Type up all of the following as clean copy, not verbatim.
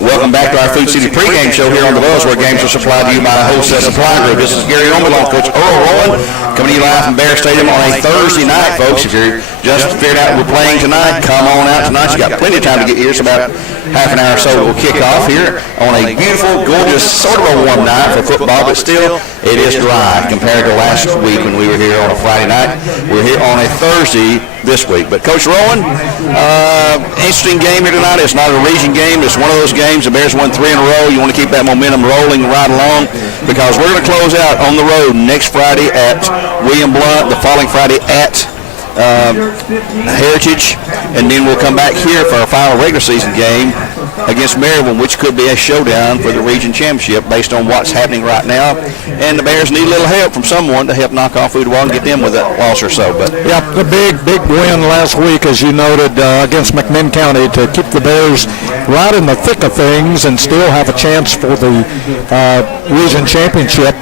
Welcome back to our Food City pregame show here on the Buzz, where games are supplied to you by Wholesale Supply Group. This is Gary Ormond, Coach Earl Rowan, coming to you live from Bear Stadium on a Thursday night, folks. If you're just figured out we're playing tonight, come on out tonight. You got plenty of time to get here. It's about half an hour or so we'll kick off here on a beautiful, gorgeous, sort of a warm night for football, but still it is dry compared to last week when we were here on a Friday night. We're here on a Thursday this week. But Coach Rowan, interesting game here tonight. It's not a region game. It's one of those games. The Bears won 3 in a row. You want to keep that momentum rolling right along, because we're going to close out on the road next Friday at William Blount, the following Friday at Heritage, and then we'll come back here for our final regular season game against Maryville, which could be a showdown for the region championship based on what's happening right now. And the Bears need a little help from someone to help knock off Ooltewah and get them with a loss or so. But yeah, the big win last week, as you noted, against McMinn County, to keep the Bears right in the thick of things and still have a chance for the region championship.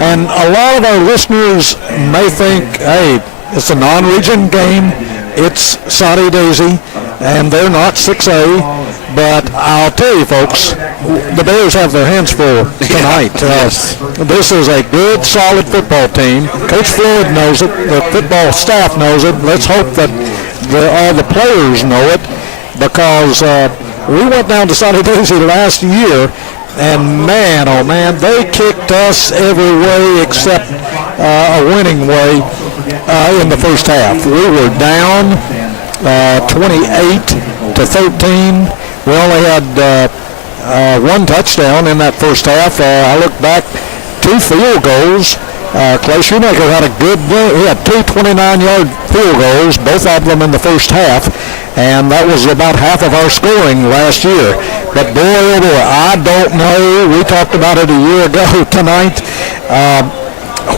And a lot of our listeners may think, hey, it's a non-region game. It's Soddy Daisy, and they're not 6A. But I'll tell you, folks, the Bears have their hands full tonight. This is a good, solid football team. Coach Floyd knows it. The football staff knows it. Let's hope that all the players know it, because we went down to Soddy Daisy last year, and man, oh man, they kicked us every way except a winning way in the first half. We were down 28-13. We only had one touchdown in that first half. I look back, 2 field goals. Clay Shoemaker had a good game. He had 2 29-yard field goals, both of them in the first half, and that was about half of our scoring last year. But boy, oh boy, I don't know. We talked about it a year ago tonight.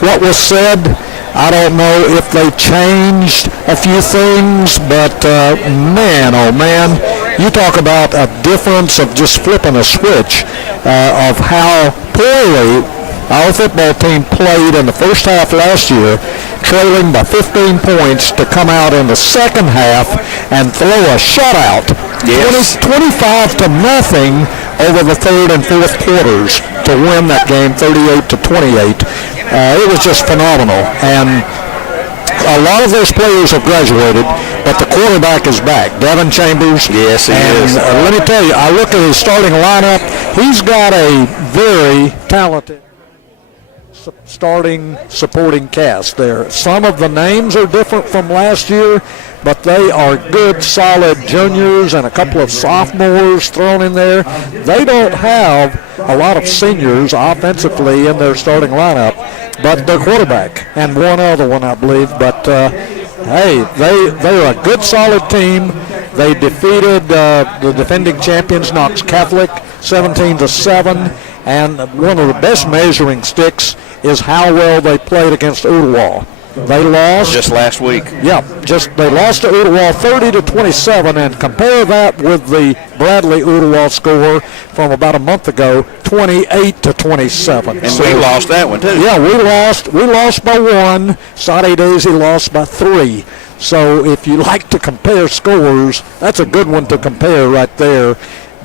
What was said, I don't know if they changed a few things, but man, oh man, you talk about a difference of just flipping a switch of how poorly our football team played in the first half last year, trailing by 15 points, to come out in the second half and throw a shutout, 25-0 over the third and fourth quarters to win that game 38-28. It was just phenomenal, and a lot of those players have graduated, but the quarterback is back, Devin Chambers. Yes, he is. Let me tell you, I look at his starting lineup. He's got a very talented starting supporting cast there. Some of the names are different from last year, but they are good, solid juniors and a couple of sophomores thrown in there. They don't have a lot of seniors offensively in their starting lineup, but their quarterback and one other one, I believe. But hey, they're a good, solid team. They defeated the defending champions, Knox Catholic, 17-7, and one of the best measuring sticks is how well they played against Ooltewah. They lost just last week. Yeah, they lost to Ooltewah 30-27, and compare that with the Bradley Ooltewah score from about a month ago, 28-27. And so, we lost that one too. Yeah, we lost by 1. Soddy Daisy lost by 3. So if you like to compare scores, that's a good one to compare right there.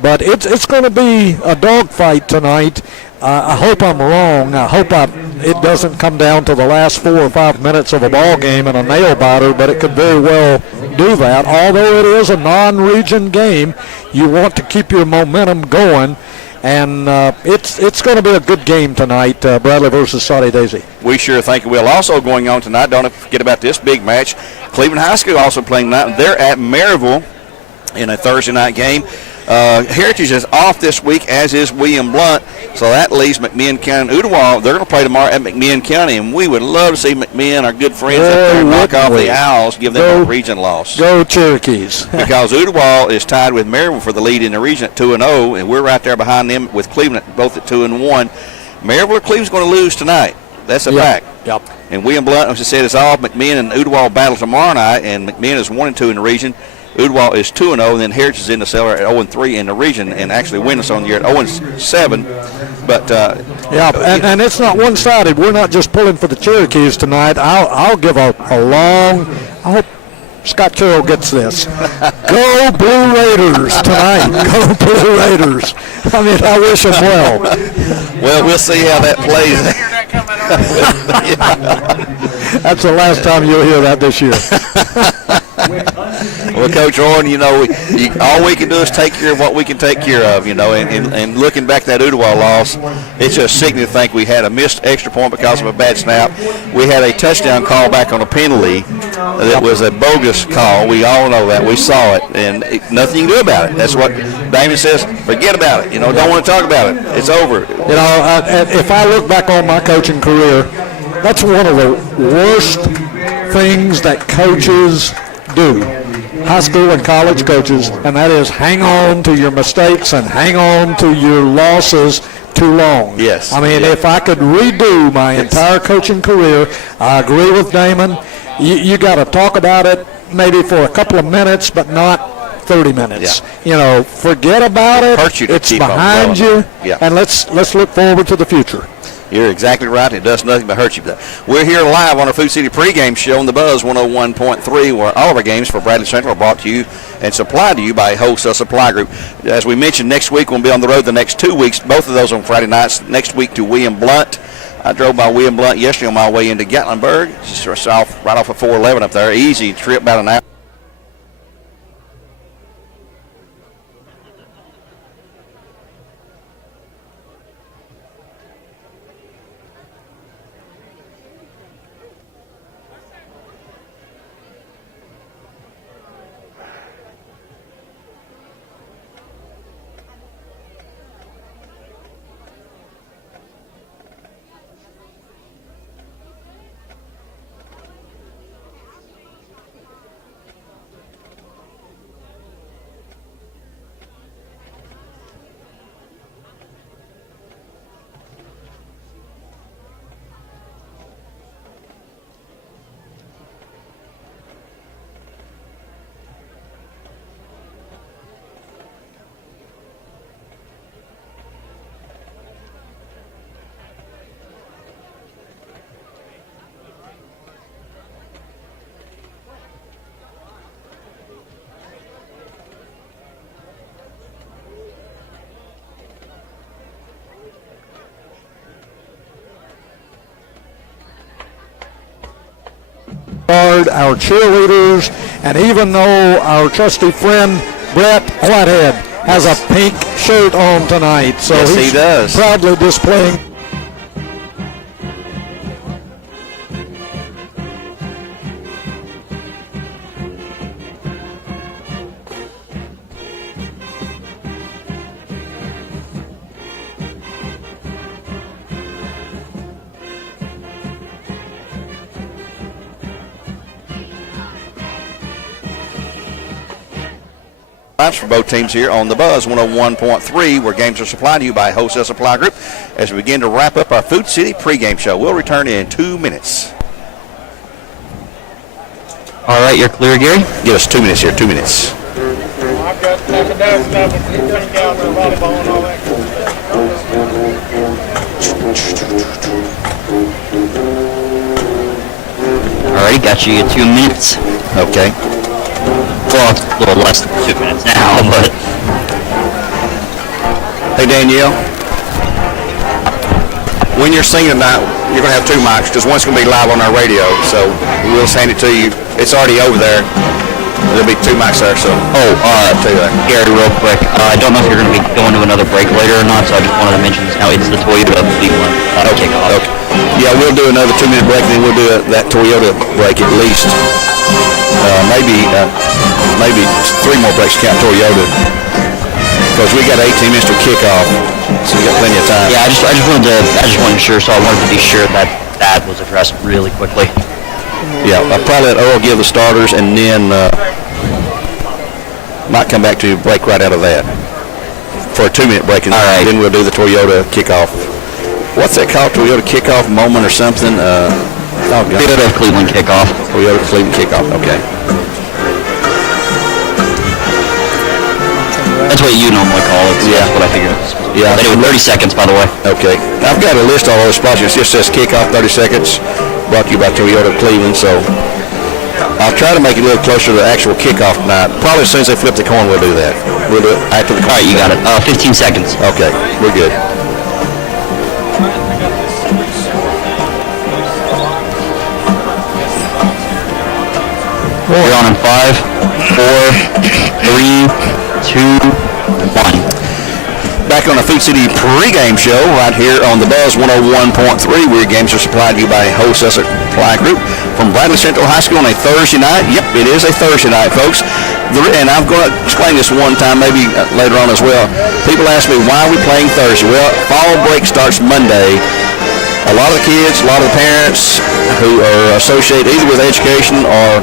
But it's going to be a dogfight tonight. I hope I'm wrong. I hope it doesn't come down to the last 4 or 5 minutes of a ball game and a nail biter, but it could very well do that. Although it is a non-region game, you want to keep your momentum going. and it's going to be a good game tonight, Bradley versus Soddy Daisy. We sure think it will. Also going on tonight, don't forget about this big match. Cleveland High School also playing tonight. They're at Maryville in a Thursday night game. Heritage is off this week, as is William Blount, so that leaves McMinn County and Ooltewah. They're going to play tomorrow at McMinn County, and we would love to see McMinn, our good friends, up there, knock off the Owls, give them a region loss. Go Cherokees. Because Ooltewah is tied with Maryville for the lead in the region at 2-0, and we're right there behind them with Cleveland, both at 2-1. Maryville or Cleveland's going to lose tonight. That's a fact. Yep. And William Blount, as I said, is off. McMinn and Ooltewah battle tomorrow night, and McMinn is 1-2 in the region. Ooltewah is 2-0, and then Heritage is in the cellar at 0-3 in the region, and actually win us on the year at 0-7. But and it's not one-sided. We're not just pulling for the Cherokees tonight. I'll give a long. I hope Scott Carroll gets this. Go Blue Raiders tonight. Go Blue Raiders. I mean, I wish them well. Well, we'll see how that plays. That's the last time you'll hear that this year. Well, Coach Orrin, all we can do is take care of what we can take care of, and looking back at that Ooltewah loss, it's just sickening to think we had a missed extra point because of a bad snap. We had a touchdown call back on a penalty that was a bogus call. We all know that. We saw it, and nothing you can do about it. That's what Damon says. Forget about it. Don't want to talk about it. It's over. If I look back on my coaching career, that's one of the worst things that coaches do, high school and college coaches, and that is hang on to your mistakes and hang on to your losses too long. Yes. I mean, if I could redo my entire coaching career, I agree with Damon. You got to talk about it maybe for a couple of minutes, but not 30 minutes. Yeah. Forget about it. Hurt you to it's keep behind you, yeah. And let's look forward to the future. You're exactly right. It does nothing but hurt you. We're here live on our Food City pregame show on the Buzz 101.3, where all of our games for Bradley Central are brought to you and supplied to you by Wholesale Supply Group. As we mentioned, next week we'll be on the road the next 2 weeks, both of those on Friday nights. Next week to William Blount. I drove by William Blount yesterday on my way into Gatlinburg. It's just right off of 411 up there. Easy trip, about an hour. Our cheerleaders, and even though our trusty friend Brett Whitehead has a pink shirt on tonight, so yes, he's he does. Proudly displaying. For both teams here on the Buzz 101.3, where games are supplied to you by Wholesale Supply Group, as we begin to wrap up our Food City pregame show. We'll return in 2 minutes. All right, you're clear, Gary. Give us 2 minutes here, 2 minutes. I've got that stuff and pink out for volleyball and all that. All right, got you 2 minutes. Okay. Well, it's a little less than 2 minutes now, but. Hey, Danielle. When you're singing tonight, you're going to have 2 mics because one's going to be live on our radio, so we'll just hand it to you. It's already over there. There'll be 2 mics there, so. Gary, real quick, I don't know if you're going to be going to another break later or not, so I just wanted to mention this now. It's the Toyota Cleveland kickoff. Okay. Yeah, we'll do another 2-minute break, then we'll do that Toyota break at least. Maybe 3 more breaks to count Toyota. Because we got 18 minutes to kickoff, so we got plenty of time. Yeah, I just wanted to ensure, so I wanted to be sure that was addressed really quickly. Yeah, I'll probably let Earl give the starters, and then might come back to break right out of that for a 2-minute break, and then we'll do the Toyota kickoff. What's that called? Toyota kickoff moment or something? Toyota Cleveland kickoff. Toyota Cleveland kickoff. Okay. That's what you normally call it. So Yeah. That's what I figured. Yeah. Anyway, 30 seconds, by the way. Okay. I've got a list of all those spots. It just says kickoff 30 seconds. Brought to you by Toyota Cleveland. So I'll try to make it a little closer to the actual kickoff tonight. Probably as soon as they flip the coin, we'll do that. We'll do it after the coin. All right, you got it. 15 seconds. Okay. We're good. We're on in 5, 4, 3, 2, 1. Back on the Food City pregame show right here on the Buzz 101.3, where games are supplied to you by Wholesale Supply Group from Bradley Central High School on a Thursday night. Yep, it is a Thursday night, folks. And I'm going to explain this one time, maybe later on as well. People ask me, why are we playing Thursday? Well, fall break starts Monday. A lot of the kids, a lot of the parents who are associated either with education or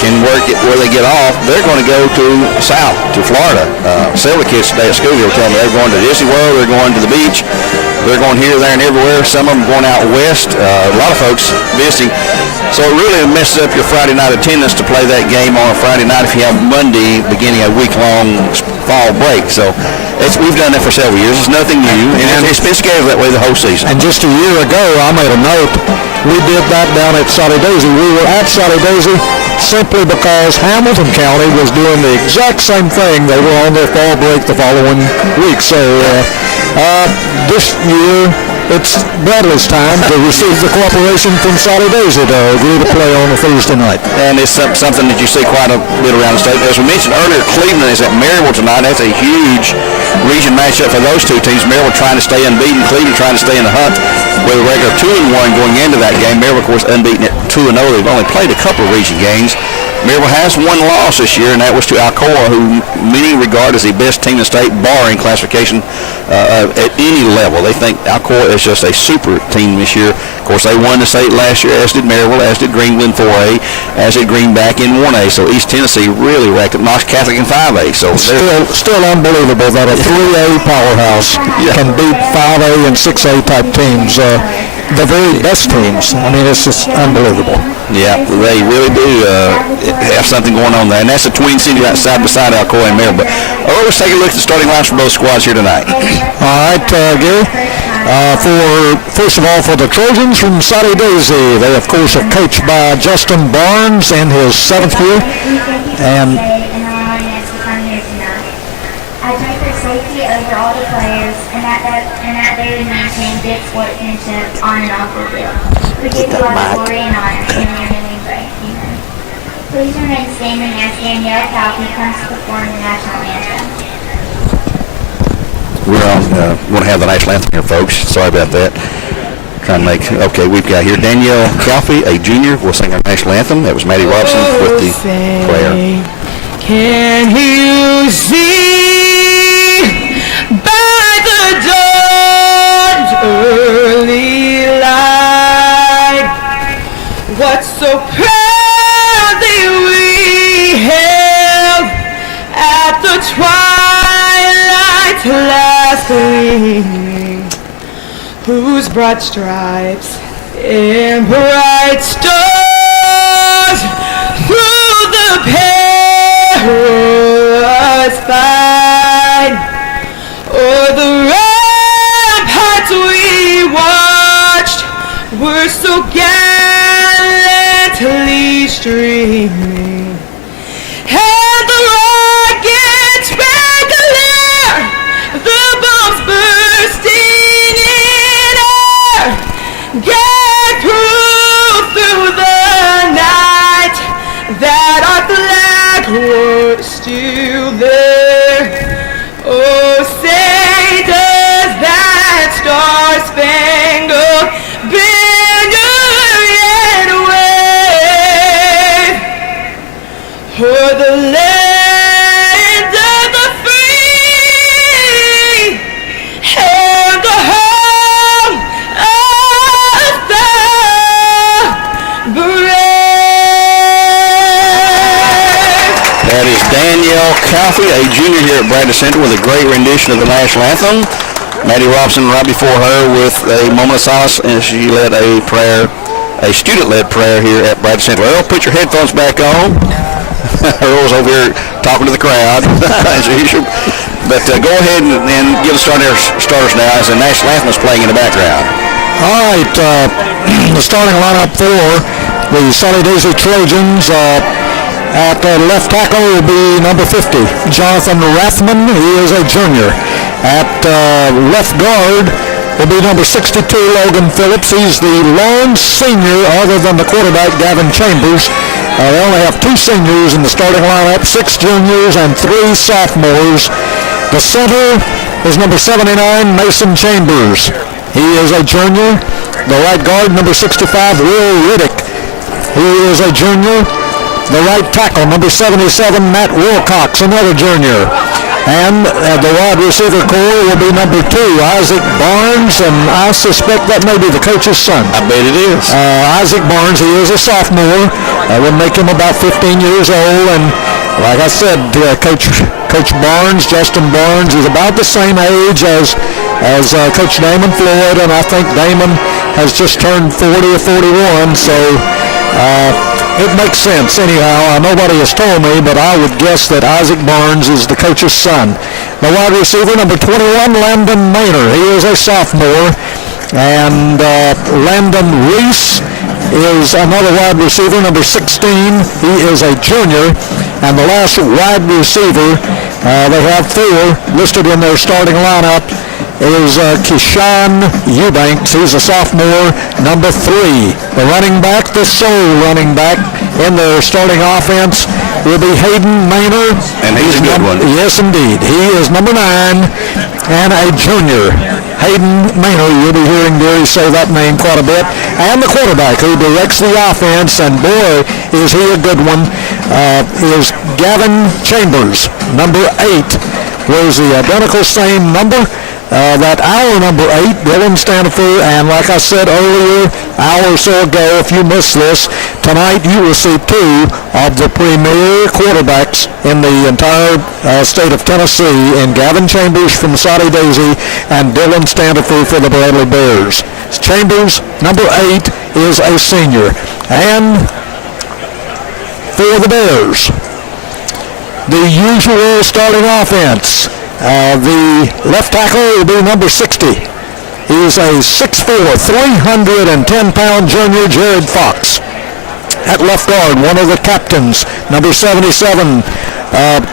can work it where they get off, they're going to go to south, to Florida. Several kids today at school here were telling me they're going to Disney World, they're going to the beach, they're going here, there, and everywhere. Some of them going out west. A lot of folks visiting. So it really messes up your Friday night attendance to play that game on a Friday night if you have Monday beginning a week-long fall break. So we've done that for several years. It's nothing new, and it's been scheduled that way the whole season. And just a year ago, I made a note, we did that down at Soddy. We were at Soddy simply because Hamilton County was doing the exact same thing. They were on their fall break the following week. So this year, it's Bradley's time to receive the cooperation from Soddy to agree to play on a Thursday night. And it's something that you see quite a bit around the state. As we mentioned earlier, Cleveland is at Maryville tonight. That's a huge region matchup for those two teams. Maryville trying to stay unbeaten, Cleveland trying to stay in the hunt with a regular 2-1 going into that game. Maryville, of course, unbeaten at 2-0. They've only played a couple of region games. Maryville has one loss this year, and that was to Alcoa, who many regard as the best team in the state, barring classification at any level. They think Alcoa is just a super team this year. Of course, they won the state last year, as did Maryville, as did Greenville in 4A, as did Greenback in 1A. So East Tennessee really racked up Knox Catholic in 5A. So still unbelievable that a 3A powerhouse can beat 5A and 6A type teams. The very best teams. I mean, it's just unbelievable. Yeah, they really do have something going on there. And that's the Twin City right side beside Alcoa and Maryville. But let's take a look at the starting lines for both squads here tonight. All right, Gary. First of all, for the Trojans from Soddy, they, of course, are coached by Justin Barnes in his 7th year. And I take their safety over all the players, and that they maintain good sportsmanship on and off the field. We give you all the glory and honor in your name we pray. Amen. Please remain standing as Danielle Calvi comes to perform the national anthem. We're going to have the national anthem here, folks. Sorry about that. Trying to make, okay, we've got here Danielle Calvi, a junior, will sing our national anthem. That was Maddie Robson with the prayer. Can you see by the dawn's early light what so proudly we hailed at the twilight's last gleaming, whose broad stripes and bright stars through the perilous fight, o'er the ramparts we watched were so gallantly streaming, and the rockets regular, the bombs bursting in air, get through the night, that our flag for the land of the free and the home of the brave. That is Danielle Calfee, a junior here at Bradley Central, with a great rendition of the national anthem. Maddie Robson right before her with a moment of silence, and she led a prayer, a student-led prayer here at Bradley Central. Earl, put your headphones back on. Earl's over here talking to the crowd, as usual. But go ahead and give the starters now as the national anthem is playing in the background. All right, the starting lineup for the Soddy Daisy Trojans. At left tackle will be number 50, Jonathan Rathman. He is a junior. At left guard will be number 62, Logan Phillips. He's the lone senior other than the quarterback, Gavin Chambers. They only have 2 seniors in the starting lineup, 6 juniors and 3 sophomores. The center is number 79, Mason Chambers. He is a junior. The right guard, number 65, Will Riddick. He is a junior. The right tackle, number 77, Matt Wilcox, another junior. And the wide receiver core will be number 2, Isaac Barnes, and I suspect that may be the coach's son. I bet it is. Isaac Barnes, he is a sophomore. Would make him about 15 years old, and like I said, Coach Barnes, Justin Barnes, is about the same age as Coach Damon Floyd, and I think Damon has just turned 40 or 41, so it makes sense. Anyhow, nobody has told me, but I would guess that Isaac Barnes is the coach's son. The wide receiver, number 21, Landon Maynor. He is a sophomore. And Landon Reese is another wide receiver, number 16. He is a junior. And the last wide receiver, they have 4 listed in their starting lineup, is Keyshawn Eubanks. He's a sophomore, number 3. The running back, the sole running back in their starting offense will be Hayden Maynor. And he's a good one. Yes, indeed. He is number 9 and a junior. Hayden Maynor, you'll be hearing Gary say that name quite a bit. And the quarterback who directs the offense, and boy, is he a good one, is Gavin Chambers. Number 8 was the identical same number that our number 8, Dylan Stanford, and like I said earlier, hour or so ago, if you missed this, tonight you will see 2 of the premier quarterbacks in the entire state of Tennessee, in Gavin Chambers from Soddy Daisy and Dylan Stanford for the Bradley Bears. Chambers, number 8, is a senior. And for the Bears, the usual starting offense. The left tackle will be number 60. He's a 6'4", 310-pound junior, Jared Fox. At left guard, one of the captains, number 77,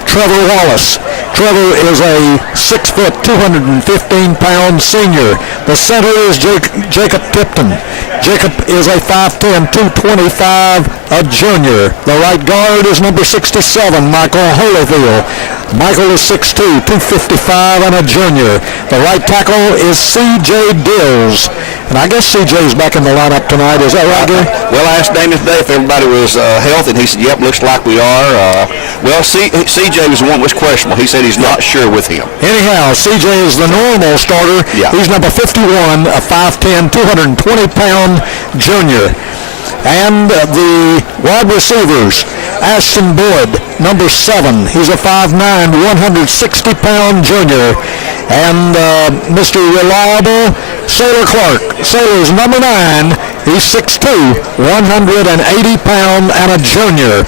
Trevor Wallace. Trevor is a 6', 215-pound senior. The center is Jacob Tipton. Jacob is a 5'10", 225, a junior. The right guard is number 67, Michael Holyfield. Michael is 6'2", 255, and a junior. The right tackle is C.J. Dills. And I guess C.J.'s back in the lineup tonight. Is that right, Gary? Well, I asked Damon today if everybody was healthy, and he said, yep, looks like we are. Well, C.J. was the one that was questionable. He said he's not sure with him. Anyhow, C.J. is the normal starter. Yeah. He's number 51, a 5'10", 220-pound junior. And the wide receivers, Ashton Boyd, number 7. He's a 5'9", 160-pound junior. And Mr. Reliable, Sailor Clark. Sailor's number 9. He's 6'2", 180-pound, and a junior.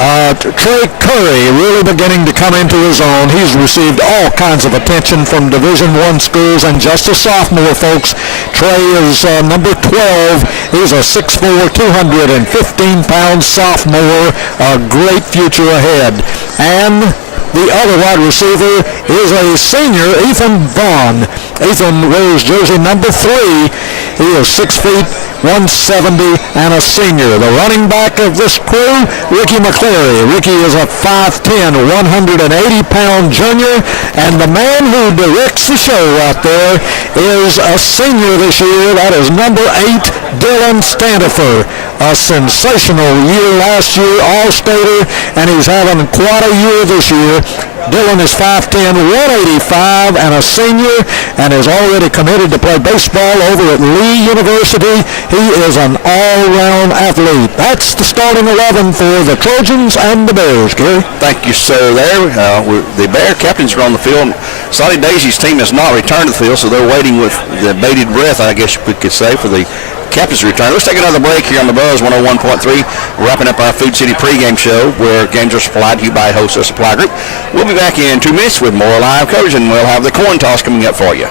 Trey Curry really beginning to come into his own. He's received all kinds of attention from Division I schools, and just a sophomore, folks. Trey is number 12. He's a 6'4", 215-pound sophomore. A great future ahead. And the other wide receiver is a senior, Ethan Vaughn. Ethan wears jersey number 3. He is 6 feet, 170, and a senior. The running back of this crew, Ricky McCleary. Ricky is a 5'10", 180-pound junior, and the man who directs the show out there is a senior this year. That is number 8, Dylan Standifer. A sensational year last year, All-Stater, and he's having quite a year this year. Dylan is 5'10", 185, and a senior, and is already committed to play baseball over at Lee University. He is an all-round athlete. That's the starting 11 for the Trojans and the Bears, Gary. Thank you, sir. There, the Bear captains are on the field. Soddy Daisy's team has not returned to the field, so they're waiting with the bated breath, I guess we could say, for the captain's return. Let's take another break here on the Buzz 101.3, wrapping up our Food City pregame show, where games are supplied to you by Wholesale Supply Group. We'll be back in 2 minutes with more live coverage, and we'll have the coin toss coming up for you.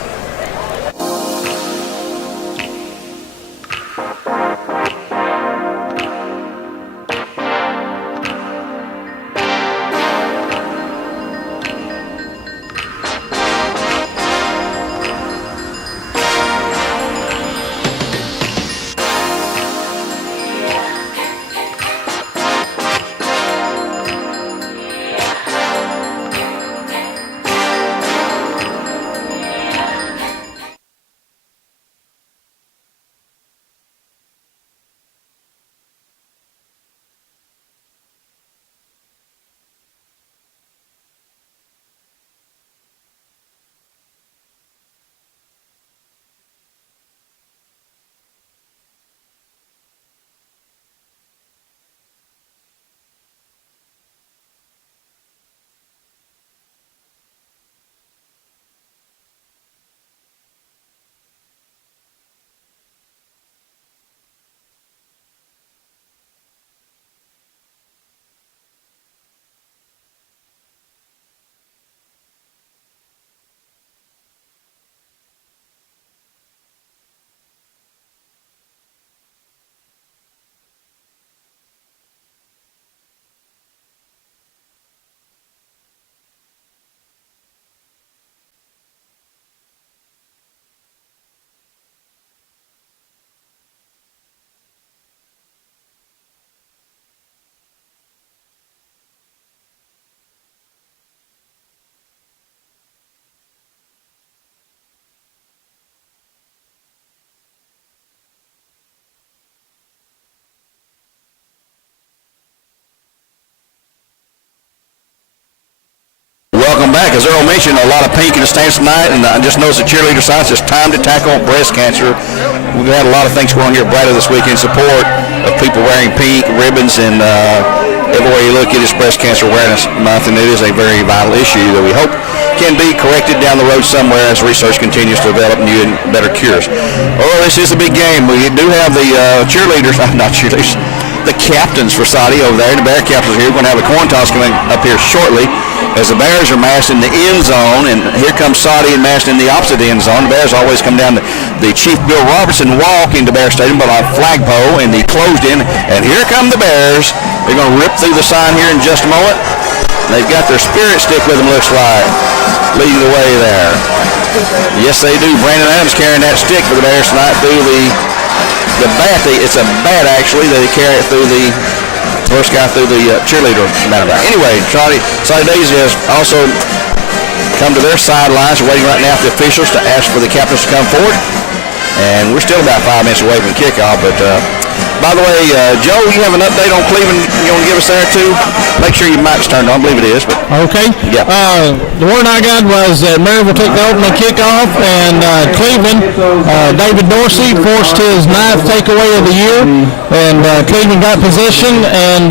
Welcome back. As Earl mentioned, a lot of pink in the stands tonight, and I just noticed the cheerleader signs. It's time to tackle breast cancer. We've had a lot of things going on here at Bradley this week in support of people wearing pink ribbons, and everywhere you look, it is Breast Cancer Awareness Month, and it is a very vital issue that we hope can be corrected down the road somewhere as research continues to develop new and better cures. Oh, this is a big game. We do have the cheerleaders, not cheerleaders, the captains for Soddy over there. The Bear captains are here. We're going to have a coin toss coming up here shortly as the Bears are massed in the end zone, and here comes Soddy and massed in the opposite end zone. The Bears always come down the Chief Bill Robertson walk into Bear Stadium by a flagpole in the closed in, and here come the Bears. They're going to rip through the sign here in just a moment. They've got their spirit stick with them, looks like, leading the way there. Yes, they do. Brandon Adams carrying that stick for the Bears tonight through the bat. It's a bat, actually. They carry it through the first guy through the cheerleader. Anyway, Soddy Daisy has also come to their sidelines. We're waiting right now for the officials to ask for the captains to come forward. And we're still about 5 minutes away from kickoff, but by the way, Joe, you have an update on Cleveland you want to give us there too? Make sure your mic's turned on. I believe it is. But Okay. Yeah. The word I got was that Maryville took the opening kickoff, and Cleveland, David Dorsey forced his 9th takeaway of the year, and Cleveland got possession,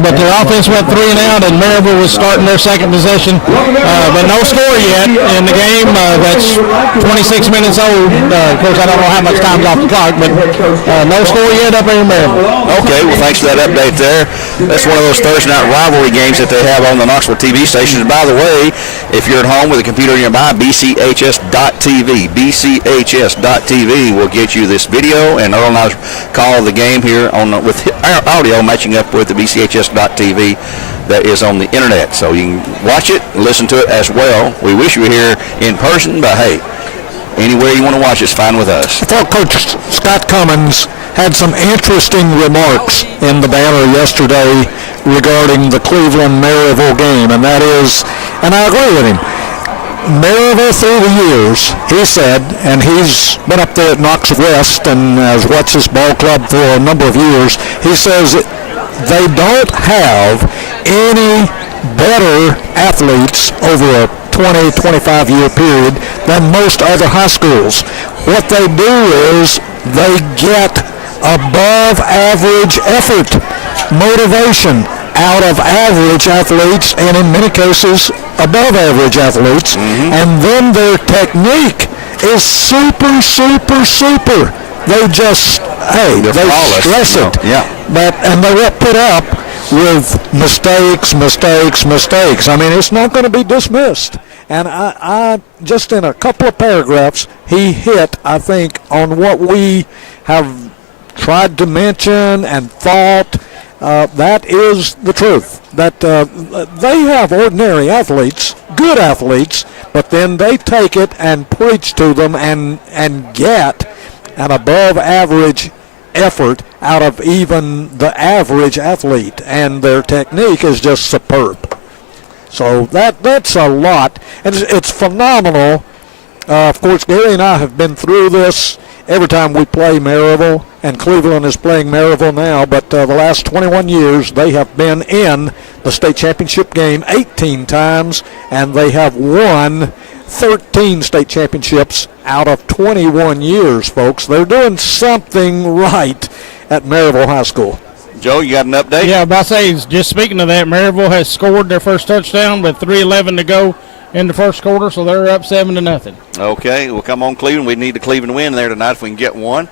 but their offense went 3 and out, and Maryville was starting their second possession, but no score yet in the game. That's 26 minutes old. Of course, I don't know how much time's off the clock, but no score yet up here in Maryville. Okay, well, thanks for that update there. That's one of those Thursday night rivalry games that they have on the Knoxville TV stations. By the way, if you're at home with a computer nearby, BCHS.TV. BCHS.TV will get you this video, and Earl and I call the game here on with our audio matching up with the BCHS.TV that is on the internet. So you can watch it, listen to it as well. We wish you were here in person, but hey, anywhere you want to watch it's fine with us. I thought Coach Scott Cummins had some interesting remarks in the banner yesterday regarding the Cleveland-Maryville game, and that is, and I agree with him, Maryville through the years, he said, and he's been up there at Knox West and as What's-His Ball Club for a number of years, he says they don't have any better athletes over a 20, 25-year period than most other high schools. What they do is they get above average effort, motivation out of average athletes, and in many cases above average athletes. And then their technique is super, super, super. They just, hey, they stress it. Yeah. And they get put up with mistakes. I mean, it's not going to be dismissed. And I just in a couple of paragraphs, he hit, I think, on what we have tried to mention and thought. That is the truth. That they have ordinary athletes, good athletes, but then they take it and preach to them and get an above-average effort out of even the average athlete, and their technique is just superb. So that's a lot, and it's phenomenal. Of course, Gary and I have been through this every time we play Maryville, and Cleveland is playing Maryville now, but the last 21 years they have been in the state championship game 18 times, and they have won 13 state championships out of 21 years, folks. They're doing something right at Maryville High School. Joe, you got an update? Yeah, about to say, just speaking of that, Maryville has scored their first touchdown with 3:11 to go in the first quarter, so they're up 7-0. Okay, well, come on, Cleveland. We need the Cleveland win there tonight if we can get one.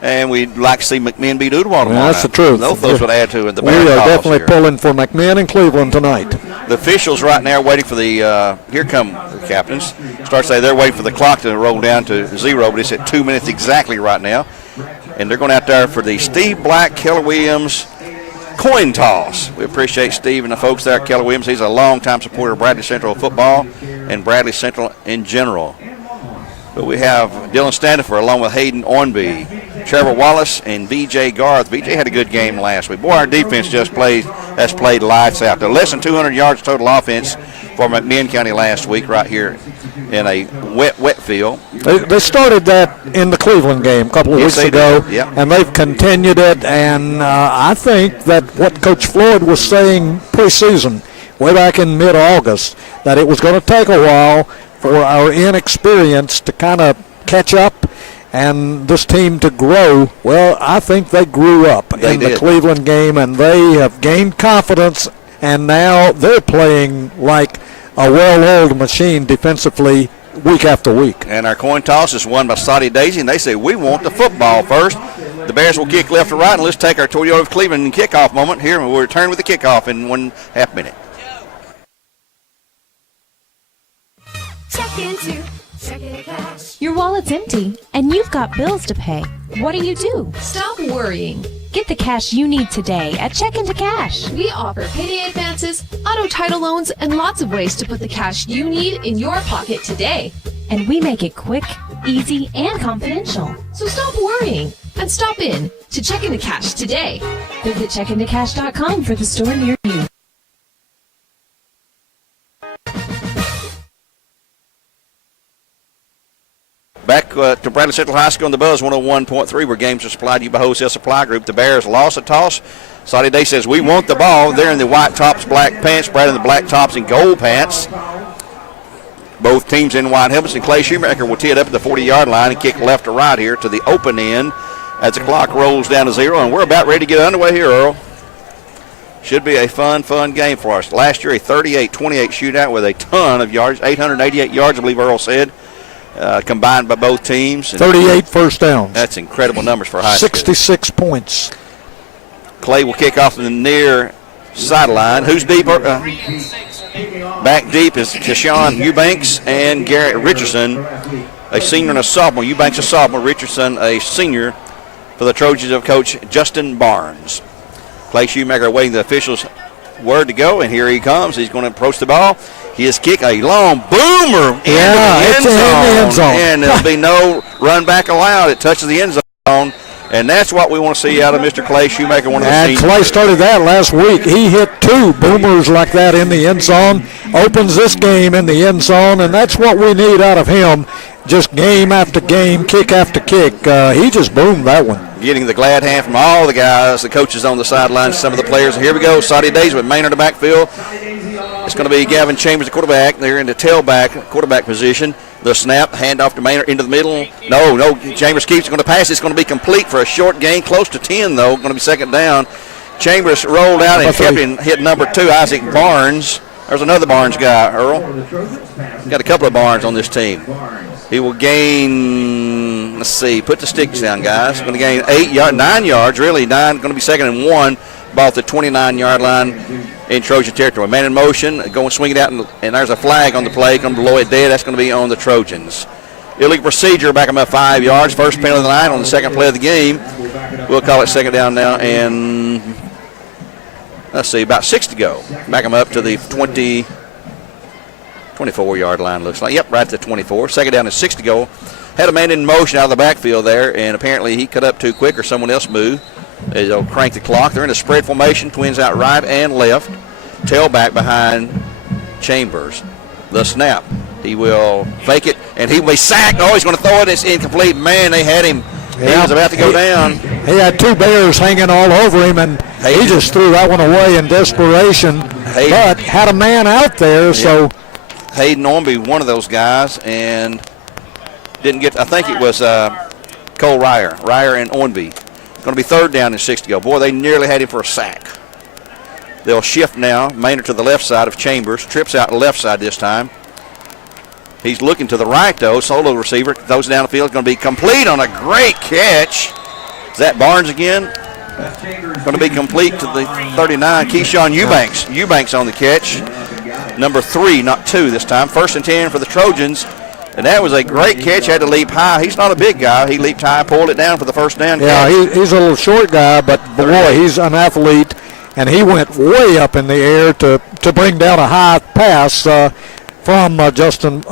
And we'd like to see McMinn beat Ooltewah tomorrow night. That's the truth. Both those would add to it. We are definitely pulling for McMinn and Cleveland tonight. The officials right now are waiting for the, here come the captains. Start say they're waiting for the clock to roll down to 0, but it's at 2 minutes exactly right now. And they're going out there for the Steve Black, Keller Williams coin toss. We appreciate Steve and the folks there at Keller Williams. He's a longtime supporter of Bradley Central football and Bradley Central in general. But we have Dylan Standifer along with Hayden Ornby, Trevor Wallace, and B.J. Garth. B.J. had a good game last week. Boy, our defense has played lights out. They're less than 200 yards total offense for McMinn County last week right here in a wet field. They started that in the Cleveland game a couple of weeks ago, and they've continued it. And I think that what Coach Floyd was saying preseason, way back in mid-August, that it was going to take a while for our inexperience to kind of catch up and this team to grow. Well, I think they grew up the Cleveland game, and they have gained confidence, and now they're playing like a well-oiled machine defensively week after week. And our coin toss is won by Soddy Daisy, and they say we want the football first. The Bears will kick left or right, and let's take our Toyota of Cleveland kickoff moment here, and we'll return with the kickoff in 1/2 minute. Your wallet's empty, and you've got bills to pay. What do? Stop worrying. Get the cash you need today at Check Into Cash. We offer payday advances, auto title loans, and lots of ways to put the cash you need in your pocket today. And we make it quick, easy, and confidential. So stop worrying and stop in to Check Into Cash today. Visit checkintocash.com for the store near you. Back to Bradley Central High School in the Buzz 101.3, where games are supplied to you by Wholesale Supply Group. The Bears lost a toss. Soddy Day says, we want the ball. They're in the white tops, black pants. Brad in the black tops and gold pants. Both teams in white helmets, and Clay Shoemaker will tee it up at the 40-yard line and kick left or right here to the open end as the clock rolls down to 0. And we're about ready to get underway here, Earl. Should be a fun game for us. Last year, a 38-28 shootout with a ton of yards, 888 yards, I believe Earl said. Combined by both teams. 38 first downs. That's incredible numbers for high school. 66 points. Clay will kick off in the near sideline. Who's deep? Back deep is Keshawn Eubanks and Garrett Richardson, a senior and a sophomore. Eubanks a sophomore, Richardson a senior for the Trojans of Coach Justin Barnes. Clay Shoemaker awaiting the officials' word to go, and here he comes. He's going to approach the ball. His kick, a long boomer into the end zone. And there'll be no run back allowed. It touches the end zone. And that's what we want to see out of Mr. Clay Shoemaker, one of the seniors. Clay started that last week. He hit 2 boomers like that in the end zone, opens this game in the end zone, and that's what we need out of him. Just game after game, kick after kick. He just boomed that one. Getting the glad hand from all the guys, the coaches on the sidelines, some of the players. Here we go, Soddy Days with Maynard in the backfield. It's going to be Gavin Chambers, the quarterback. They're in the tailback, quarterback position. The snap, handoff to Maynard into the middle. No, Chambers keeps going to pass. It's going to be complete for a short gain, close to 10, though. Going to be second down. Chambers rolled out and kept in, hit number 2, Isaac Barnes. There's another Barnes guy, Earl. Got a couple of Barnes on this team. He will gain, let's see, put the sticks down, guys. Going to gain 9 yards, really. 9, going to be second and 1. Ball at the 29-yard line in Trojan territory. Man in motion, going swinging out, and there's a flag on the play. Come to Lloyd dead. That's going to be on the Trojans. Illegal procedure, back him up 5 yards. First penalty of the night on the second play of the game. We'll call it second down now, and let's see, about 6 to go. Back him up to the 24-yard line, looks like. Yep, right to the 24. Second down and 6 to go. Had a man in motion out of the backfield there, and apparently he cut up too quick or someone else moved. They'll crank the clock. They're in a spread formation, twins out right and left. Tailback behind Chambers. The snap. He will fake it, and he will be sacked. Oh, he's going to throw it. It's incomplete. Man, they had him. He was about to go down. He had 2 Bears hanging all over him, and he just threw that one away in desperation. But had a man out there, so. Hayden Ormby, one of those guys, and didn't get, I think it was Cole Ryer and Ormby. Going to be third down and 6 to go. Boy, they nearly had him for a sack. They'll shift now. Maynard to the left side of Chambers. Trips out the left side this time. He's looking to the right, though. Solo receiver. Throws down the field. Going to be complete on a great catch. Is that Barnes again? Going to be complete to the 39. Keyshawn Eubanks. Eubanks on the catch. Number 3, not 2 this time. First and 10 for the Trojans. And that was a great catch. Had to leap high. He's not a big guy. He leaped high, pulled it down for the first down catch. Yeah, he's a little short guy, but boy, he's an athlete. And he went way up in the air to bring down a high pass from Gavin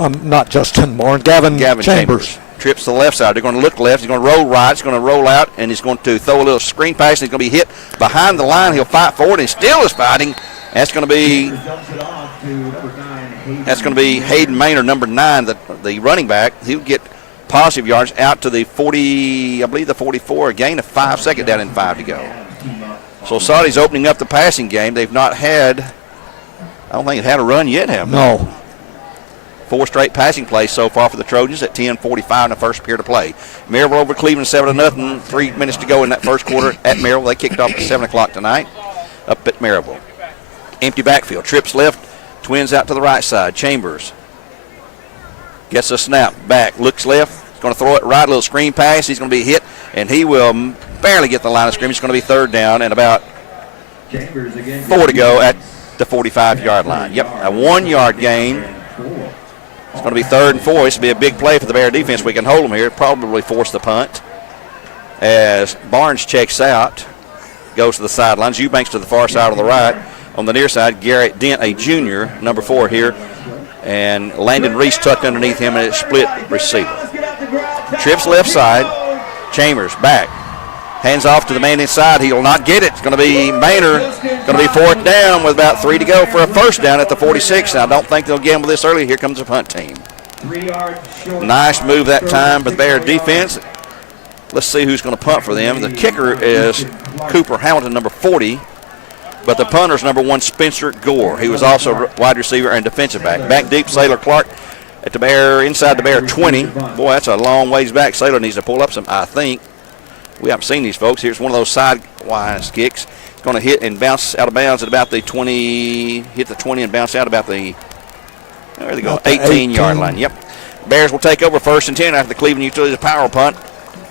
Chambers. Trips to the left side. They're going to look left. He's going to roll right. He's going to roll out, and he's going to throw a little screen pass. And he's going to be hit behind the line. He'll fight forward, and still is fighting. That's going to be Hayden Maynard, number 9, the running back. He'll get positive yards out to the 40, I believe the 44, a gain of 5, second down and 5 to go. So Soddy's opening up the passing game. They've not had, I don't think it had a run yet, have they? No. 4 straight passing plays so far for the Trojans at 10:45 in the first period of play. Maryville over Cleveland 7-0. 3 minutes to go in that first quarter at Maryville. They kicked off at 7 o'clock tonight up at Maryville. Empty backfield. Trips left. Twins out to the right side. Chambers gets a snap back. Looks left. He's going to throw it right. A little screen pass. He's going to be hit, and he will barely get the line of scrimmage. It's going to be third down and about 4 to go at the 45-yard line. Yep, a 1-yard gain. It's going to be third and 4. This will be a big play for the Bear defense. We can hold them here. Probably force the punt as Barnes checks out. Goes to the sidelines. Eubanks to the far side on the right. On the near side, Garrett Dent, a junior, number 4 here. And Landon Reese tucked underneath him and it's split receiver. Trips left side. Chambers back. Hands off to the man inside. He will not get it. It's going to be Maynard. Going to be 4th down with about 3 to go for a first down at the 46. Now, I don't think they'll gamble this early. Here comes the punt team. Nice move that time for the Bear defense. Let's see who's going to punt for them. The kicker is Cooper Hamilton, number 40. But the punter's number 1, Spencer Gore. He was also wide receiver and defensive back. Back deep, Saylor Clark at the Bear, inside the Bear 20. Boy, that's a long ways back. Saylor needs to pull up some, I think. We haven't seen these folks. Here's one of those sidewise kicks. It's going to hit and bounce out of bounds at about the 20, hit the 20 and bounce out about the, there they go, 18-yard line. Yep. Bears will take over first and 10 after the Cleveland Utilities power punt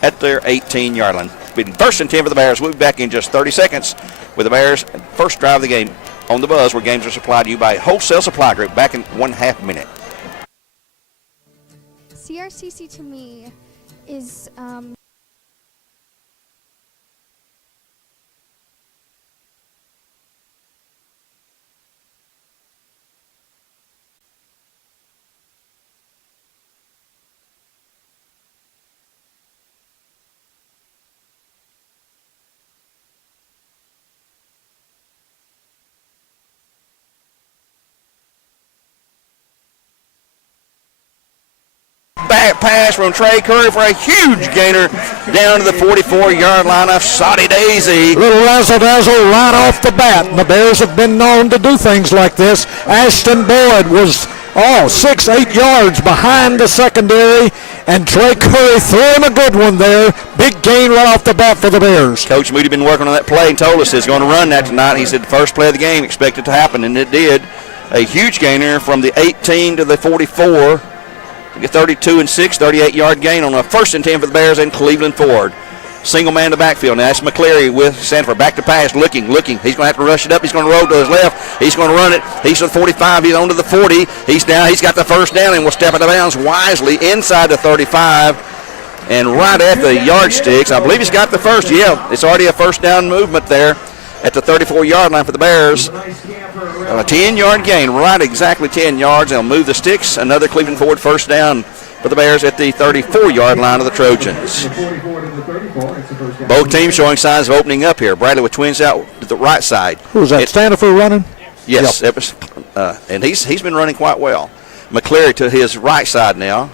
at their 18-yard line. First and 10 for the Bears. We'll be back in just 30 seconds with the Bears' first drive of the game on the Buzz, where games are supplied to you by Wholesale Supply Group. Back in 1/2 minute. CRCC to me is back pass from Trey Curry for a huge gainer down to the 44-yard line of Soddy Daisy. Little razzle-dazzle right off the bat. And the Bears have been known to do things like this. Ashton Boyd was 6-8 yards behind the secondary, and Trey Curry threw him a good one there. Big gain right off the bat for the Bears. Coach Moody been working on that play and told us he's going to run that tonight. He said the first play of the game, expect it to happen, and it did. A huge gainer from the 18 to the 44. 32 and 6, 38-yard gain on a 1st and 10 for the Bears and Cleveland Ford. Single man in the backfield. Now that's McCleary with Sanford. Back to pass, looking. He's going to have to rush it up. He's going to roll to his left. He's going to run it. He's to the 45. He's on to the 40. He's down. He's got the first down and will step out of bounds wisely inside the 35 and right at the yardsticks. I believe he's got the first. Yeah, it's already a first down movement there at the 34-yard line for the Bears. A 10-yard gain, right exactly 10 yards. They'll move the sticks. Another Cleveland Ford first down for the Bears at the 34-yard line of the Trojans. Both teams showing signs of opening up here. Bradley with twins out to the right side. Who was that, Standifer running? Yes, yep. It was, and he's been running quite well. McCleary to his right side now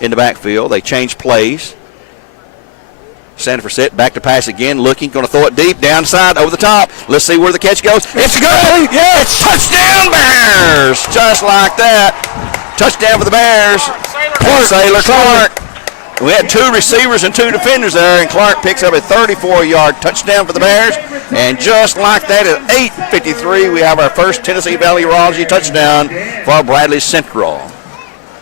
in the backfield. They change plays. Standifer set, back to pass again, looking, going to throw it deep, downside, over the top. Let's see where the catch goes. It's good! Yes! Touchdown Bears! Just like that. Touchdown for the Bears. Sailor Clark. We had 2 receivers and 2 defenders there, and Clark picks up a 34-yard touchdown for the Bears. And just like that, at 8:53, we have our first Tennessee Valley Urology touchdown for Bradley Central.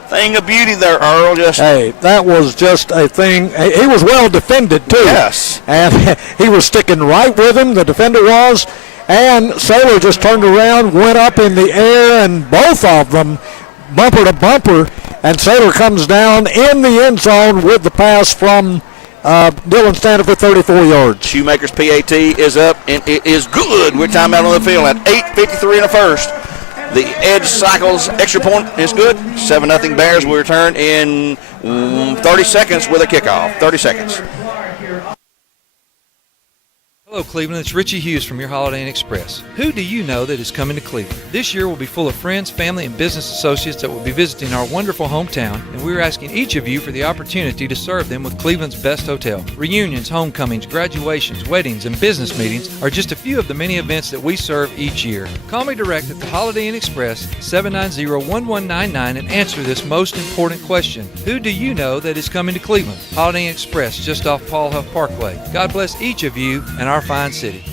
Thing of beauty there, Earl. Hey, that was just a thing. He was well defended, too. Yes. And he was sticking right with him, the defender was. And Sailor just turned around, went up in the air, and both of them bumper to bumper. And Sailor comes down in the end zone with the pass from Dylan Standard for 34 yards. Shoemaker's PAT is up, and it is good. We're timeout on the field at 8:53 in the first. The edge cycles extra point is good. 7-0 Bears will return in 30 seconds with a kickoff. 30 seconds. Hello Cleveland, it's Richie Hughes from your Holiday Inn Express. Who do you know that is coming to Cleveland? This year will be full of friends, family, and business associates that will be visiting our wonderful hometown, and we're asking each of you for the opportunity to serve them with Cleveland's best hotel. Reunions, homecomings, graduations, weddings, and business meetings are just a few of the many events that we serve each year. Call me direct at the Holiday Inn Express, 790-1199, and answer this most important question. Who do you know that is coming to Cleveland? Holiday Inn Express, just off Paul Huff Parkway. God bless each of you and our fine city.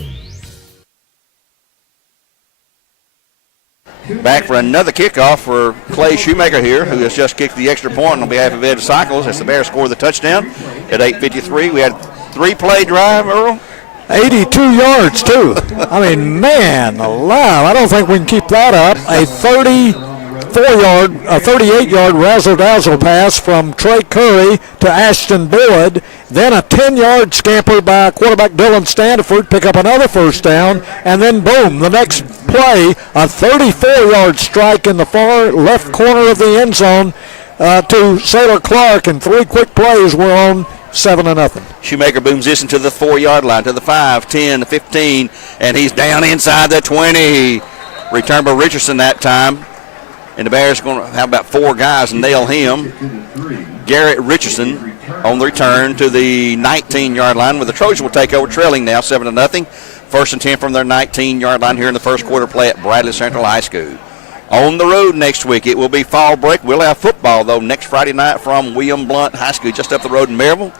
Back for another kickoff for Clay Shoemaker here, who has just kicked the extra point on behalf of Ed Cycles as the Bears score the touchdown at 8:53. We had 3-play drive, Earl. 82 yards, too. I mean, man alive. I don't think we can keep that up. A 38-yard razzle-dazzle pass from Trey Curry to Ashton Boyd. Then a 10-yard scamper by quarterback Dylan Standiford, pick up another first down. And then, boom, the next play, a 34-yard strike in the far left corner of the end zone to Sailor Clark. And 3 quick plays were on 7-0. Shoemaker booms this into the 4-yard line to the 5, 10, 15, and he's down inside the 20. Returned by Richardson that time. And the Bears are going to have about 4 guys nail him. Garrett Richardson on the return to the 19-yard line, where the Trojans will take over, trailing now 7-0. 1st and 10 from their 19-yard line here in the first quarter play at Bradley Central High School. On the road next week, it will be fall break. We'll have football, though, next Friday night from William Blount High School, just up the road in Maryville.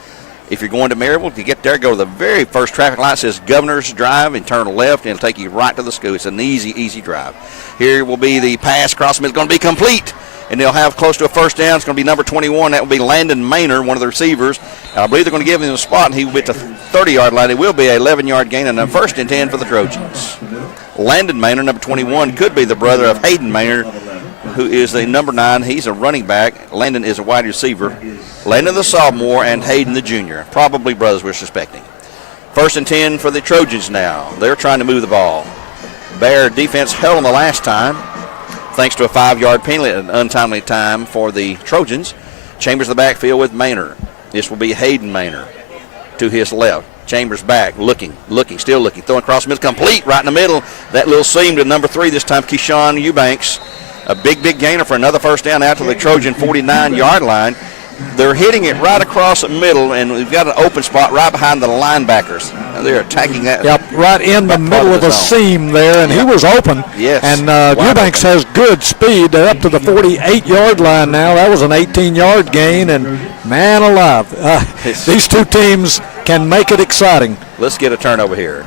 If you're going to Maryville, if you get there, go to the very first traffic light. It says Governor's Drive and turn left, and it'll take you right to the school. It's an easy drive. Here will be the pass across the middle. It's going to be complete, and they'll have close to a first down. It's going to be number 21. That will be Landon Maynard, one of the receivers. And I believe they're going to give him a spot, and he will be at the 30-yard line. It will be an 11-yard gain and a 1st and 10 for the Trojans. Landon Maynard, number 21, could be the brother of Hayden Maynard, who is the number 9. He's a running back. Landon is a wide receiver. Landon the sophomore and Hayden the junior. Probably brothers, we're suspecting. 1st and 10 for the Trojans now. They're trying to move the ball. Bear defense held on the last time, thanks to a 5-yard penalty at an untimely time for the Trojans. Chambers the backfield with Maynard. This will be Hayden Maynard to his left. Chambers back, looking, still looking. Throwing across the middle, complete right in the middle. That little seam to number 3 this time, Keyshawn Eubanks. A big gainer for another first down out to the Trojan 49-yard line. They're hitting it right across the middle, and we've got an open spot right behind the linebackers. Now they're attacking that. Yep, right in the middle of the seam there, and he was open. Yes. And Eubanks has good speed. They're up to the 48-yard line now. That was an 18-yard gain, and man alive, these two teams can make it exciting. Let's get a turnover here.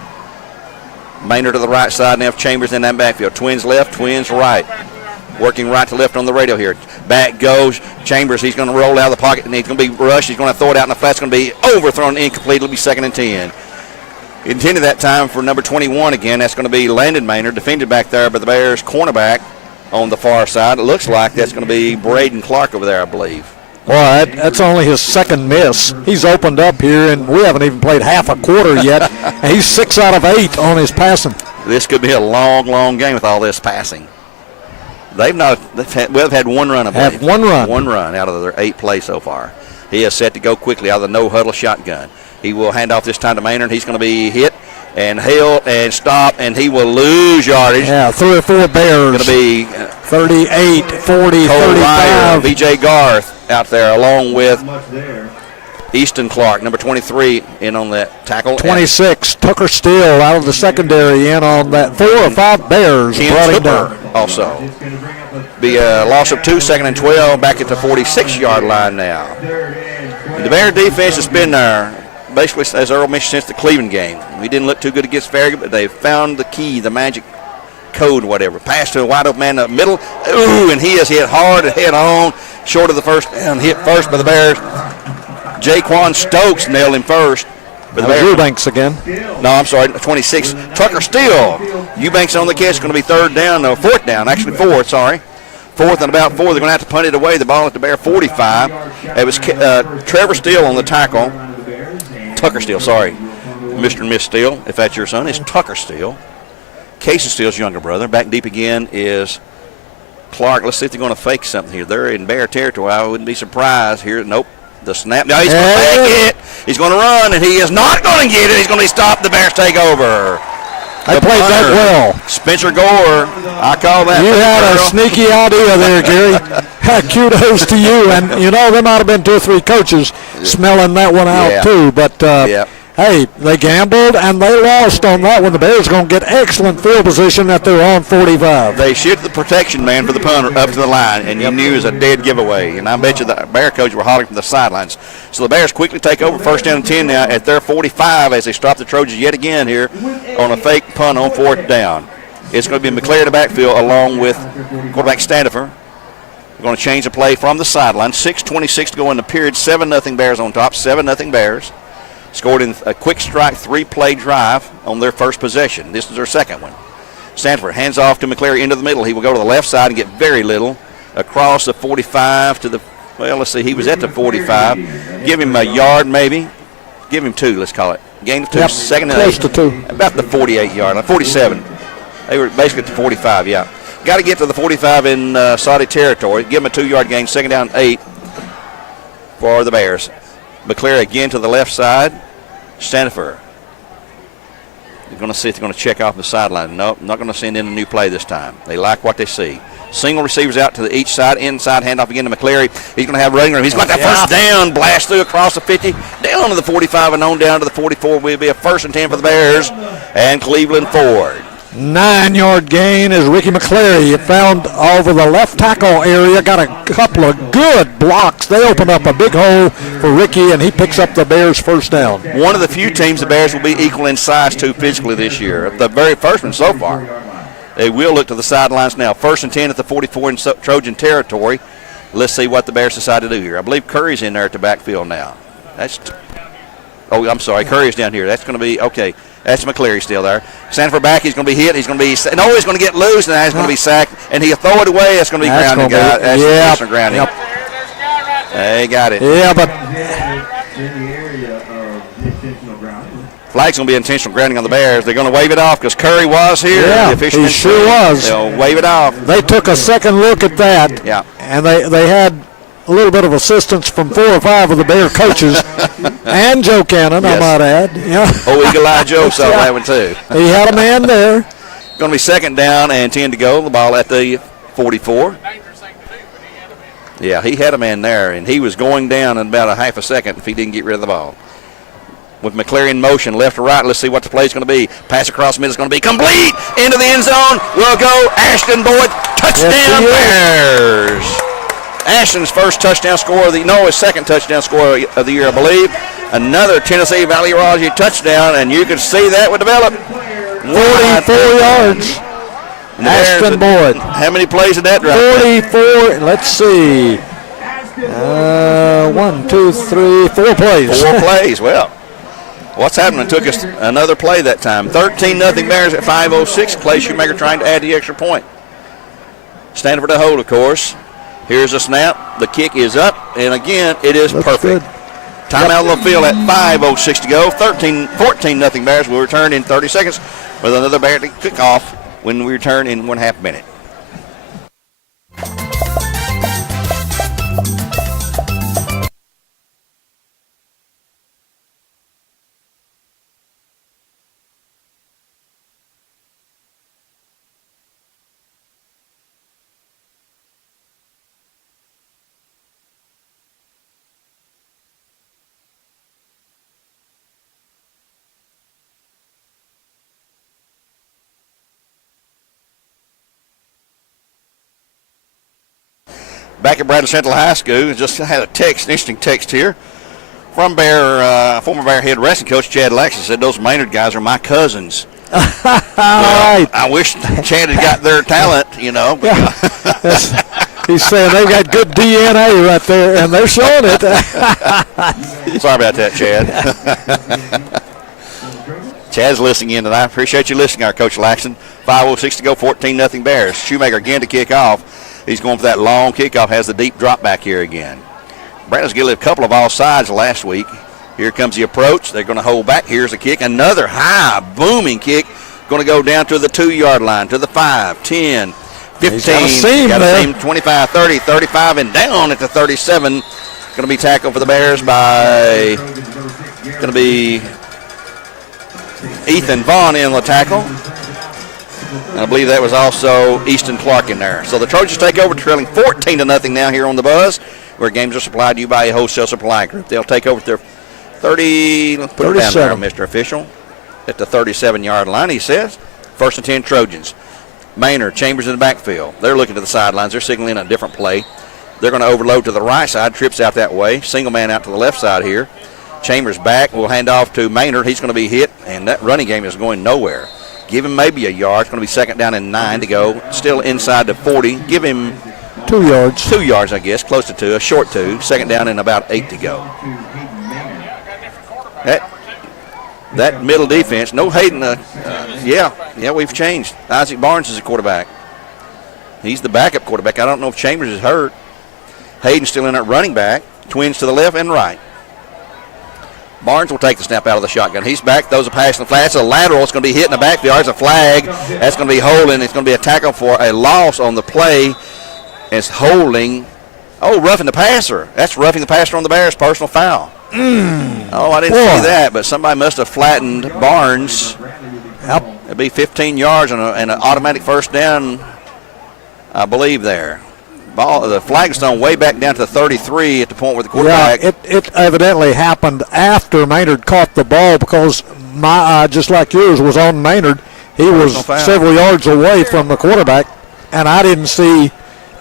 Maynard to the right side, now Chambers in that backfield. Twins left, Twins right. Working right to left on the radio here. Back goes Chambers. He's going to roll out of the pocket, and he's going to be rushed. He's going to throw it out in the flat. It's going to be overthrown, incomplete. It'll be 2nd and 10. Intended that time for number 21 again. That's going to be Landon Maynard, defended back there by the Bears cornerback on the far side. It looks like that's going to be Braden Clark over there, I believe. Well, that's only his second miss. He's opened up here, and we haven't even played half a quarter yet. And he's 6 out of 8 on his passing. This could be a long game with all this passing. They've had one run, I believe. Have one run. One run out of their 8 plays so far. He is set to go quickly out of the no-huddle shotgun. He will hand off this time to Maynard. He's going to be hit and held and stopped, and he will lose yardage. Yeah, 3 or 4 Bears. Going to be 38, 40, Cole 35. Ryer, B.J. Garth out there along with Easton Clark, number 23, in on that tackle. 26, Tucker Steele out of the secondary in on that. 4 or 5 Bears brought him down. Also. Be a loss of 2, 2nd and 12, back at the 46-yard line now. The Bear defense has been there, basically, as Earl mentioned, since the Cleveland game. We didn't look too good against Farragut, but they found the key, the magic code, whatever. Pass to a wide open man in the middle. Ooh, and he is hit hard and head on, short of the first down, hit first by the Bears. Jaquan Stokes nailed him first. Eubanks again. No, I'm sorry, 26. Tucker Steele. Eubanks on the catch. Going to be 4th down, actually 4th, sorry. 4th and about 4. They're going to have to punt it away. The ball at the Bear 45. It was Trevor Steele on the tackle. Tucker Steele, sorry. Mr. and Miss Steele, if that's your son, it's Tucker Steele. Casey Steele's younger brother. Back deep again is Clark. Let's see if they're going to fake something here. They're in Bear territory. I wouldn't be surprised here. Nope. The snap. No, he's going to fake it. He's going to run, and he is not going to get it. He's going to be stopped. The Bears take over. They played that well. Spencer Gore, I call that. You had a sneaky idea there, Gary. Kudos to you. And, there might have been 2 or 3 coaches smelling that one out too. But, hey, they gambled, and they lost on that one. The Bears are going to get excellent field position at their own 45. They shifted the protection man for the punter up to the line, and you knew it was a dead giveaway. And I bet you the Bear coach were hollering from the sidelines. So the Bears quickly take over 1st down and 10 now at their 45 as they stop the Trojans yet again here on a fake punt on 4th down. It's going to be McClary to backfield along with quarterback Standifer. We're going to change the play from the sideline. 6:26 to go in the period. 7-0 Bears on top. 7-0 Bears. Scored in a quick strike 3-play drive on their first possession. This is their second one. Stanford hands off to McClary into the middle. He will go to the left side and get very little across the 45 to the, let's see, he was at the 45. Give him a yard maybe. Give him 2, let's call it. Gain of 2, 2nd and 8. Close to 2. About the 48-yard line, 47. They were basically at the 45, yeah. Got to get to the 45 in Soddy territory. Give him a 2-yard gain, 2nd down 8 for the Bears. McClary again to the left side. Standifer. They're going to see if they're going to check off the sideline. Nope, not going to send in a new play this time. They like what they see. Single receivers out to each side, inside, handoff again to McClary. He's going to have running room. He's got that first down, blast through across the 50, down to the 45 and on down to the 44. Will be a 1st and 10 for the Bears and Cleveland Ford. 9-yard gain as Ricky McClary found over the left tackle area, got a couple of good blocks. They open up a big hole for Ricky, and he picks up the Bears' 1st down. One of the few teams the Bears will be equal in size to physically this year. The very first one so far. They will look to the sidelines now. 1st and 10 at the 44 in Trojan territory. Let's see what the Bears decide to do here. I believe Curry's in there at the backfield now. I'm sorry, Curry's down here. That's going to be, okay. That's McCleary still there. Sanford back, he's going to be hit. He's going to be, he's going to get loose, and he's going to be sacked. And he'll throw it away. That's going to be grounding. That's grounding. They got it. Yeah, but flag's going to be intentional grounding on the Bears. They're going to wave it off because Curry was here. Yeah, he sure was. They'll wave it off. They took a second look at that. Yeah. And they had a little bit of assistance from 4 or 5 of the Bear coaches and Joe Cannon, yes. I might add. Yeah. Oh, Eagle Eye Joe saw that one too. He had a man there. Going to be 2nd down and 10 to go. The ball at the 44. Yeah, he had a man there, and he was going down in about a half a second if he didn't get rid of the ball. With McCleary in motion, left to right, let's see what the play is going to be. Pass across mid is going to be complete. Into the end zone. Will go Ashton Boyd. Touchdown Bears. Ashton's first touchdown score his second touchdown score of the year, I believe. Another Tennessee Valley Raji touchdown, and you can see that would develop. 44 yards. Ashton Boyd. How many plays did that drive? 44. Let's see. 1, 2, 3, 4 plays. 4 plays. Well, what's happening? Took us another play that time. 13-0 Bears at 5:06. Clay Shoemaker trying to add the extra point. Standing for the hold, of course. Here's a snap. The kick is up, and again, it is perfect. Good. Timeout on the field at 5:06 to go. 14-0 Bears will return in 30 seconds with another Bear to kick off when we return in 1/2 minute. Back at Bradley Central High School, just had an interesting text here from former Bear head wrestling coach Chad Laxton. Said those Maynard guys are my cousins. Well, I wish Chad had got their talent, Yeah. He's saying they got good DNA right there, and they're showing it. Sorry about that, Chad. Chad's listening in tonight. I appreciate you listening, our Coach Laxton. 5:06 to go, 14-0 Bears. Shoemaker again to kick off. He's going for that long kickoff, has the deep drop back here again. Brandon's getting a couple of offsides last week. Here comes the approach. They're going to hold back. Here's a kick. Another high, booming kick. Going to go down to the 2-yard line, to the 5, 10, 15. Got a seam, 25, 30, 35, and down at the 37. Going to be tackled for the Bears by, going to be Ethan Vaughn in the tackle. And I believe that was also Easton Clark in there. So the Trojans take over, trailing 14-0 now here on the Buzz, where games are supplied to you by a wholesale supply group. They'll take over at their 30, put it down there, Mr. Official, at the 37-yard line, he says. 1st and 10 Trojans. Maynard, Chambers in the backfield. They're looking to the sidelines. They're signaling a different play. They're going to overload to the right side, trips out that way. Single man out to the left side here. Chambers back. We'll hand off to Maynard. He's going to be hit, and that running game is going nowhere. Give him maybe a yard. It's going to be 2nd down and 9 to go. Still inside the 40. Give him 2 yards. 2 yards, I guess. Close to 2. A short 2. 2nd down and about 8 to go. That middle defense. No Hayden. Yeah, we've changed. Isaac Barnes is the quarterback. He's the backup quarterback. I don't know if Chambers is hurt. Hayden's still in at running back. Twins to the left and right. Barnes will take the snap out of the shotgun. He's back, throws a pass in the flat. It's a lateral. It's going to be hit in the backfield. There's a flag. That's going to be holding. It's going to be a tackle for a loss on the play. It's holding. Oh, roughing the passer. That's roughing the passer on the Bears. Personal foul. Oh, I didn't see that, but somebody must have flattened Barnes. Yep. It'd be 15 yards and an automatic 1st down, I believe, there. The flag is thrown way back down to the 33 at the point where the quarterback. Yeah, it evidently happened after Maynard caught the ball because my eye, just like yours, was on Maynard. He was several yards away from the quarterback, and I didn't see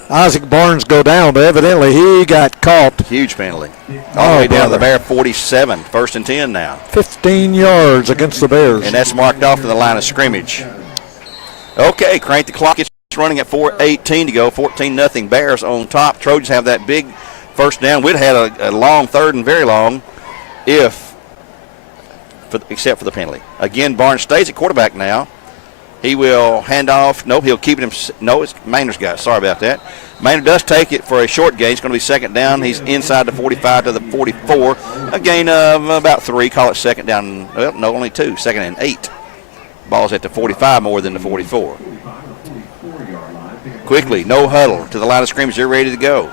Isaac Barnes go down, but evidently he got caught. Huge penalty. All the way down to the Bear 47, 1st and 10 now. 15 yards against the Bears. And that's marked off to the line of scrimmage. Okay, crank the clock. It's running at 4:18 to go. 14-0 Bears on top. Trojans have that big 1st down. We'd have had a long 3rd and very long except for the penalty. Again, Barnes stays at quarterback now. He will hand off. Nope, he'll keep it. No, it's Maynard's guy. Sorry about that. Maynard does take it for a short gain. It's going to be 2nd down. He's inside the 45 to the 44. A gain of about 3. Call it 2nd down. Well, no, only 2. 2nd and 8. Ball's at the 45 more than the 44. Quickly, no huddle to the line of scrimmage. They're ready to go.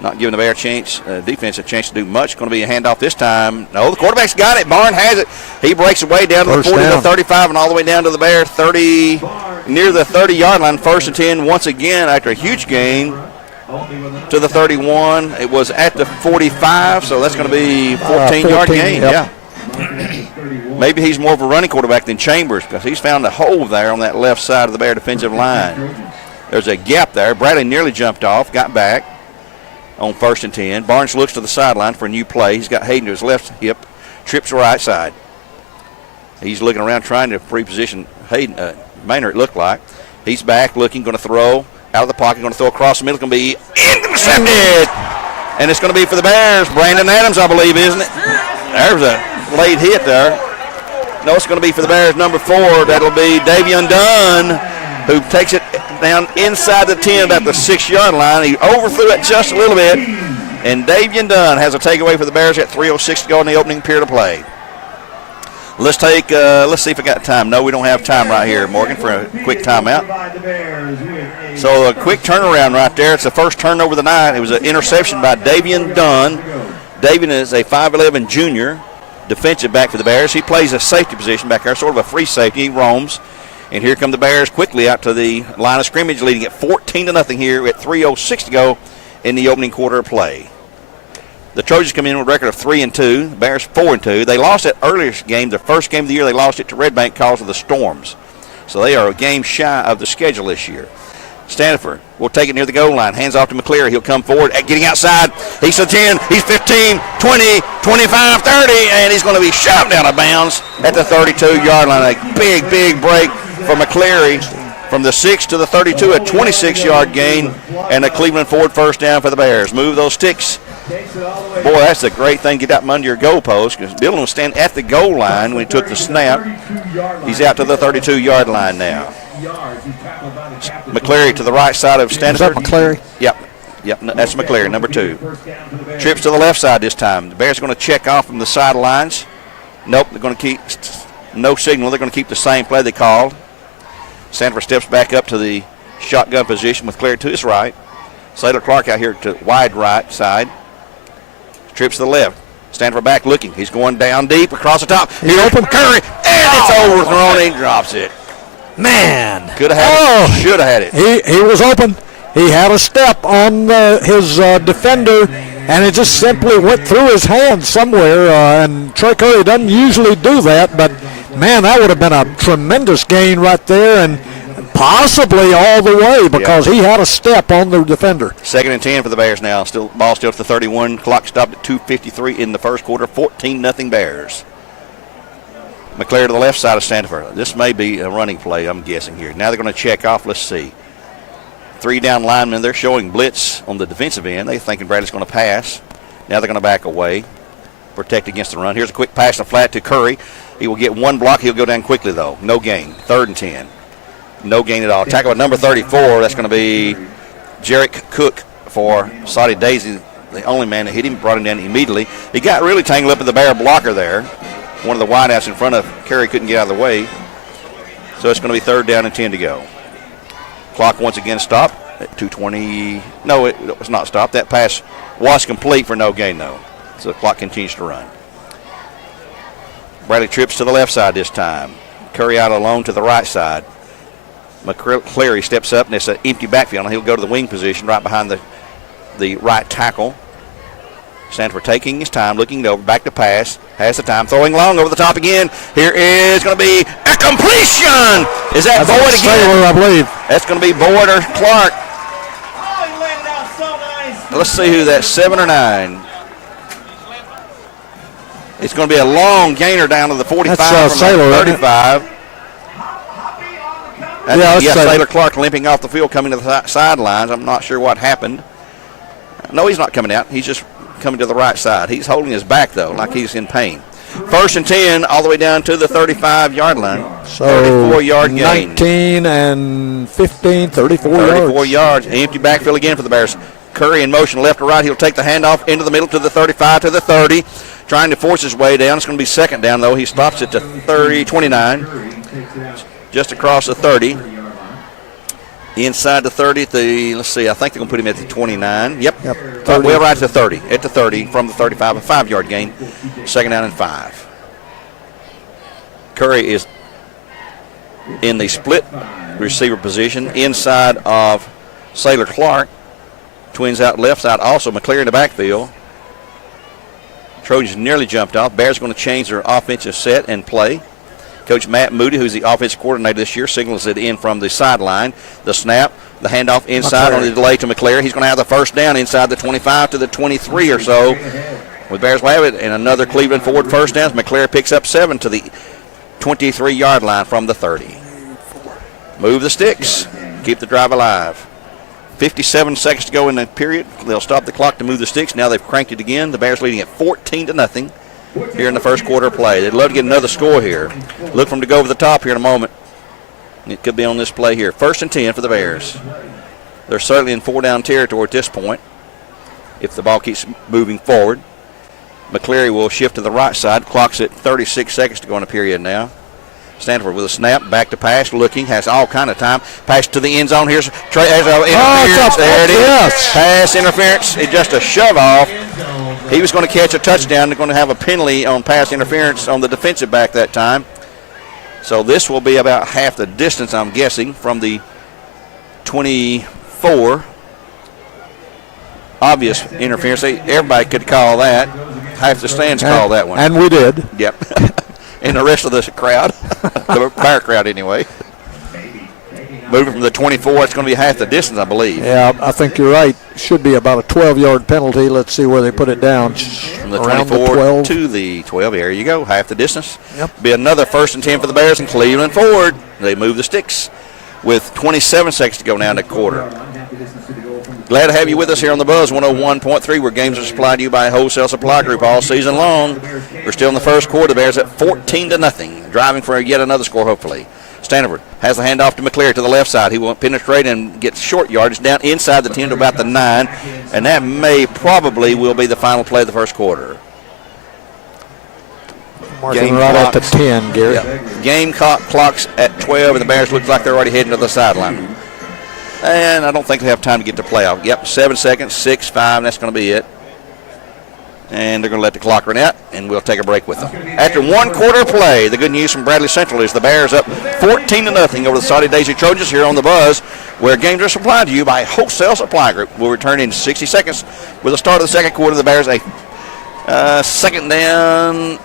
Not giving the Bear defense a chance to do much. Going to be a handoff this time. No, the quarterback's got it. Barnes has it. He breaks away down to the 40 to 35 and all the way down to the Bear 30. near the 30-yard line, 1st and 10 once again after a huge gain to the 31. It was at the 45, so that's going to be 14-yard gain. Yep. Yeah. Maybe he's more of a running quarterback than Chambers because he's found a hole there on that left side of the Bear defensive line. There's a gap there. Bradley nearly jumped off, got back on 1st and 10. Barnes looks to the sideline for a new play. He's got Hayden to his left hip, trips the right side. He's looking around trying to reposition Hayden, Maynard, it looked like. He's back looking, going to throw out of the pocket, going to throw across the middle, going to be intercepted. And it's going to be for the Bears. Brandon Adams, I believe, isn't it? There's a late hit there. No, it's going to be for the Bears, number 4. That'll be Davion Dunn, who takes it down inside the 10, about the 6-yard line. He overthrew it just a little bit. And Davion Dunn has a takeaway for the Bears at 3:06 to go in the opening period of play. Let's see if I got time. No, we don't have time right here, Morgan, for a quick timeout. So a quick turnaround right there. It's the first turnover of the night. It was an interception by Davion Dunn. Davion is a 5'11 junior defensive back for the Bears. He plays a safety position back there, sort of a free safety. He roams. And here come the Bears quickly out to the line of scrimmage, leading at 14-0 here at 3:06 to go in the opening quarter of play. The Trojans come in with a record of 3-2. The Bears 4-2. They lost that earlier game, the first game of the year. They lost it to Red Bank because of the storms. So they are a game shy of the schedule this year. Stanford will take it near the goal line. Hands off to McCleary. He'll come forward, getting outside. He's to 10. He's 15, 20, 25, 30, and he's going to be shoved out of bounds at the 32-yard line. A big, big break for McCleary from the 6 to the 32, a 26-yard gain, and a Cleveland Ford first down for the Bears. Move those sticks. Boy, that's a great thing. Get out from under your goalpost because Dillon was standing at the goal line when he took the snap. He's out to the 32-yard line now. McCleary to the right side of Stanford. Is that McCleary? Yep, that's McCleary, number 2. Trips to the left side this time. The Bears are going to check off from the sidelines. Nope, they're going to keep no signal. They're going to keep the same play they called. Stanford steps back up to the shotgun position with McCleary to his right. Saylor Clark out here to wide right side. Trips to the left. Stanford back looking. He's going down deep across the top. He's open. Curry, and it's overthrown. And he drops it. Man. Could have had it. Should have had it. He was open. He had a step on his defender, and it just simply went through his hands somewhere. And Trey Curry doesn't usually do that, but, man, that would have been a tremendous gain right there, and possibly all the way because he had a step on the defender. 2nd and 10 for the Bears now. Ball still at the 31. Clock stopped at 2:53 in the first quarter. 14-0 Bears. McCleary to the left side of Stanford. This may be a running play, I'm guessing here. Now they're going to check off. Let's see. 3 down linemen. They're showing blitz on the defensive end. They're thinking Bradley's going to pass. Now they're going to back away, protect against the run. Here's a quick pass to flat to Curry. He will get one block. He'll go down quickly, though. No gain. 3rd and 10. No gain at all. Tackle at number 34. That's going to be Jarek Cook for Soddy Daisy, the only man that hit him, brought him down immediately. He got really tangled up in the Bear blocker there. One of the wideouts in front of Curry couldn't get out of the way. So it's going to be 3rd down and 10 to go. Clock once again stopped at 2:20. No, it was not stopped. That pass was complete for no gain, though. So the clock continues to run. Bradley trips to the left side this time. Curry out alone to the right side. McCleary steps up, and it's an empty backfield, and he'll go to the wing position right behind the right tackle. Stanford taking his time, looking over, back to pass, has the time, throwing long over the top again. Here is going to be a completion. Is that Boyd again? Saylor, I believe. That's going to be Boyd or Clark. Let's see who that's, 7 or 9. It's going to be a long gainer down to the 45 That's, from Saylor, the 35. Yeah, Saylor Clark limping off the field, coming to the sidelines. I'm not sure what happened. No, he's not coming out. He's just coming to the right side. He's holding his back, though, like he's in pain. 1st and 10, all the way down to the 35-yard line. So 34-yard gain. 19 and 15, 34 yards. 34 yards. Empty backfield again for the Bears. Curry in motion left to right. He'll take the handoff into the middle to the 35 to the 30. Trying to force his way down. It's going to be 2nd down, though. He stops at the 29. Just across the 30. Inside the 30, let's see, I think they're going to put him at the 29. Yep. Well, right to the 30. At the 30 from the 35, a 5-yard gain. 2nd down and 5. Curry is in the split receiver position inside of Sailor Clark. Twins out left side. Also McCleary in the backfield. Trojans nearly jumped off. Bears going to change their offensive set and play. Coach Matt Moody, who's the offensive coordinator this year, signals it in from the sideline. The snap, the handoff inside on the delay to McCleary. He's going to have the first down inside the 25 to the 23 or so. With Bears will have it, and another Cleveland Ford first down. McCleary picks up 7 to the 23-yard line from the 30. Move the sticks. Keep the drive alive. 57 seconds to go in the period. They'll stop the clock to move the sticks. Now they've cranked it again. The Bears leading at 14-0 here in the first quarter of play. They'd love to get another score here. Look for them to go over the top here in a moment. It could be on this play here. 1st and 10 for the Bears. They're certainly in 4-down territory at this point if the ball keeps moving forward. McCleary will shift to the right side. Clock's at 36 seconds to go in the period now. Stanford with a snap, back to pass, looking, has all kind of time. Pass to the end zone. Here's Trey. Interference. There it is. Yes. Pass interference. It's just a shove off. He was going to catch a touchdown. They're going to have a penalty on pass interference on the defensive back that time. So this will be about half the distance, I'm guessing, from the 24. Obvious interference. Everybody could call that. Half the stands call that one. And we did. Yep. And the rest of the crowd, the Bear crowd anyway. Moving from the 24, it's going to be half the distance, I believe. Yeah, I think you're right. Should be about a 12-yard penalty. Let's see where they put it down. From the 24 to the 12. There you go, half the distance. Yep. Be another 1st and 10 for the Bears and Cleveland Ford. They move the sticks with 27 seconds to go now in the quarter. Glad to have you with us here on the Buzz 101.3, where games are supplied to you by Wholesale Supply Group all season long. We're still in the first quarter. The Bears at 14-0, driving for yet another score, hopefully. Stanford has the handoff to McCleary to the left side. He will penetrate and get short yardage down inside the 10 to about the 9, and that probably will be the final play of the first quarter. Marking right at the 10, Gary. Yeah. Game clocks at 12, and the Bears look like they're already heading to the sideline. And I don't think they have time to get to playoff. Yep, 7 seconds, 6, 5, that's going to be it. And they're going to let the clock run out, and we'll take a break with them. After 1 quarter play, the good news from Bradley Central is the Bears up 14-0 over the Soddy Daisy Trojans here on the Buzz, where games are supplied to you by Wholesale Supply Group. We'll return in 60 seconds with the start of the second quarter. The Bears a second down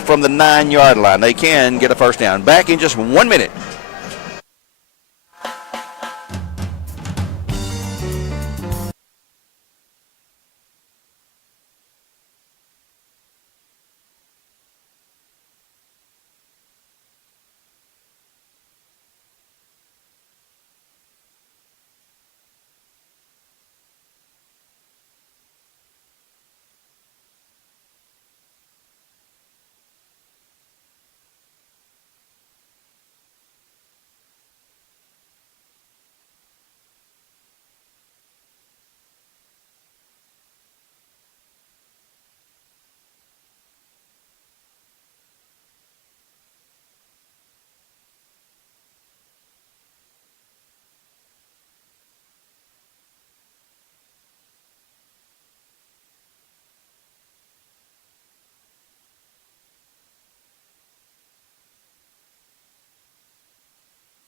from the 9-yard line. They can get a first down. Back in just 1 minute.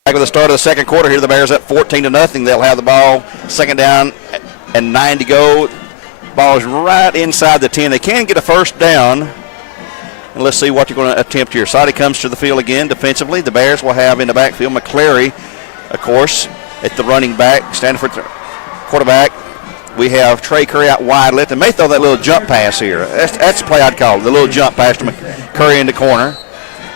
Back with the start of the second quarter here, the Bears up 14-0. They'll have the ball, second down and 9 to go. Ball is right inside the 10. They can get a first down. And let's see what they're going to attempt here. Soddy comes to the field again defensively. The Bears will have in the backfield McCleary, of course, at the running back. Stanford quarterback. We have Trey Curry out wide left. They may throw that little jump pass here. That's the play I'd call it, the little jump pass to Curry in the corner.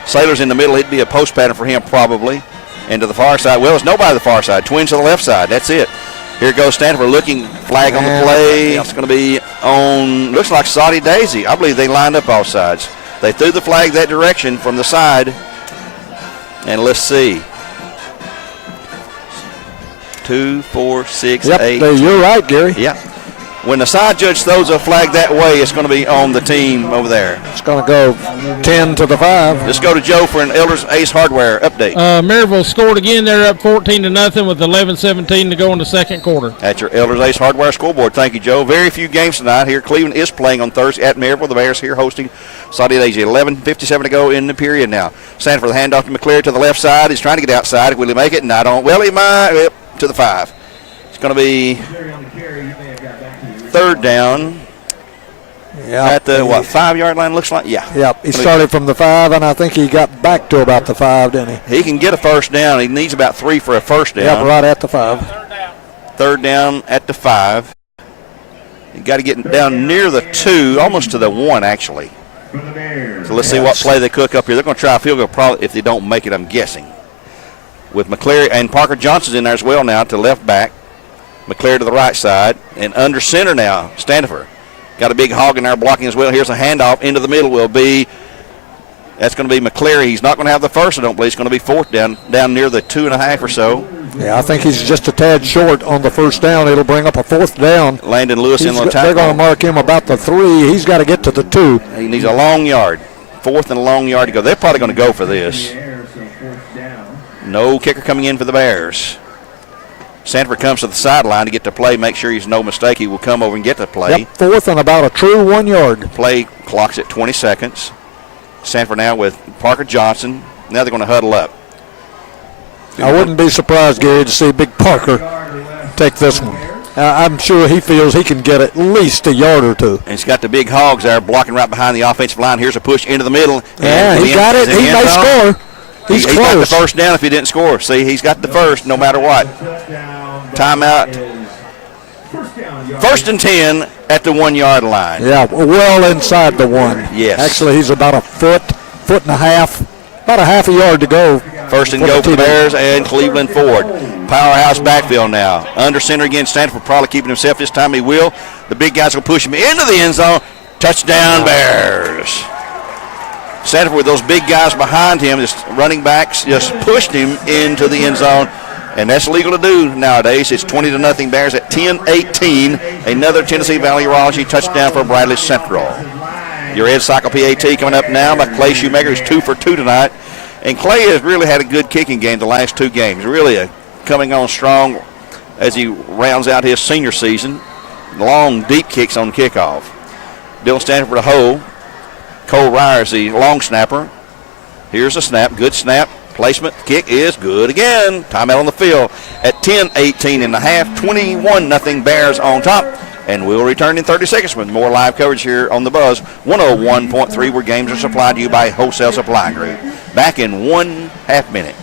Sailor's in the middle. It'd be a post pattern for him probably. And to the far side, well, there's nobody to the far side. Twins to the left side. That's it. Here goes Stanford looking. Flag on the play. It's going to be on, looks like Soddy Daisy. I believe they lined up all sides. They threw the flag that direction from the side. And let's see. 2, 4, 6, 8. You're right, Gary. Yeah. When the side judge throws a flag that way, it's going to be on the team over there. It's going to go 10 to the 5. Let's go to Joe for an Elders Ace Hardware update. Maryville scored again. They're up 14-0 with 11:17 to go in the second quarter. That's your Elders Ace Hardware scoreboard. Thank you, Joe. Very few games tonight here. Cleveland is playing on Thursday at Maryville. The Bears here hosting Soddy. 11:57 to go in the period now. Sanford the handoff to McCleary to the left side. He's trying to get outside. Will he make it? No, don't. Well, he might. To the 5. It's going to be third down at the, 5-yard line, looks like? Yeah. Yep, he started from the 5, and I think he got back to about the 5, didn't he? He can get a first down. He needs about 3 for a first down. Yep, right at the 5. Third down at the 5. You got to get down near the 2, almost to the 1, actually. So let's see what play they cook up here. They're going to try a field goal probably if they don't make it, I'm guessing. With McCleary and Parker Johnson's in there as well now to left back. McCleary to the right side. And under center now, Standifer. Got a big hog in there blocking as well. Here's a handoff into the middle that's going to be McCleary. He's not going to have the first, I don't believe. It's going to be fourth down near the 2.5 or so. Yeah, I think he's just a tad short on the first down. It'll bring up a fourth down. Landon Lewis in on the tackle. They're going to mark him about the 3. He's got to get to the 2. He needs a long yard. Fourth and a long yard to go. They're probably going to go for this. No kicker coming in for the Bears. Sanford comes to the sideline to get the play, make sure he's no mistake. He will come over and get the play. Yep, fourth and about a true 1 yard. Play clocks at 20 seconds. Sanford now with Parker Johnson. Now they're going to huddle up. I wouldn't be surprised, Gary, to see Big Parker take this one. I'm sure he feels he can get at least a yard or 2. And he's got the big hogs there blocking right behind the offensive line. Here's a push into the middle. Yeah, he got it. He may score. He's close. He got the first down if he didn't score. See, he's got the first no matter what. Timeout. First and 10 at the 1 yard line. Yeah, well inside the 1. Yes. Actually, he's about a foot and a half, about a half a yard to go. First and go for the Bears and Cleveland Ford. Powerhouse backfield now. Under center again. Stanford probably keeping himself this time. He will. The big guys will push him into the end zone. Touchdown Bears. Stanford with those big guys behind him, just running backs, just pushed him into the end zone. And that's legal to do nowadays. It's 20-0 Bears at 10-18. Another Tennessee Valley Urology touchdown for Bradley Central. Your Ed Cycle PAT coming up now by Clay Shoemaker, who's 2 for 2 tonight. And Clay has really had a good kicking game the last 2 games. Really coming on strong as he rounds out his senior season. Long, deep kicks on kickoff. Dylan Stanford a hole. Cole Ryers, the long snapper. Here's a snap. Good snap. Placement. Kick is good again. Timeout on the field at 10-18 in the half. 21-0 Bears on top. And we'll return in 30 seconds with more live coverage here on the Buzz 101.3, where games are supplied to you by Wholesale Supply Group. Back in 1/2 minute.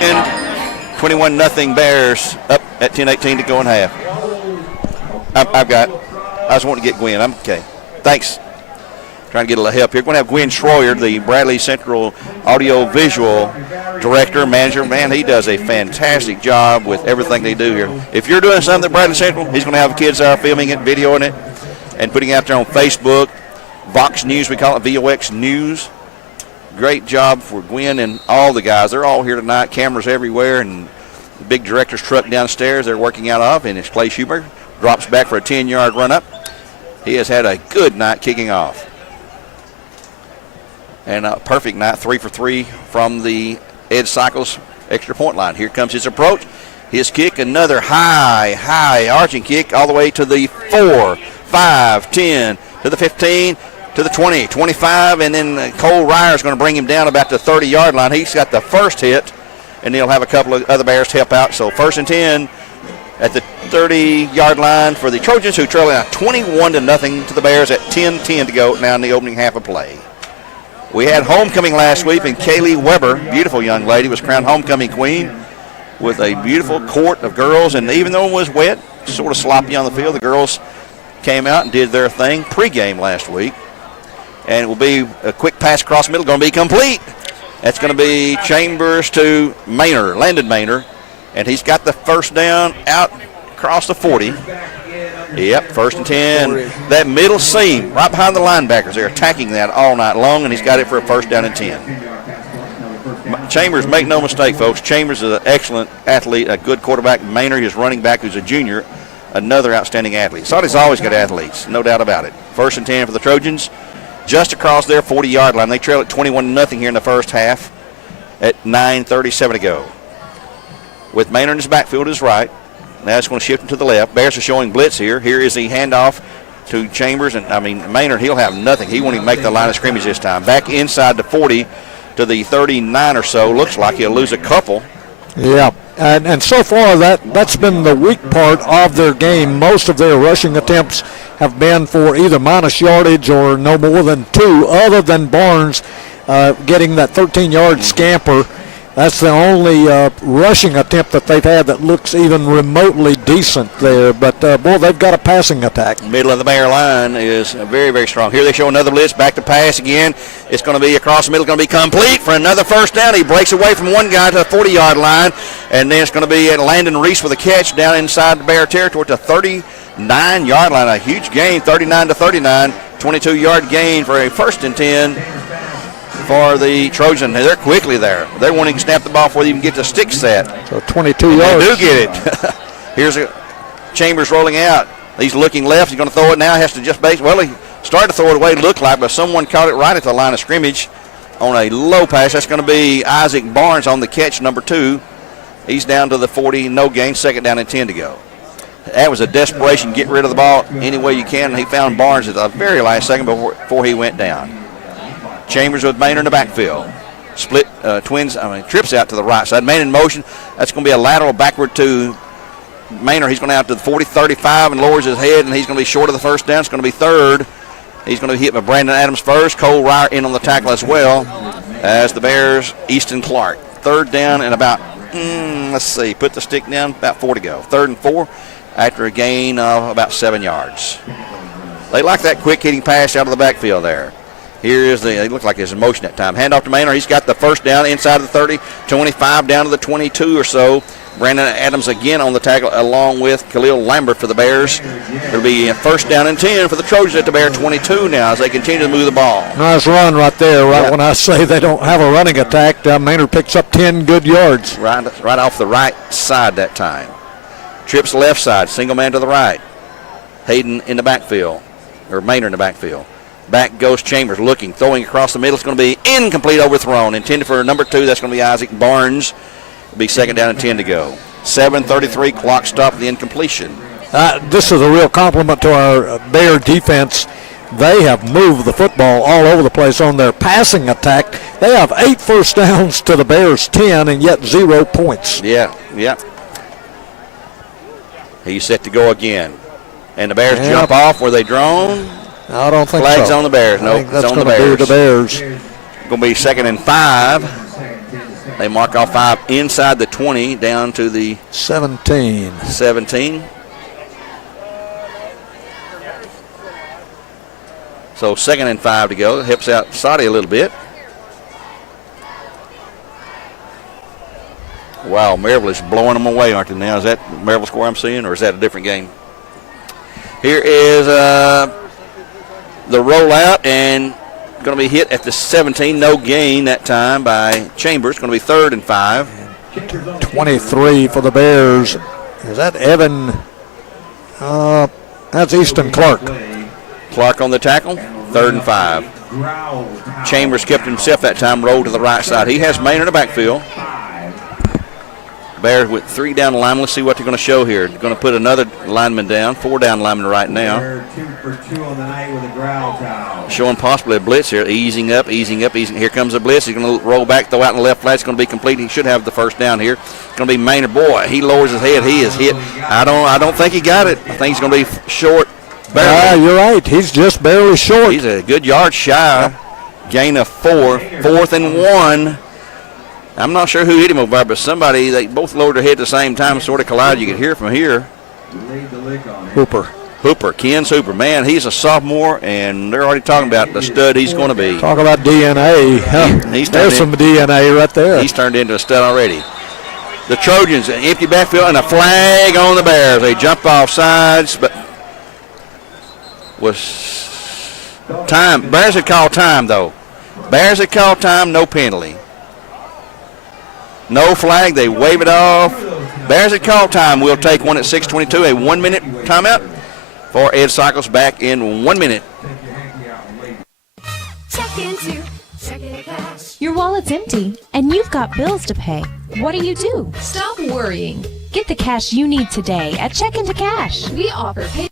And 21-0 Bears up at 10-18 to go in half. I just want to get Gwen. I'm okay. Thanks. Trying to get a little help here. We're going to have Gwen Schroyer, the Bradley Central audio-visual director, manager. Man, he does a fantastic job with everything they do here. If you're doing something at Bradley Central, he's going to have the kids there filming it, videoing it, and putting it out there on Facebook. Vox News, we call it VOX News. Great job for Gwen and all the guys. They're all here tonight. Cameras everywhere, and the big director's truck downstairs they're working out of, and it's Clay Schumer. Drops back for a 10-yard run-up. He has had a good night kicking off. And a perfect night, 3 for 3 from the Ed Cycles extra point line. Here comes his approach. His kick, another high arching kick all the way to the 4, 5, 10, to the 15, to the 20, 25, and then Cole Ryer is going to bring him down about the 30-yard line. He's got the first hit, and he'll have a couple of other Bears to help out. So 1st and 10 at the 30-yard line for the Trojans, who trail out 21-0 to the Bears at 10-10 to go now in the opening half of play. We had homecoming last week, and Kaylee Weber, beautiful young lady, was crowned homecoming queen with a beautiful court of girls. And even though it was wet, sort of sloppy on the field, the girls came out and did their thing pregame last week. And it will be a quick pass across the middle, going to be complete. That's going to be Chambers to Maynard, Landon Maynard. And he's got the first down out across the 40. Yep, 1st and 10. That middle seam right behind the linebackers, they're attacking that all night long, and he's got it for a 1st down and 10. Chambers, make no mistake, folks. Chambers is an excellent athlete, a good quarterback. Maynard, his running back, who's a junior, another outstanding athlete. Soddy's always got athletes, no doubt about it. 1st and 10 for the Trojans. Just across their 40-yard line. They trail at 21-0 here in the first half at 9:37 to go. With Maynard in his backfield to his right. Now it's going to shift him to the left. Bears are showing blitz here. Here is the handoff to Chambers. And, Maynard, he'll have nothing. He won't even make the line of scrimmage this time. Back inside the 40 to the 39 or so. Looks like he'll lose a couple. Yeah, and so far that's been the weak part of their game. Most of their rushing attempts have been for either minus yardage or no more than 2, other than Barnes getting that 13-yard scamper. That's the only rushing attempt that they've had that looks even remotely decent there. But, boy, they've got a passing attack. Middle of the Bear line is very, very strong. Here they show another blitz, back to pass again. It's going to be across the middle, going to be complete for another 1st down. He breaks away from one guy to the 40-yard line, and then it's going to be at Landon Reese with a catch down inside the Bear territory to 39-yard line. A huge gain, 39-39, 22-yard gain for a 1st and 10. For the Trojan. They're quickly there. They won't even snap the ball before they even get the stick set. So 22 yards. They do get it. Here's Chambers rolling out. He's looking left. He's going to throw it now. He has to just base. Well, he started to throw it away, it looked like, but someone caught it right at the line of scrimmage on a low pass. That's going to be Isaac Barnes on the catch, number 2. He's down to the 40, no gain, 2nd down and 10 to go. That was a desperation. Get rid of the ball any way you can. And he found Barnes at the very last second before he went down. Chambers with Maynard in the backfield. Split trips out to the right side. Man in motion. That's going to be a lateral backward to Maynard. He's going out to the 40-35 and lowers his head, and he's going to be short of the 1st down. It's going to be 3rd. He's going to be hit by Brandon Adams first. Cole Ryer in on the tackle as well as the Bears, Easton Clark. 3rd down and about, put the stick down, about 4 to go. 3rd and 4 after a gain of about 7 yards. They like that quick hitting pass out of the backfield there. Here is it looked like there's a motion that time. Hand off to Maynard. He's got the 1st down inside of the 30, 25 down to the 22 or so. Brandon Adams again on the tackle along with Khalil Lambert for the Bears. It'll be 1st down and 10 for the Trojans at the Bear 22 now as they continue to move the ball. Nice run right there. When I say they don't have a running attack, Maynard picks up 10 good yards. Right off the right side that time. Trips left side, single man to the right. Hayden in the backfield, or Maynard in the backfield. Back goes Chambers looking, throwing across the middle. It's going to be incomplete, overthrown. Intended for number 2. That's going to be Isaac Barnes. It'll be 2nd down and 10 to go. 7:33 clock stop the incompletion. This is a real compliment to our Bear defense. They have moved the football all over the place on their passing attack. They have 8 first downs to the Bears' 10 and yet 0 points. Yeah. He's set to go again. And the Bears jump off. Were they drawn? I don't think Flags so. on the Bears. No, that's on going the to Bears. be the Bears. Going to be 2nd and 5. They mark off 5 inside the 20 down to the 17. So 2nd and 5 to go. Helps out Soddy a little bit. Wow, Maryville is blowing them away, aren't they now? Is that Maryville score I'm seeing, or is that a different game? Here is the rollout, and going to be hit at the 17. No gain that time by Chambers. Going to be 3rd and 5. 23 for the Bears. Is that Evan? That's Easton Clark. Clark on the tackle. 3rd and 5. Chambers kept himself that time, rolled to the right side. He has Maynard in the backfield. Bears with 3 down linemen. Let's see what they're going to show here. They're going to put another lineman down. 4 down linemen right now. 2 for 2 on the night with a growl towel. Showing possibly a blitz here. Easing up. Here comes a blitz. He's going to roll back, throw out in the left flat. It's going to be complete. He should have the 1st down here. It's going to be Maynard. Boy, he lowers his head. He is hit. I don't think he got it. I think he's going to be short. You're right. He's just barely short. He's a good yard shy. Gain of 4. 4th and 1. I'm not sure who hit him over there, but somebody, they both lowered their head at the same time, sort of collided. You could hear from here. Hooper. Hooper, Ken's Hooper. Man, he's a sophomore, and they're already talking about the stud he's going to be. Talk about DNA. There's some DNA right there. He's turned into a stud already. The Trojans, an empty backfield and a flag on the Bears. They jump off sides, but was time. Bears had called time, though. Bears had called time, no penalty. No flag, they wave it off. Bears had called time. We'll take one at 6:22, a 1-minute timeout for Ed Cycles back in 1 minute. Your wallet's empty, and you've got bills to pay. What do? Stop worrying. Get the cash you need today at Check Into Cash. We offer pay.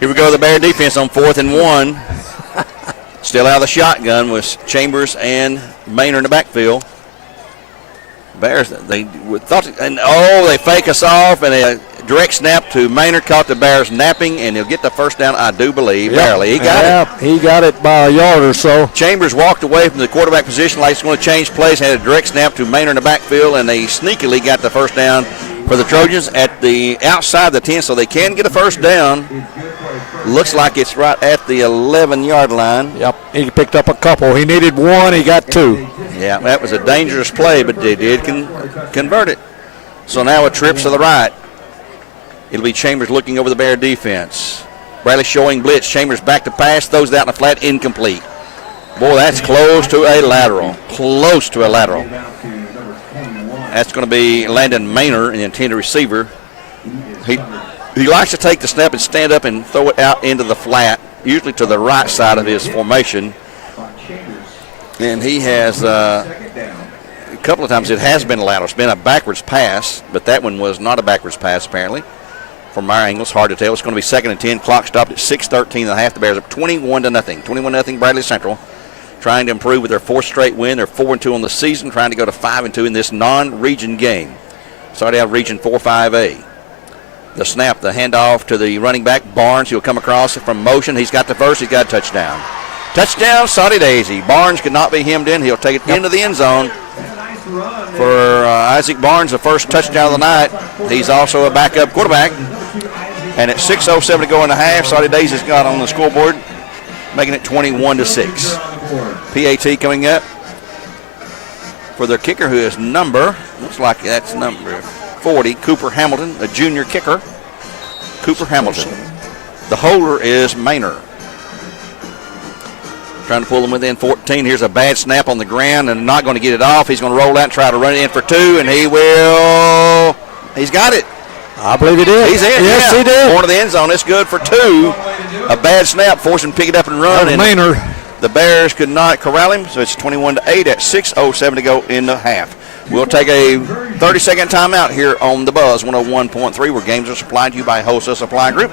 Here we go, the Bear defense on 4th and 1. Still out of the shotgun with Chambers and Maynard in the backfield. Bears, they thought, and they fake us off, and a direct snap to Maynard caught the Bears napping, and he'll get the first down, I do believe, barely. He got it. He got it by a yard or so. Chambers walked away from the quarterback position like he's going to change plays, had a direct snap to Maynard in the backfield, and they sneakily got the first down for the Trojans at the outside the 10, so they can get a first down. Looks like it's right at the 11-yard line. Yep, he picked up a couple. He needed one, he got two. Yeah, that was a dangerous play, but they did convert it. So now a trip to the right. It'll be Chambers looking over the Bear defense. Bradley showing blitz. Chambers back to pass, throws it out in the flat, incomplete. Boy, that's close to a lateral. Close to a lateral. That's going to be Landon Maynard, the intended receiver. He likes to take the snap and stand up and throw it out into the flat, usually to the right side of his formation. And he has, a couple of times it has been a lateral. It's been a backwards pass, but that one was not a backwards pass apparently. From our angle, it's hard to tell. It's going to be 2nd and 10. Clock stopped at 6:13 and a half. The Bears up 21-0. 21-0 Bradley Central. Trying to improve with their 4th straight win. They're 4-2 on the season, trying to go to 5-2 in this non-region game. Started out Region 4-5A. The snap, the handoff to the running back, Barnes. He'll come across from motion. He's got the first. He's got a touchdown. Touchdown, Soddy Daisy. Barnes could not be hemmed in. He'll take it into the end zone for Isaac Barnes, the first touchdown of the night. He's also a backup quarterback. And at 6:07 to go in the half, Soddy Daisy's got on the scoreboard, making it 21-6. PAT coming up for their kicker, who is looks like that's number 40, Cooper Hamilton, a junior kicker. Cooper Hamilton. The holder is Maynard. Trying to pull them within 14. Here's a bad snap on the ground and not going to get it off. He's going to roll out and try to run it in for 2, and he's got it. I believe he did. He's in. Yes, he did. Corner of the end zone. It's good for 2. A bad snap, forced him to pick it up and run. And Maynard. The Bears could not corral him, so it's 21-8 at 6:07 to go in the half. We'll take a 30-second timeout here on the Buzz 101.3, where games are supplied to you by Wholesale Supply Group,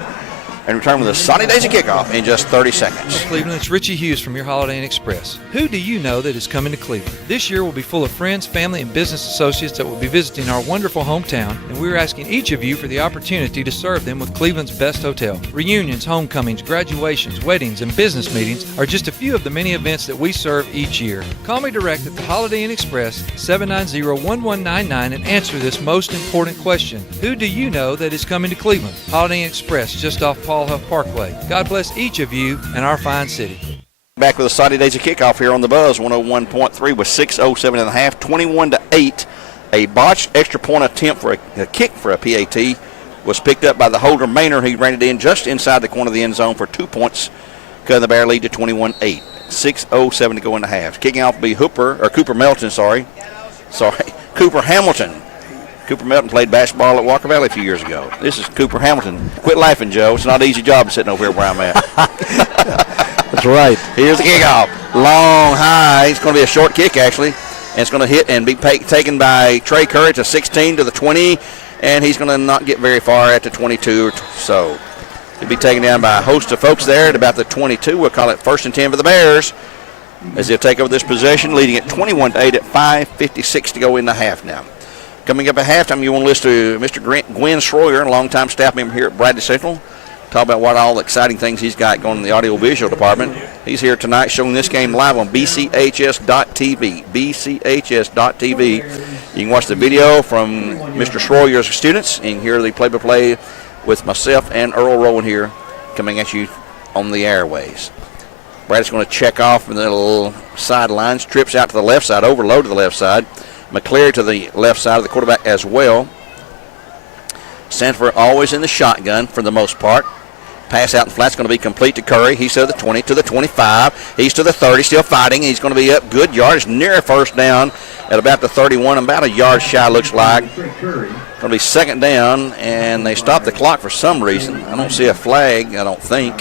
and return with a Soddy Daisy kickoff in just 30 seconds. Cleveland, it's Richie Hughes from your Holiday Inn Express. Who do you know that is coming to Cleveland? This year will be full of friends, family, and business associates that will be visiting our wonderful hometown, and we're asking each of you for the opportunity to serve them with Cleveland's best hotel. Reunions, homecomings, graduations, weddings, and business meetings are just a few of the many events that we serve each year. Call me direct at the Holiday Inn Express, 790-1199, and answer this most important question. Who do you know that is coming to Cleveland? Holiday Inn Express, just off Paul Huff Parkway. God bless each of you and our fine city. Back with a Soddy Daisy kickoff here on the Buzz 101.3 with 6:07 in the half, 21-8. A botched extra point attempt for a kick for a PAT was picked up by the holder Maynard. He ran it in just inside the corner of the end zone for 2 points, cutting the Bear lead to 21-8. 6:07 to go in the half. Kicking off will be Cooper Melton, Cooper Cooper Hamilton. Cooper Melton played basketball at Walker Valley a few years ago. This is Cooper Hamilton. Quit laughing, Joe. It's not an easy job sitting over here where I'm at. That's right. Here's the kickoff. Long, high. It's going to be a short kick, actually. And it's going to hit and be taken by Trey Curry to 16 to the 20. And he's going to not get very far at the 22 or so. He'll be taken down by a host of folks there at about the 22. We'll call it 1st and 10 for the Bears as they'll take over this possession, leading at 21-8 at 5:56 to go in the half now. Coming up at halftime, you want to listen to Mr. Gwen Schroyer, a longtime staff member here at Bradley Central. Talk about what all the exciting things he's got going in the audio-visual department. He's here tonight showing this game live on BCHS.TV. BCHS.TV. You can watch the video from Mr. Schroyer's students and hear the play-by-play with myself and Earl Rowan here coming at you on the airways. Brad's going to check off from the little sidelines, trips out to the left side, overload to the left side. McCleary to the left side of the quarterback as well. Sanford always in the shotgun for the most part. Pass out in flat's going to be complete to Curry. He's to the 20, to the 25. He's to the 30, still fighting. He's going to be up good yardage, near a first down at about the 31, about a yard shy looks like. Going to be second down, and they stopped the clock for some reason. I don't see a flag, I don't think.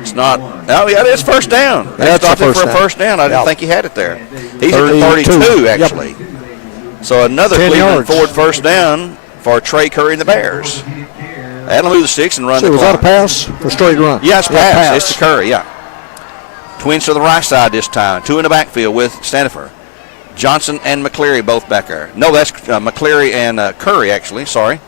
It's not. Oh, yeah, it is first down. They stopped it for a first down. I didn't think he had it there. He's at the 32, actually. Yep. So another Cleveland Ford first down for Trey Curry and the Bears. That'll move the sticks and run the clock. Was that a pass or straight run? Yeah, it's pass. It's to Curry, yeah. Twins to the right side this time. Two in the backfield with Stanifer. Johnson and McCleary both back there. No, that's McCleary and Curry, actually. Sorry.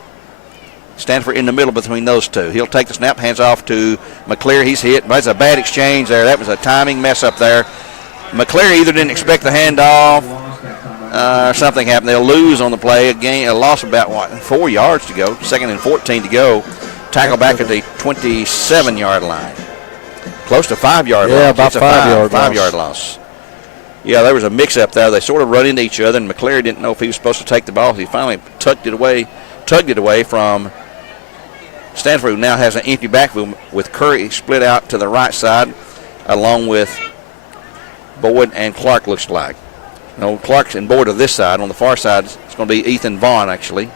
Stanford in the middle between those two. He'll take the snap, hands off to McCleary. He's hit. That's a bad exchange there. That was a timing mess up there. McCleary either didn't expect the handoff or something happened. They'll lose on the play. A loss about, 4 yards to go. 2nd and 14 to go. Tackle back at the 27-yard line. Close to 5-yard loss. Yeah, about 5-yard loss. Yeah, there was a mix-up there. They sort of run into each other, and McCleary didn't know if he was supposed to take the ball. He finally tugged it away from Stanford, who now has an empty backfield with Curry split out to the right side, along with Boyd and Clark, looks like. No, Clark and Boyd to this side. On the far side, it's going to be Ethan Vaughn, actually.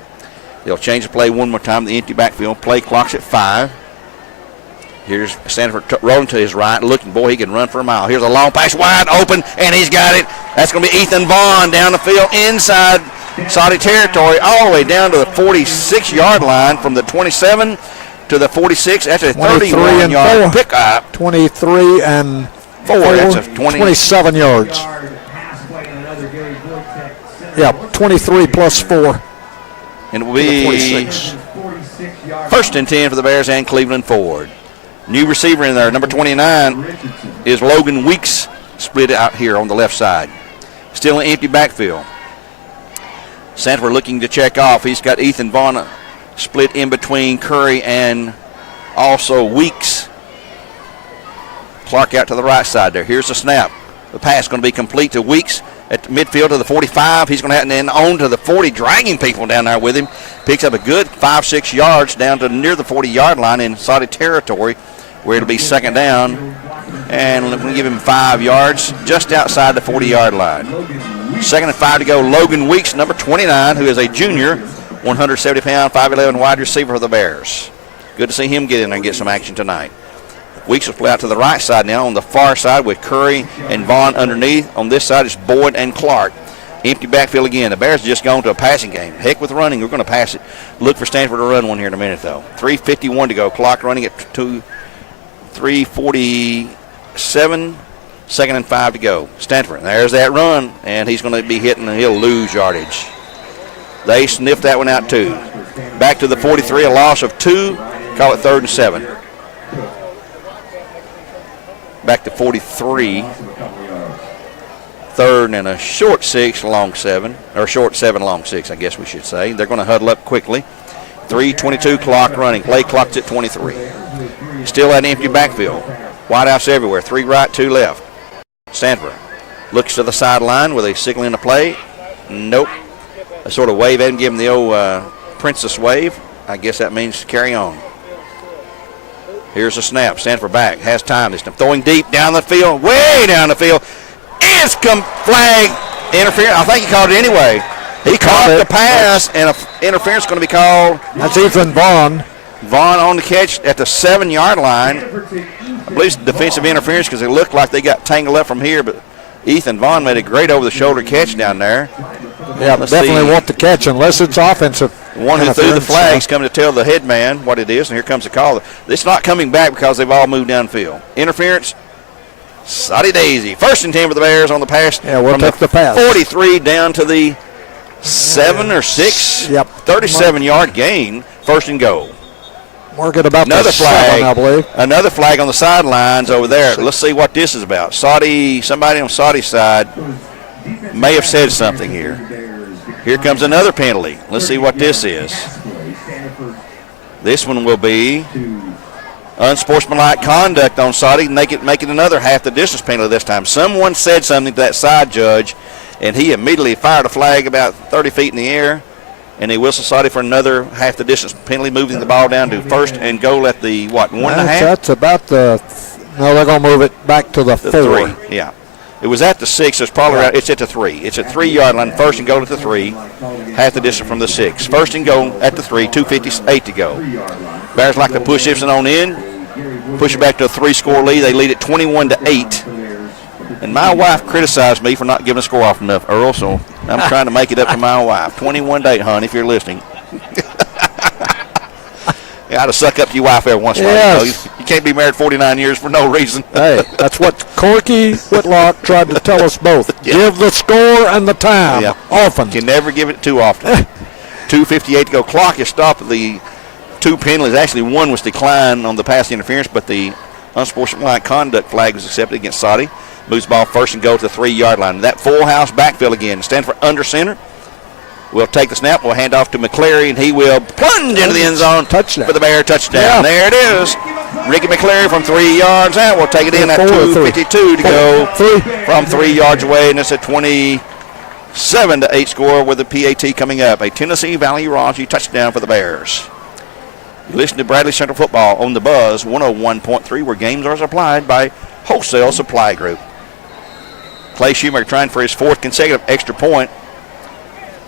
They'll change the play one more time, the empty backfield. Play clock's at 5. Here's Stanford rolling to his right, looking, boy, he can run for a mile. Here's a long pass, wide open, and he's got it. That's going to be Ethan Vaughn down the field inside Soddy territory, all the way down to the 46-yard line from the 27 to the 46. That's a 31-yard pickup. 23 and 4. That's a 27 yards. Yeah, 23 plus 4. And it will be first and 10 for the Bears and Cleveland Ford. New receiver in there, number 29, is Logan Weeks, split out here on the left side. Still an empty backfield. Sanford looking to check off. He's got Ethan Vaughn split in between Curry and also Weeks. Clark out to the right side there. Here's the snap. The pass going to be complete to Weeks at the midfield to the 45. He's going to have to then on to the 40, dragging people down there with him. Picks up a good 5-6 yards down to near the 40-yard line in Soddy territory, where it'll be second down. And we're going to give him 5 yards just outside the 40-yard line. 2nd and 5 to go. Logan Weeks, number 29, who is a junior, 170-pound, 5'11" wide receiver for the Bears. Good to see him get in there and get some action tonight. Weeks will play out to the right side now on the far side with Curry and Vaughn underneath. On this side is Boyd and Clark. Empty backfield again. The Bears have just gone to a passing game. Heck with running. We're going to pass it. Look for Stanford to run one here in a minute, though. 3:51 to go. Clock running at 3:47. 2nd and 5 to go. Stanford, there's that run, and he's going to be hitting, and he'll lose yardage. They sniffed that one out, too. Back to the 43, a loss of 2. Call it 3rd and 7. Back to 43. 3rd and a short 6, long 7. Or short 7, long 6, I guess we should say. They're going to huddle up quickly. 3:22 clock running. Play clock's at 23. Still that empty backfield. Wideouts everywhere. 3 right, 2 left. Stanford looks to the sideline with a signal in the play. Nope. A sort of wave at him, give him the old princess wave. I guess that means carry on. Here's a snap. Stanford back. Has time. He's throwing deep down the field. Way down the field. It's flag interference. I think he called it anyway. He caught the pass, and an interference going to be called. That's Ethan Vaughn. Vaughn on the catch at the 7-yard line. I believe it's defensive interference because it looked like they got tangled up from here, but Ethan Vaughn made a great over-the-shoulder catch down there. Yeah, definitely want the catch unless it's offensive. One who threw the flag's coming to tell the head man what it is, and here comes the call. It's not coming back because they've all moved downfield. Interference, Soddy Daisy. 1st and 10 for the Bears on the pass. Yeah, we'll take the pass. 43 down to the 7 or 6. Yep. 37-yard gain, 1st and goal. Mark at about Another the flag, 7, I believe. Another flag on the sidelines over there. Let's see what this is about. Somebody on Soddy's side may have said something here. Here comes another penalty. Let's see what this is. This one will be unsportsmanlike conduct on Soddy, make it another half the distance penalty this time. Someone said something to that side judge, and he immediately fired a flag about 30 feet in the air. And they whistle Soddy for another half the distance penalty, moving the ball down to 1st and goal at the, 1.5? That's about the, no, they're going to move it back to the 4. 3, yeah. It was at the 6, it's probably right. It's at the 3. It's a 3-yard line, 1st and goal at the 3, half the distance from the 6. 1st and goal at the 3, 2:58 to go. Bears like to push this one on in, push it back to a 3-score lead. They lead it 21-8. And my wife criticized me for not giving a score off enough, Earl, so I'm trying to make it up to my wife. 21-8, hon, if you're listening. You got to suck up to your wife every once in a while. You can't be married 49 years for no reason. Hey, that's what Corky Whitlock tried to tell us both. Yeah. Give the score and the time often. Can never give it too often. 2:58 to go. Clock is stopped at the 2 penalties. Actually, one was declined on the pass interference, but the unsportsmanlike conduct flag was accepted against Soddy. Moves the ball 1st and goal to the 3-yard line. That full house backfield again. Stand for under center. We'll take the snap. We'll hand off to McCleary, and he will plunge into the end zone for the Bear touchdown. Yeah. There it is. Ricky McCleary from 3 yards out. We'll take it in at 2:52 to go from 3 yards away, and it's a 27-8 score with the PAT coming up. A Tennessee Valley Raji touchdown for the Bears. You listen to Bradley Central Football on the Buzz 101.3, where games are supplied by Wholesale Supply Group. Clay Shoemaker trying for his 4th consecutive extra point.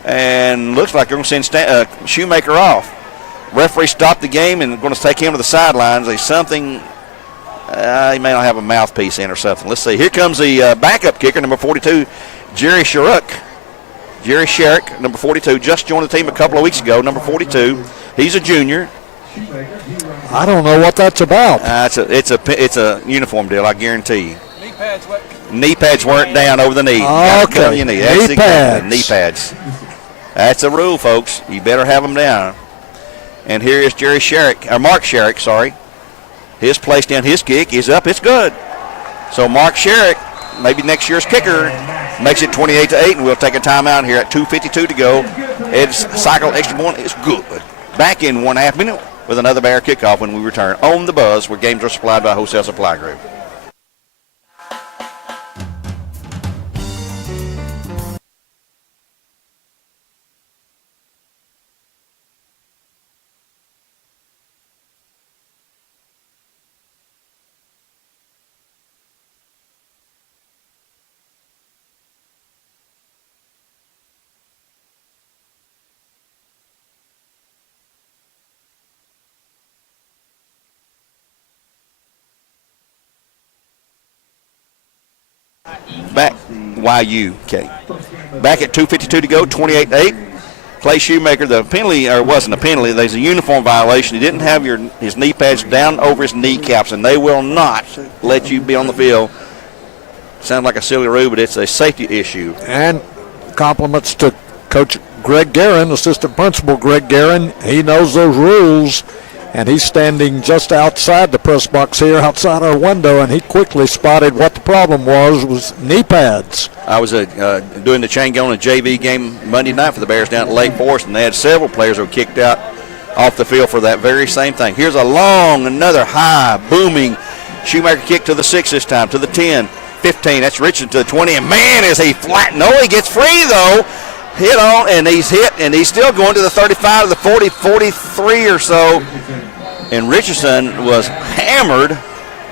And looks like they're going to send Shoemaker off. Referee stopped the game and going to take him to the sidelines. There's something, he may not have a mouthpiece in or something. Let's see. Here comes the backup kicker, number 42, Jerry Sherrick. Jerry Sherrick, number 42, just joined the team a couple of weeks ago, number 42. He's a junior. I don't know what that's about. It's a uniform deal, I guarantee you. Knee pads weren't down over the knee. Okay. Knee pads. That's a rule, folks. You better have them down. And here is Jerry Sherrick, or Mark Sherrick, sorry. His place down, his kick is up. It's good. So Mark Sherrick, maybe next year's kicker, makes it 28-8, and we'll take a timeout here at 2:52 to go. Ed's cycle extra point is good. Back in 1.5 minutes with another Bear kickoff when we return on the Buzz, where games are supplied by Wholesale Supply Group. Back, YUK. Back at 2:52 to go, 28-8. Clay Shoemaker, the penalty, or it wasn't a penalty, there's a uniform violation. He didn't have his knee pads down over his kneecaps, and they will not let you be on the field. Sounds like a silly rule, but it's a safety issue. And compliments to Coach Greg Guerin, assistant principal Greg Guerin. He knows those rules, and he's standing just outside the press box here, outside our window, and he quickly spotted what the problem was knee pads. I was doing the chain going a JV game Monday night for the Bears down at Lake Forest, and they had several players who were kicked out off the field for that very same thing. Here's a long, another high, booming Shoemaker kick to the 6 this time, to the 10, 15. That's Richardson to the 20, and man, is he flat. No, he gets free, though. Hit on, and he's hit, and he's still going to the 35, to the 40, 43 or so. And Richardson was hammered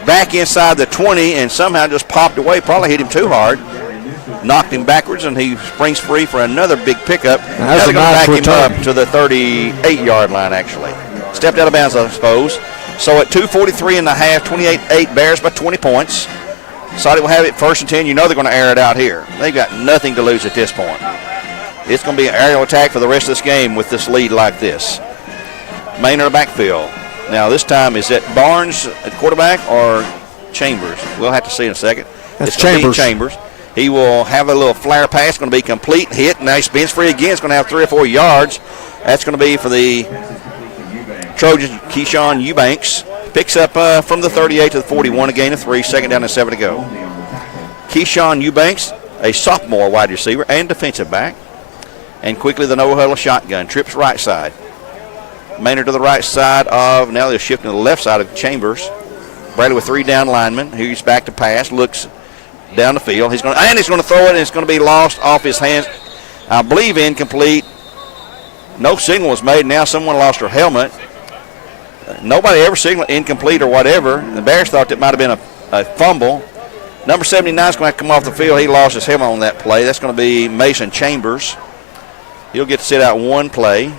back inside the 20 and somehow just popped away. Probably hit him too hard. knocked him backwards, and he springs free for another big pickup. Now That's they're a going to nice back return. him up to the 38-yard line, actually. Stepped out of bounds, I suppose. So at 2:43 and a half, 28-8, Bears by 20 points. Soddy will have it 1st and 10. You know they're going to air it out here. They've got nothing to lose at this point. It's going to be an aerial attack for the rest of this game with this lead like this. Maynard backfield. Now this time, is it Barnes at quarterback or Chambers? We'll have to see in a second. That's It's going to be Chambers. Chambers. He will have a little flare pass. It's going to be complete, hit. Now he spins free again. It's going to have 3 or 4 yards. That's going to be for the Trojans, Keyshawn Eubanks. Picks up from the 38 to the 41, a gain of 3, 2nd down and 7 to go. Keyshawn Eubanks, a sophomore wide receiver and defensive back. And quickly the no-huddle shotgun. Trips right side. Maynard to the right side of, now they're shifting to the left side of Chambers. Bradley with 3 down linemen. He's back to pass, looks down the field. He's going to throw it, and it's going to be lost off his hands. I believe incomplete. No signal was made. Now someone lost her helmet. Nobody ever signaled incomplete or whatever. The Bears thought it might have been a fumble. Number 79 is going to have to come off the field. He lost his helmet on that play. That's going to be Mason Chambers. He'll get to sit out 1 play,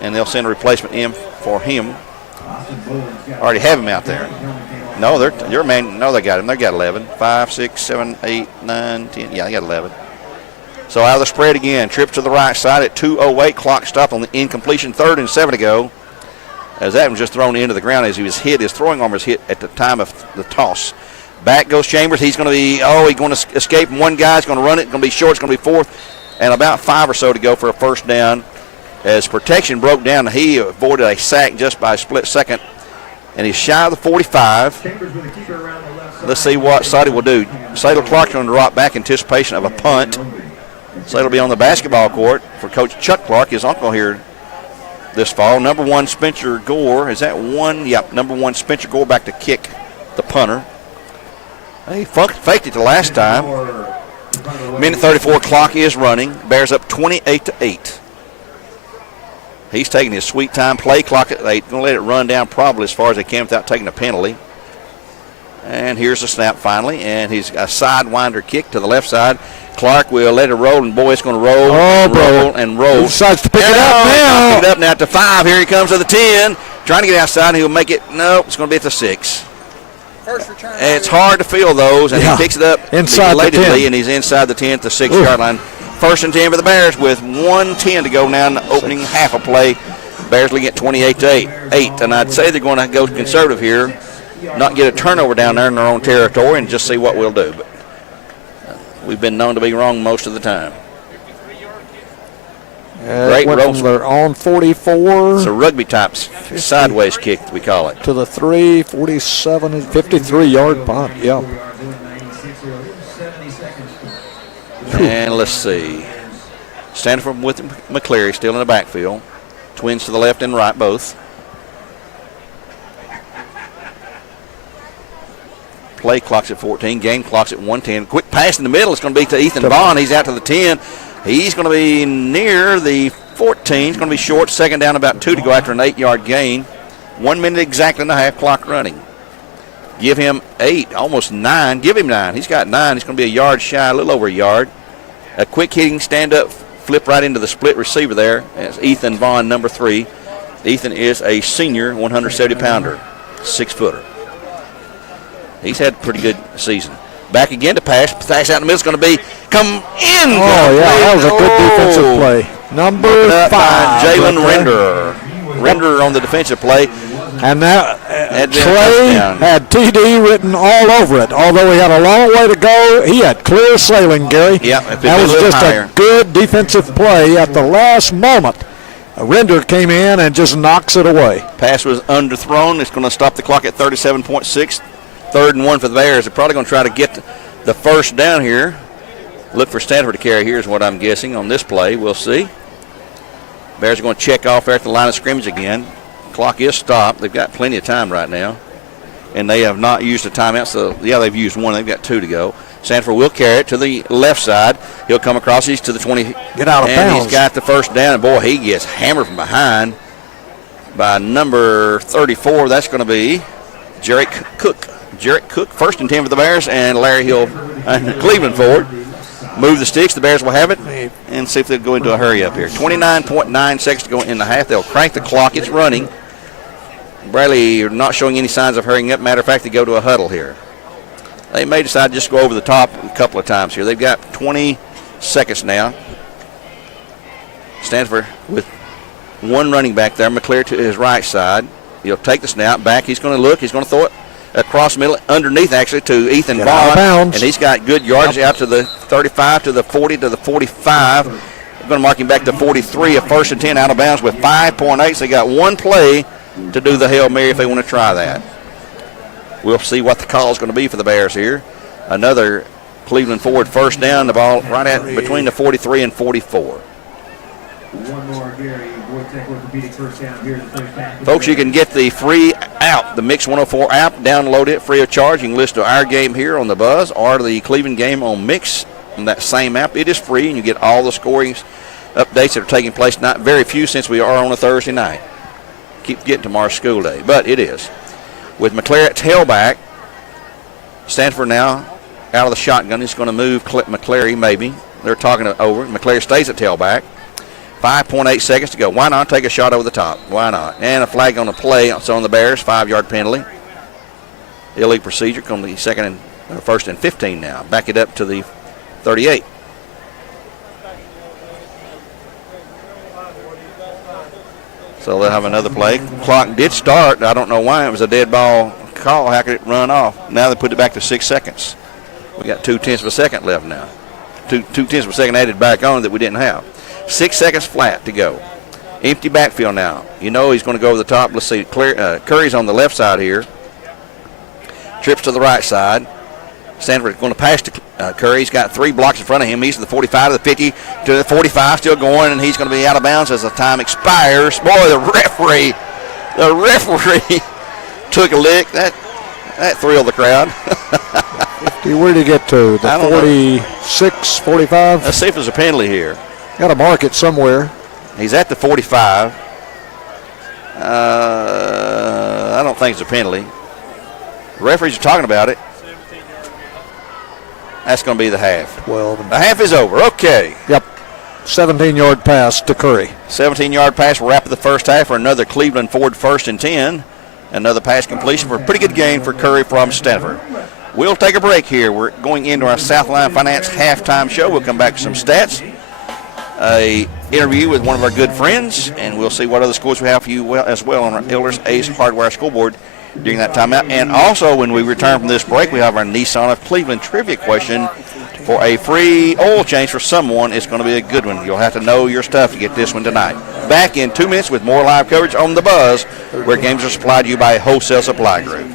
and they'll send a replacement in for him. Already have him out there. No, your man. No, they got him. They got 11. 5, 6, 7, 8, 9, 10. Yeah, they got 11. So out of the spread again. Trip to the right side at 2:08. Clock stopped on the incompletion. 3rd and 7 to go. As that was just thrown into the ground as he was hit. His throwing arm was hit at the time of the toss. Back goes Chambers. He's going to be, he's going to escape. One guy's going to run it. It's going to be short. It's going to be 4th. And about 5 or so to go for a 1st down. As protection broke down, he avoided a sack just by a split second. And he's shy of the 45. Let's see what Soddy will do. Sadel Clark's going to drop back in anticipation of a punt. Sadel will be on the basketball court for Coach Chuck Clark, his uncle here this fall. Number 1, Spencer Gore. Is that 1? Yep, number 1, Spencer Gore back to kick the punter. He faked it the last time. Minute 34, clock is running. Bears up 28-8. He's taking his sweet time. Play clock at 8. Going to let it run down probably as far as they can without taking a penalty. And here's the snap finally. And he's a sidewinder kick to the left side. Clark will let it roll, and boy, it's going to roll, and roll. He decides to pick it up now. Pick it up now to 5. Here he comes to the 10. Trying to get outside, and he'll make it. No, it's going to be at the 6. First return. And it's hard to field those, and he picks it up inside the 10. And he's inside the 10 at the 6-yard line. 1st and 10 for the Bears with 1:10 to go now in the opening half of play. Bears leading at 28-8. And I'd say they're going to go conservative here, not get a turnover down there in their own territory, and just see what we'll do. But we've been known to be wrong most of the time. Great roll. They're on 44. It's a rugby type sideways kick, we call it. To the 3, 47, 53-yard punt. Yeah. And let's see. Stanford with McCleary still in the backfield. Twins to the left and right both. Play clock's at 14. Game clock's at 1:10. Quick pass in the middle. It's going to be to Ethan Vaughn. He's out to the 10. He's going to be near the 14. He's going to be short. 2nd down, about 2 to go after an 8-yard gain. 1 minute exactly and a half clock running. Give him 8, almost 9. Give him 9. He's got 9. He's going to be a yard shy, a little over a yard. A quick hitting stand-up, flip right into the split receiver there. That's Ethan Vaughn, number 3. Ethan is a senior 170-pounder, 6-footer. He's had a pretty good season. Back again to pass. Pass out in the middle is going to be come in. Oh, yeah, that was a good defensive play. Number 5. Jalen Render. Render on the defensive play. And that Trey had TD written all over it. Although he had a long way to go, he had clear sailing, Gary. Yeah, that was just a good defensive play at the last moment. Render came in and just knocks it away. Pass was underthrown. It's going to stop the clock at 37.6. 3rd and 1 for the Bears. They're probably going to try to get the 1st down here. Look for Stanford to carry here is what I'm guessing on this play. We'll see. Bears are going to check off there at the line of scrimmage again. Clock is stopped. They've got plenty of time right now. And they have not used a timeout. So, yeah, they've used 1. They've got 2 to go. Stanford will carry it to the left side. He'll come across. He's to the 20. Get out of bounds. And he's got the 1st down. And, boy, he gets hammered from behind by number 34. That's going to be Jarek Cook. Jarrett Cook, 1st and 10 for the Bears, and Larry Hill and Cleveland forward. Move the sticks. The Bears will have it and see if they'll go into a hurry up here. 29.9 seconds to go in the half. They'll crank the clock. It's running. Bradley not showing any signs of hurrying up. Matter of fact, they go to a huddle here. They may decide to just go over the top a couple of times here. They've got 20 seconds now. Stanford with one running back there. McClary to his right side. He'll take the snap back. He's going to look. He's going to throw it across middle, underneath actually to Ethan Vaughn. And he's got good yardage out to the 35, to the 40, to the 45. They're going to mark him back to 43, a 1st and 10 out of bounds with 5.8. So they got one play to do the Hail Mary if they want to try that. We'll see what the call is going to be for the Bears here. Another Cleveland forward 1st down, the ball right at between the 43 and 44. One more, Gary. Wojtek orthopedic 1st down here in the 1st half. Folks, you can get the free app, the Mix 104 app. Download it free of charge. You can listen to our game here on the Buzz or the Cleveland game on Mix on that same app. It is free, and you get all the scoring updates that are taking place. Not very few since we are on a Thursday night. Keep getting tomorrow's school day, but it is. With McClary at tailback, Stanford now out of the shotgun. He's going to move McClary maybe. They're talking it over. McClary stays at tailback. 5.8 seconds to go. Why not take a shot over the top? Why not? And a flag on the play. So on the Bears, 5-yard penalty. Illegal procedure. Come to the 1st and 15 now. Back it up to the 38. So they'll have another play. Clock did start. I don't know why. It was a dead ball call. How could it run off? Now they put it back to 6 seconds. We got 0.2 of a second left now. 0.2 of a second added back on that we didn't have. 6 seconds flat to go. Empty backfield now. You know he's going to go over the top. Let's see. Curry's on the left side here. Trips to the right side. Stanford going to pass to Curry. He's got 3 blocks in front of him. He's to the 45, to the 50, to the 45, still going, and he's going to be out of bounds as the time expires. Boy, the referee took a lick. That thrilled the crowd. Where did he get to? The 46, 45? Let's see if there's a penalty here. Got to mark it somewhere. He's at the 45. I don't think it's a penalty. The referees are talking about it. That's going to be the half. 12. The half is over. Okay. Yep. 17-yard pass to Curry. 17-yard pass. We'll wrap up the first half for another Cleveland Ford 1st and 10. Another pass completion for a pretty good game for Curry from Stanford. We'll take a break here. We're going into our Southline Finance halftime show. We'll come back with some stats, a interview with one of our good friends, and we'll see what other scores we have for you as well on our Elders Ace Hardware Scoreboard during that timeout. And also, when we return from this break, we have our Nissan of Cleveland trivia question for a free oil change for someone. It's going to be a good one. You'll have to know your stuff to get this one tonight. Back in 2 minutes with more live coverage on The Buzz, where games are supplied to you by Wholesale Supply Group.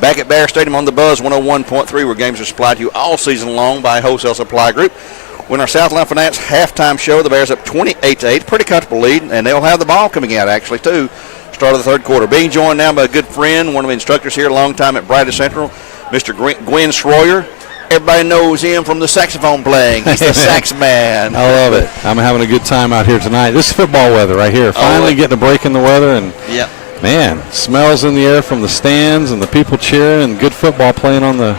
Back at Bear Stadium on the Buzz 101.3, where games are supplied to you all season long by Wholesale Supply Group. When our Southland Finance halftime show, the Bears up 28-8, pretty comfortable lead, and they'll have the ball coming out actually too. Start of the third quarter. Being joined now by a good friend, one of the instructors here, a long time at Bradley Central, Mr. Gwen Schroyer. Everybody knows him from the saxophone playing. He's the sax man. I love it. I'm having a good time out here tonight. This is football weather right here. Finally getting a break in the weather, and man, smells in the air from the stands and the people cheering, and good football playing on the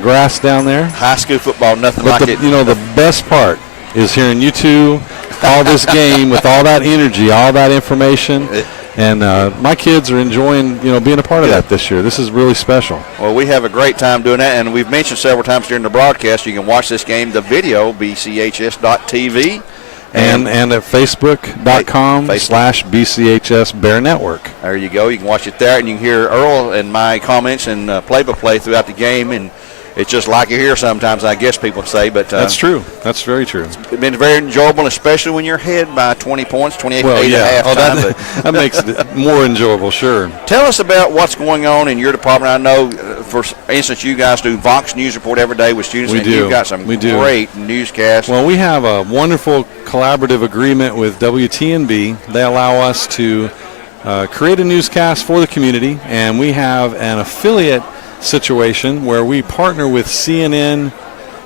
grass down there. High school football, nothing like it. You know, the best part is hearing you two call this game with all that energy, all that information. And my kids are enjoying, being a part of that this year. This is really special. Well, we have a great time doing that, and we've mentioned several times during the broadcast, you can watch this game, the video, BCHS.TV. And at Facebook.com/BCHS Bear Network. There you go. You can watch it there, and you can hear Earl and my comments and play-by-play throughout the game, and it's just like you hear sometimes, I guess people say. But that's true. That's very true. It's been very enjoyable, especially when you're ahead by 20 points, 28-8 at halftime. That makes it more enjoyable, sure. Tell us about what's going on in your department. I know, for instance, you guys do Vox News Report every day with students, you've got some great newscasts. Well, we have a wonderful collaborative agreement with WTNB. They allow us to create a newscast for the community, and we have an affiliate situation where we partner with CNN,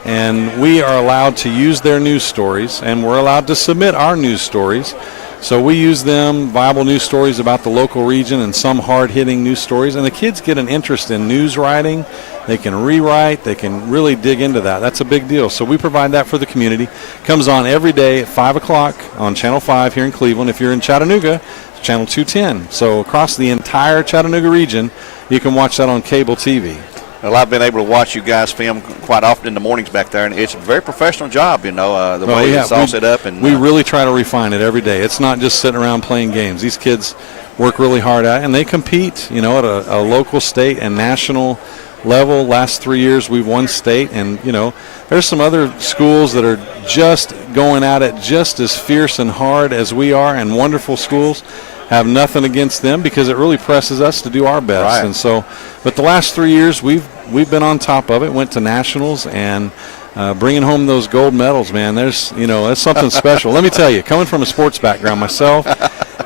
and we are allowed to use their news stories, and we're allowed to submit our news stories. So we use them, viable news stories about the local region and some hard-hitting news stories, and the kids get an interest in news writing. They can rewrite. They can really dig into that. That's a big deal. So we provide that for the community. Comes on every day at 5 o'clock on Channel 5 here in Cleveland. If you're in Chattanooga, it's Channel 210. So across the entire Chattanooga region, you can watch that on cable TV. Well, I've been able to watch you guys film quite often in the mornings back there, and it's a very professional job, the way it's all set up. And we really try to refine it every day. It's not just sitting around playing games. These kids work really hard at it, and they compete, at a local, state, and national level. Last 3 years we've won state, and, there's some other schools that are just going at it just as fierce and hard as we are, and wonderful schools. Have nothing against them because it really presses us to do our best. Right. And so, but the last 3 years we've been on top of it. Went to nationals and bringing home those gold medals, man. There's that's something special. Let me tell you, coming from a sports background myself,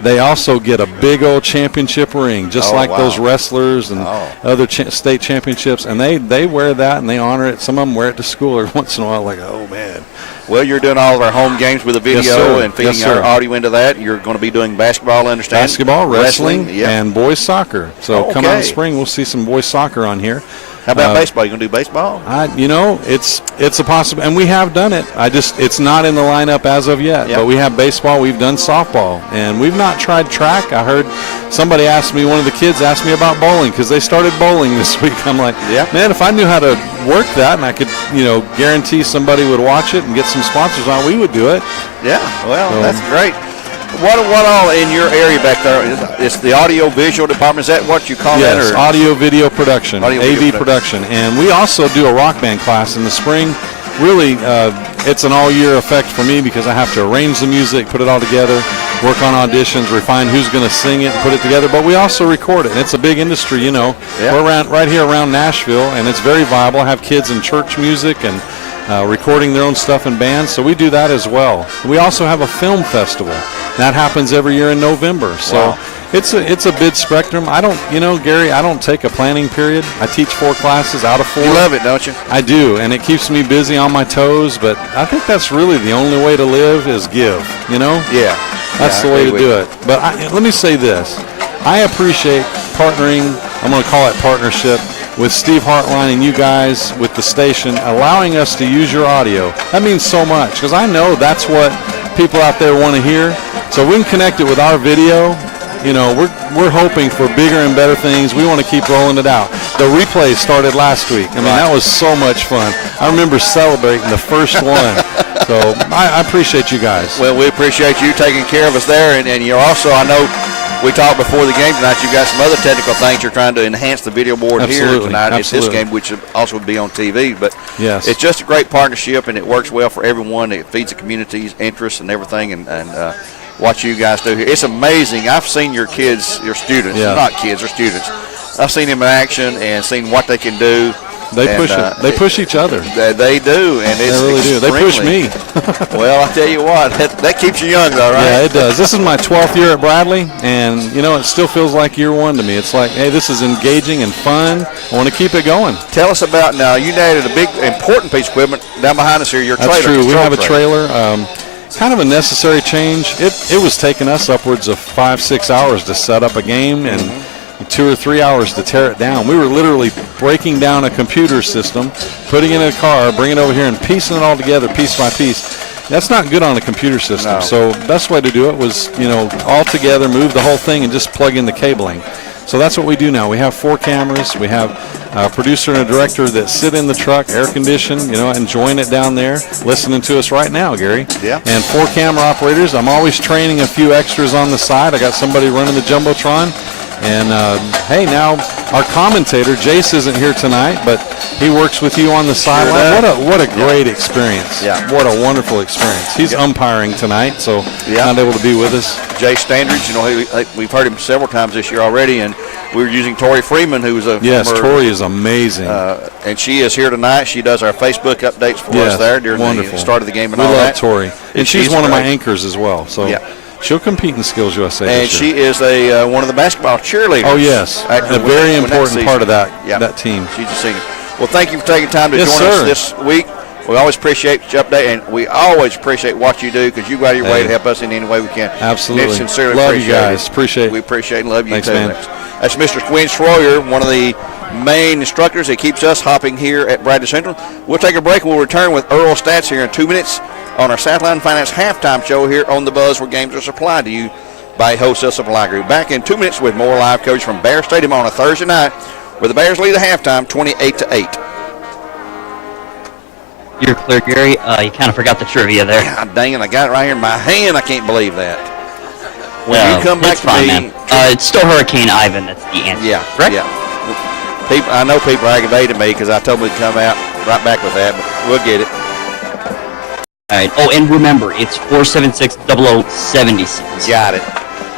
they also get a big old championship ring, just like those wrestlers and other state championships. And they wear that and they honor it. Some of them wear it to school every once in a while. Like, oh man. Well, you're doing all of our home games with a video and feeding our audio into that. You're going to be doing basketball, I understand. Basketball, wrestling, and boys soccer. So come out in the spring, we'll see some boys soccer on here. How about baseball? You going to do baseball? It's a possibility, and we have done it. It's not in the lineup as of yet. But we have baseball. We've done softball, and we've not tried track. I heard somebody asked me, one of the kids asked me about bowling because they started bowling this week. I'm like, man, if I knew how to work that and I could, guarantee somebody would watch it and get some sponsors on, we would do it. Yeah, well, that's great. What all in your area back there? It's the audio visual department. Is that what you call that? Yes, audio video production, AV production. And we also do a rock band class in the spring. Really, it's an all-year effect for me because I have to arrange the music, put it all together, work on auditions, refine who's going to sing it, and put it together. But we also record it. And it's a big industry, We're right here around Nashville, and it's very viable. I have kids in church music and recording their own stuff in bands, so we do that as well. We also have a film festival. That happens every year in November. So it's a big spectrum. I don't, Gary, I don't take a planning period. I teach 4 classes out of 4. You love it, don't you? I do, and it keeps me busy on my toes, but I think that's really the only way to live is give, Yeah. That's the way to do it. But let me say this. I appreciate partnering, I'm going to call it partnership, with Steve Hartline and you guys with the station, allowing us to use your audio. That means so much because I know that's what people out there want to hear. So we can connect it with our video. We're hoping for bigger and better things. We want to keep rolling it out. The replay started last week. I mean, that was so much fun. I remember celebrating the first one. So I appreciate you guys. Well, we appreciate you taking care of us there. And you're also, I know, we talked before the game tonight. You've got some other technical things you're trying to enhance the video board here tonight. It's this game, which also would be on TV. But it's just a great partnership, and it works well for everyone. It feeds the community's interests and everything. And what you guys do here, it's amazing. I've seen your kids, your students, not kids, or students, I've seen them in action and seen what they can do. They push it. They push each other. They do, and it's they really do. They push me. Well, I tell you what, that keeps you young, though, right? Yeah, it does. This is my 12th year at Bradley, and it still feels like year one to me. It's like, hey, this is engaging and fun. I want to keep it going. Tell us about now. You added a big, important piece of equipment down behind us here. Your trailer. That's true. We have a trailer. Kind of a necessary change. It was taking us upwards of 5-6 hours to set up a game and 2 or 3 hours to tear it down. We were literally breaking down a computer system, putting it in a car, bringing it over here, and piecing it all together piece by piece. That's not good on a computer system. No. So best way to do it was, all together, move the whole thing, and just plug in the cabling. So that's what we do now. We have 4 cameras. We have a producer and a director that sit in the truck, air conditioned, enjoying it down there, listening to us right now, Gary. Yeah. And 4 camera operators. I'm always training a few extras on the side. I got somebody running the Jumbotron. And, hey, now our commentator, Jace, isn't here tonight, but he works with you on the sideline. What a great experience. Yeah. What a wonderful experience. He's umpiring tonight, so not able to be with us. Jace Standards, we've heard him several times this year already, and we were using Tori Freeman, who was a Yes, Tori is amazing. and she is here tonight. She does our Facebook updates for us there during the start of the game and all that. We love Tori. And she's one of my anchors as well, so. Yeah. She'll compete in Skills USA and this year. she is one of the basketball cheerleaders. Oh, yes. A very important part of that team. She's a senior. Well, thank you for taking time to join us this week. We always appreciate your update, and we always appreciate what you do because you go out of your way to help us in any way we can. Absolutely. Sincerely love appreciate you guys. it. Appreciate it. We appreciate and love you Thanks, too. man. That's Mr. Quinn Schroyer, one of the main instructors that keeps us hopping here at Bradley Central. We'll take a break. We'll return with Earl Stats here in 2 minutes on our Southline Finance halftime show here on The Buzz, where games are supplied to you by Wholesale Supply Group. Back in 2 minutes with more live coverage from Bear Stadium on a Thursday night, where the Bears lead at halftime 28-8. You're clear, Gary. You kind of forgot the trivia there. God dang it, I got it right here in my hand. I can't believe that. When you come back it's fine, to me, man. It's still Hurricane Ivan. That's the answer. Yeah, correct? Yeah. I know people aggravated me because I told them to come out right back with that, but we'll get it. All right. Oh, and remember, it's 476-0076. Got it.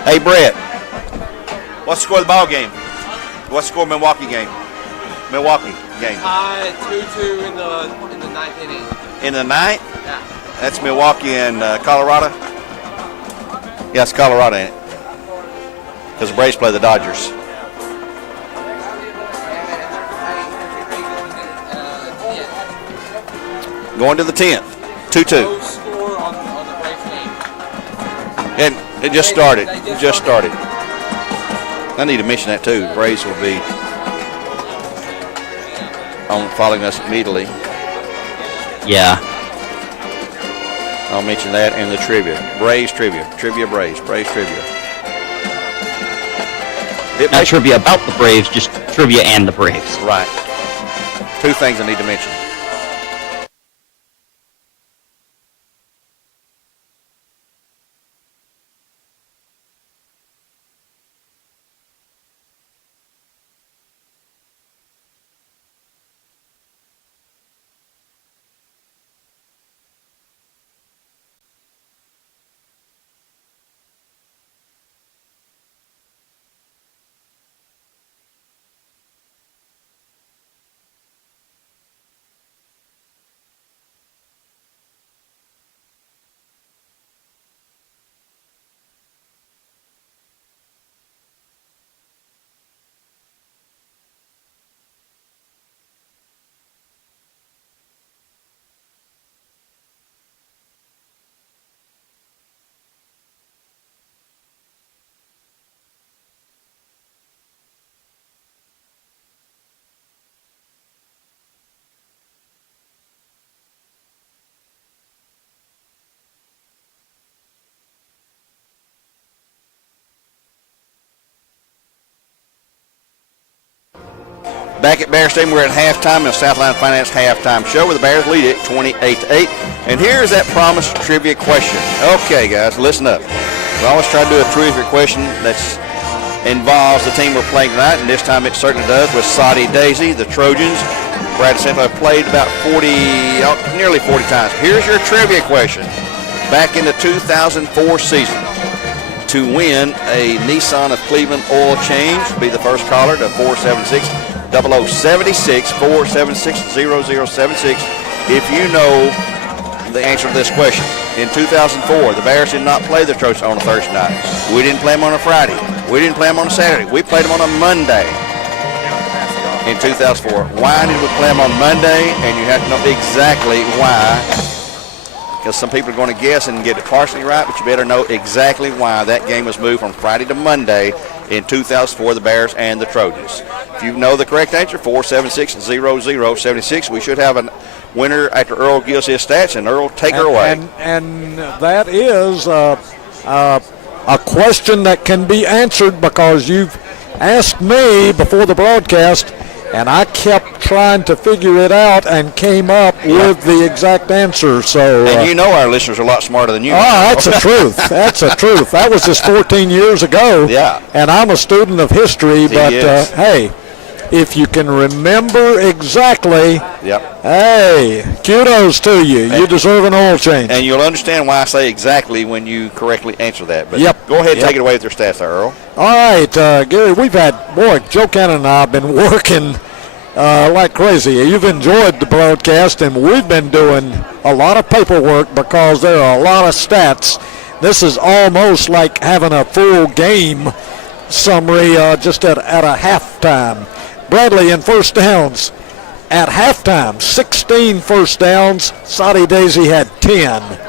Hey, Brett, what's the score of the ball game? What's the score of Milwaukee game? Milwaukee game. 2-2 in the ninth inning. In the ninth? Yeah. That's Milwaukee and Colorado? Yeah, it's Colorado, ain't it? Because the Braves play the Dodgers. Going to the 10th. 2-2. No score on the Braves game. And it just started. It just started. I need to mention that too. The Braves will be following us immediately. Yeah. I'll mention that in the trivia. Braves trivia. Trivia Braves. Braves trivia. Not trivia about the Braves, just trivia and the Braves. Right. 2 things I need to mention. Back at Bear Stadium, we're at halftime in the Southline Finance halftime show where the Bears lead it 28-8. And here's that promised trivia question. Okay, guys, listen up. We always try to do a trivia question that involves the team we're playing tonight, and this time it certainly does with Soddy Daisy, the Trojans. Brad Central have played about nearly 40 times. Here's your trivia question. Back in the 2004 season, to win a Nissan of Cleveland oil change. Be the first caller to 476-0076, 476-0076. If you know the answer to this question. In 2004, the Bears did not play the Trojans on a Thursday night. We didn't play them on a Friday. We didn't play them on a Saturday. We played them on a Monday in 2004. Why did we play them on Monday? And you have to know exactly why, because some people are going to guess and get it partially right, but you better know exactly why that game was moved from Friday to Monday in 2004, the Bears and the Trojans. If you know the correct answer, 476-0076. We should have a winner after Earl gives his stats, and Earl, take her away. And that is a question that can be answered because you've asked me before the broadcast, and I kept trying to figure it out and came up with the exact answer. So, and you know our listeners are a lot smarter than you. Oh, that's the truth. That's the truth. That was just 14 years ago. Yeah. And I'm a student of history, but hey, if you can remember exactly, hey, kudos to you. You deserve an oil change. And you'll understand why I say exactly when you correctly answer that. But go ahead and take it away with your stats there, Earl. All right, Gary, we've had, Joe Cannon and I have been working like crazy. You've enjoyed the broadcast, and we've been doing a lot of paperwork because there are a lot of stats. This is almost like having a full game summary just at a halftime. Bradley in first downs at halftime, 16 first downs. Soddy Daisy had 10.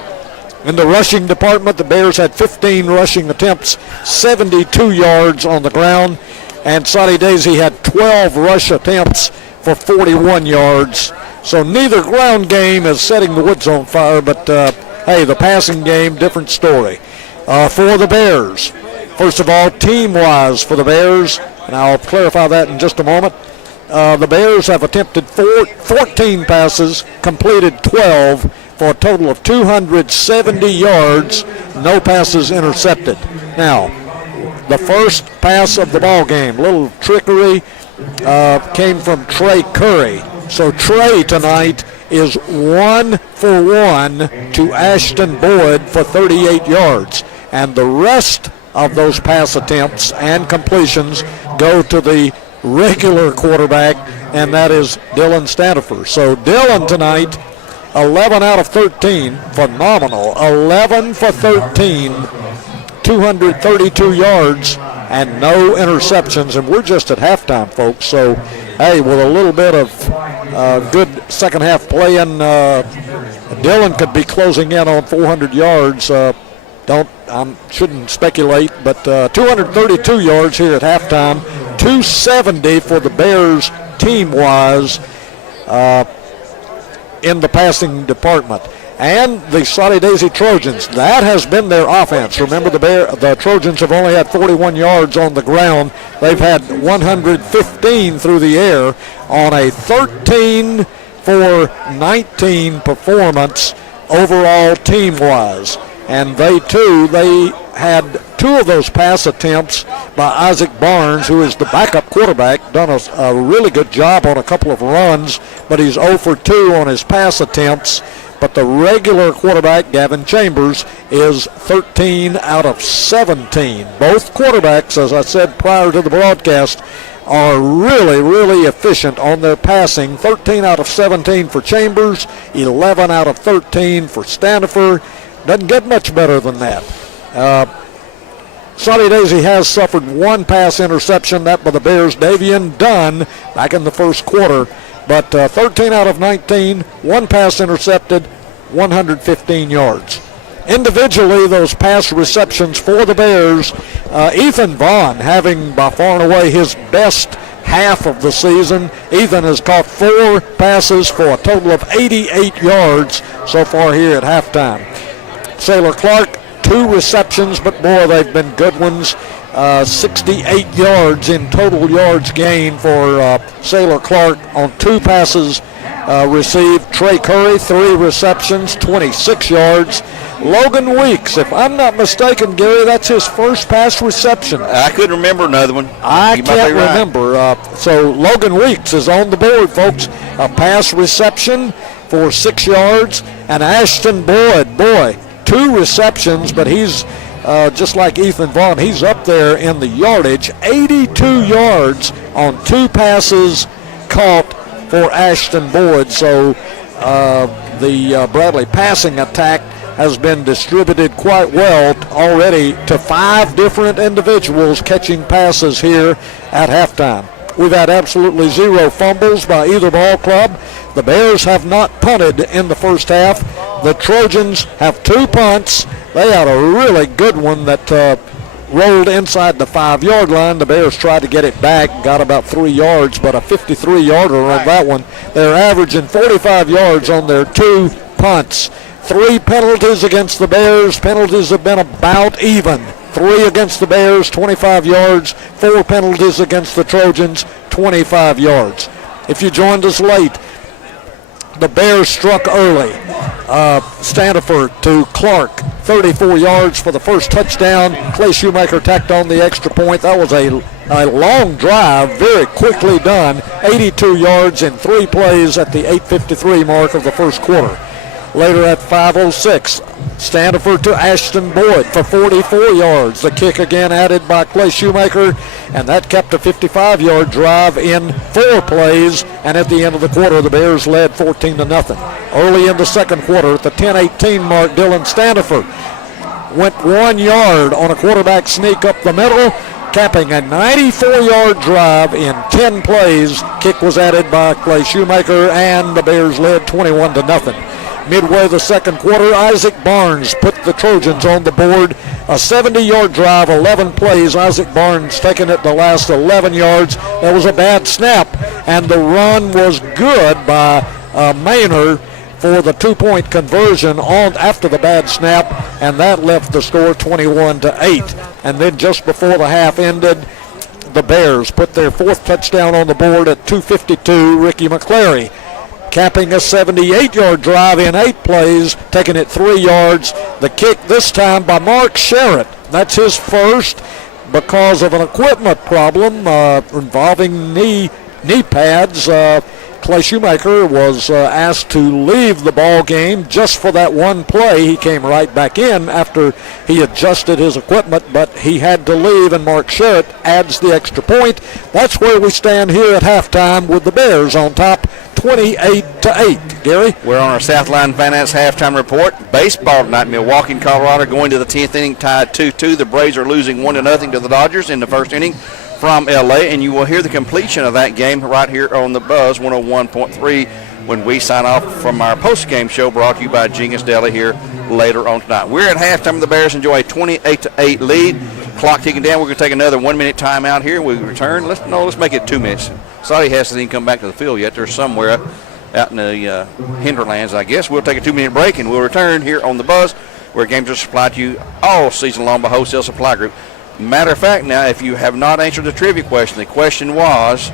In the rushing department, the Bears had 15 rushing attempts, 72 yards on the ground, and Soddy Daisy had 12 rush attempts for 41 yards. So neither ground game is setting the woods on fire, but hey, the passing game, different story. For the Bears, first of all, team-wise for the Bears, and I'll clarify that in just a moment. The Bears have attempted 14 passes, completed 12 for a total of 270 yards, no passes intercepted. Now, the first pass of the ball game, little trickery, came from Trey Curry. So Trey tonight is 1 for 1 to Ashton Boyd for 38 yards. And the rest of those pass attempts and completions go to the regular quarterback, and that is Dylan Stanifer. So Dylan tonight, 11 out of 13, phenomenal, 11 for 13, 232 yards, and no interceptions, and we're just at halftime, folks. So, hey, with a little bit of good second half playing, Dylan could be closing in on 400 yards. Shouldn't speculate, but 232 yards here at halftime, 270 for the Bears team-wise in the passing department. And the Soddy Daisy Trojans, that has been their offense. Remember, the Trojans have only had 41 yards on the ground. They've had 115 through the air on a 13 for 19 performance overall team-wise. And they had 2 of those pass attempts by Isaac Barnes, who is the backup quarterback, done a really good job on a couple of runs, but he's 0 for 2 on his pass attempts. But the regular quarterback, Gavin Chambers, is 13 out of 17. Both quarterbacks, as I said prior to the broadcast, are really, really efficient on their passing. 13 out of 17 for Chambers, 11 out of 13 for Stanifer. Doesn't get much better than that. Soddy Daisy has suffered 1 pass interception, that by the Bears' Davian Dunn back in the first quarter. But 13 out of 19, 1 pass intercepted, 115 yards. Individually, those pass receptions for the Bears, Ethan Vaughn having by far and away his best half of the season. Ethan has caught 4 passes for a total of 88 yards so far here at halftime. Sailor Clark, 2 receptions, but boy, they've been good ones. 68 yards in total yards gained for Sailor Clark on 2 passes received. Trey Curry, 3 receptions, 26 yards. Logan Weeks, if I'm not mistaken, Gary, that's his first pass reception. I couldn't remember another one. I can't remember. So Logan Weeks is on the board, folks. A pass reception for 6 yards. And Ashton Boyd, 2 receptions, but he's just like Ethan Vaughn, he's up there in the yardage, 82 yards on 2 passes caught for Ashton Boyd. So the Bradley passing attack has been distributed quite well already to 5 different individuals catching passes here at halftime. We've had absolutely 0 fumbles by either ball club. The Bears have not punted in the first half. The Trojans have 2 punts. They had a really good one that rolled inside the 5-yard line. The Bears tried to get it back, got about 3 yards, but a 53-yarder on that one. They're averaging 45 yards on their 2 punts. 3 penalties against the Bears. Penalties have been about even. 3 against the Bears, 25 yards. 4 penalties against the Trojans, 25 yards. If you joined us late, the Bears struck early. Standifer to Clark, 34 yards for the first touchdown. Clay Shoemaker tacked on the extra point. That was a long drive, very quickly done. 82 yards in 3 plays at the 8:53 mark of the first quarter. Later at 5:06, Standifer to Ashton Boyd for 44 yards. The kick again added by Clay Shoemaker, and that kept a 55-yard drive in 4 plays. And at the end of the quarter, the Bears led 14-0. Early in the second quarter, at the 10:18 mark, Dylan Standifer went 1 yard on a quarterback sneak up the middle, capping a 94-yard drive in 10 plays. Kick was added by Clay Shoemaker, and the Bears led 21-0. Midway the second quarter, Isaac Barnes put the Trojans on the board. A 70-yard drive, 11 plays. Isaac Barnes taking it the last 11 yards. There was a bad snap, and the run was good by Maynard for the 2-point conversion on after the bad snap, and that left the score 21-8. And then just before the half ended, the Bears put their 4th touchdown on the board at 2:52. Ricky McClary capping a 78-yard drive in 8 plays, taking it 3 yards. The kick this time by Mark Sherritt. That's his first because of an equipment problem involving knee pads. Clay Shoemaker was asked to leave the ball game just for that one play. He came right back in after he adjusted his equipment, but he had to leave, and Mark Sherritt adds the extra point. That's where we stand here at halftime with the Bears on top, 28-8. Gary? We're on our Southline Finance halftime report. Baseball tonight, Milwaukee and Colorado going to the 10th inning, tied 2-2. The Braves are losing 1-0 to the Dodgers in the first inning from L.A., and you will hear the completion of that game right here on the Buzz 101.3 when we sign off from our post-game show brought to you by Genius Deli here later on tonight. We're at halftime. The Bears enjoy a 28-8 lead. Clock ticking down. We're going to take another 1-minute timeout here. We return. Let's make it 2 minutes. Soddy hasn't even come back to the field yet. They're somewhere out in the hinterlands, I guess. We'll take a 2-minute break, and we'll return here on the Buzz, where games are supplied to you all season long by Wholesale Supply Group. Matter of fact, now, if you have not answered the trivia question, the question was,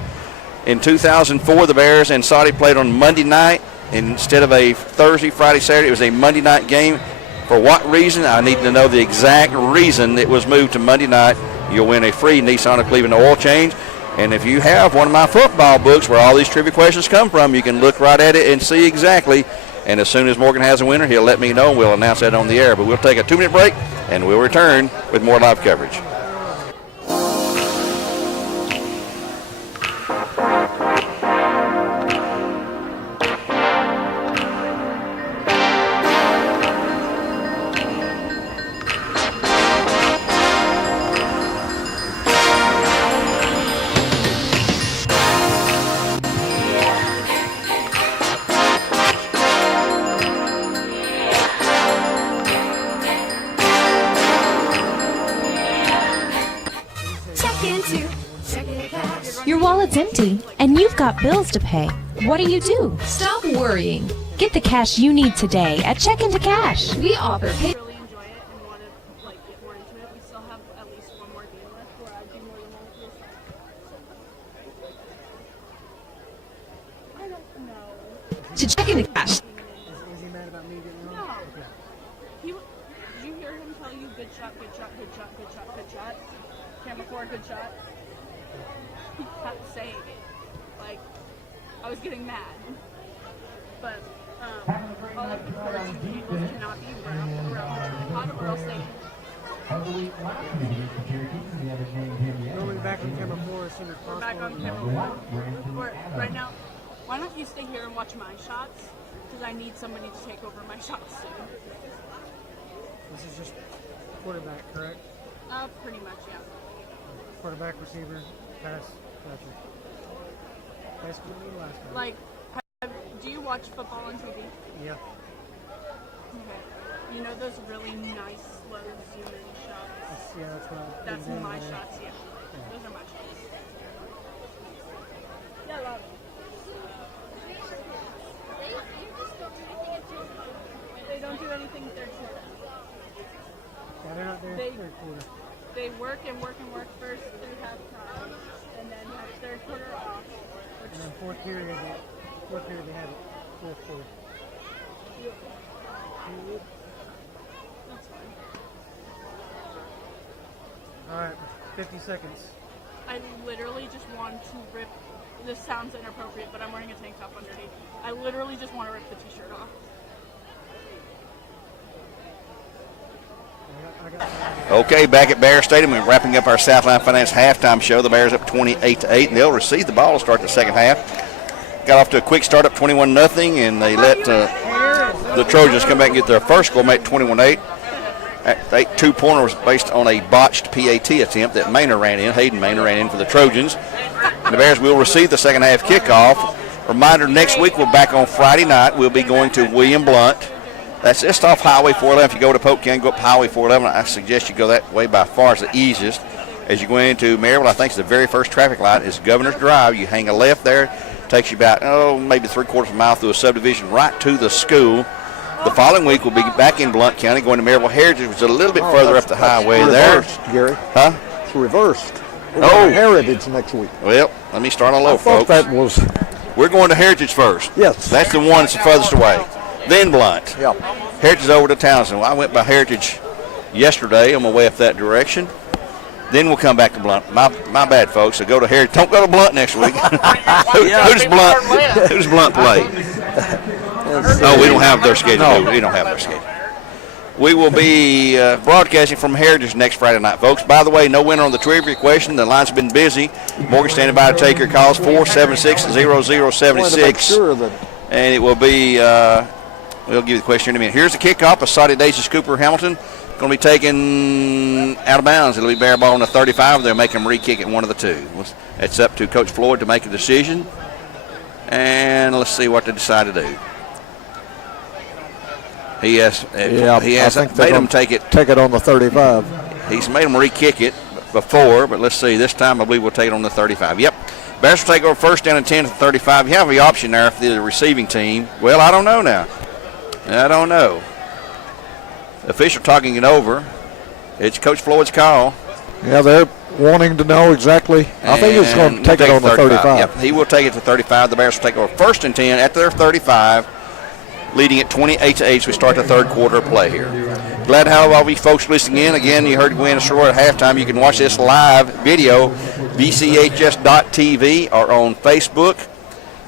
in 2004, the Bears and Soddy played on Monday night. Instead of a Thursday, Friday, Saturday, it was a Monday night game. For what reason? I need to know the exact reason it was moved to Monday night. You'll win a free Nissan of Cleveland oil change. And if you have one of my football books where all these trivia questions come from, you can look right at it and see exactly. And as soon as Morgan has a winner, he'll let me know, and we'll announce that on the air. But we'll take a 2-minute break, and we'll return with more live coverage. Your wallet's empty, and you've got bills to pay. What do? Stop worrying. Get the cash you need today at Check Into Cash. We offer pay. Really enjoy it and want to get more into it. We still have at least one more game left where I do more than multiple. I don't know. To Check Into Cash. Is he mad about me getting on? No. Did you hear him tell you good shot, good shot, good shot, good shot, good shot? Camera 4, good shot. He kept saying it. Like, I was getting mad. But, all of the courts and people cannot be around the tripod, or else they Normally back on camera 4 as soon as possible. We're back on camera 1. Right now, why don't you stay here and watch my shots? Because I need somebody to take over my shots soon. This is just quarterback, correct? Pretty much, yeah. Quarterback, receiver, pass, gotcha. High school and last time. Like, do you watch football on TV? Yeah. Okay. You know those really nice, slow zoom-in shots? That's what That's I'm my doing. shots, yeah. Those are my shots. Yeah, love it. They don't do anything third quarter. Yeah, they're not there in third quarter. They work and work and work first through halftime, and then have third quarter off. Which And then fourth period they have it. Fourth quarter. That's fine. Alright, 50 seconds. I literally just want to rip. This sounds inappropriate, but I'm wearing a tank top underneath. I literally just want to rip the t-shirt off. Okay, back at Bear Stadium, we're wrapping up our Southline Finance halftime show. The Bears up 28-8, and they'll receive the ball to start the second half. Got off to a quick start up 21-0, and they let the Trojans come back and get their first goal, make 21-8. That two-pointer was based on a botched PAT attempt that Hayden Maynard ran in for the Trojans. And the Bears will receive the second half kickoff. Reminder, next week we're back on Friday night. We'll be going to William Blunt. That's just off Highway 411. If you go to Polk County, go up Highway 411. I suggest you go that way by far. It's the easiest. As you go into Maryville, I think it's the very first traffic light is Governor's Drive. You hang a left there. Takes you about, maybe 3/4 of a mile through a subdivision right to the school. The following week we'll be back in Blount County going to Maryville Heritage, which is a little bit further up the highway reversed, there. Gary. Huh? It's reversed. We're going to Heritage next week. Well, let me start on low, folks. That was. We're going to Heritage first. Yes. That's the one that's the furthest away. Then Blount. Yeah. Heritage is over to Townsend. Well, I went by Heritage yesterday on my way up that direction. Then we'll come back to Blount. My bad, folks. So go to Heritage. Don't go to Blount next week. Who does Blount play? Oh, we don't have their schedule. No. We don't have their schedule. We will be broadcasting from Heritage next Friday night, folks. By the way, no winner on the trivia question. The line's been busy. Morgan standing by to take your calls, 476-0076. And it will be, we'll give you the question in a minute. Here's the kickoff of Soddy Daisy Cooper Hamilton. Going to be taken out of bounds. It'll be bare ball on the 35. They'll make him re-kick it, one of the two. It's up to Coach Floyd to make a decision. And let's see what they decide to do. He has made him take it on the 35. He's made him re-kick it before, but let's see. This time I believe we'll take it on the 35. Yep. Bears will take over first down and 10 at the 35. You have the option there for the receiving team. Well, I don't know now. I don't know. The official talking it over. It's Coach Floyd's call. Yeah, they're wanting to know exactly. I think he's going to take it on the 35. Yep, he will take it to 35. The Bears will take over first and 10 at their 35, leading at 28-8 as we start the third quarter of play here. Glad to have all you folks listening in. Again, you heard Gwen Shore at halftime. You can watch this live video, BCHS.TV, or on Facebook.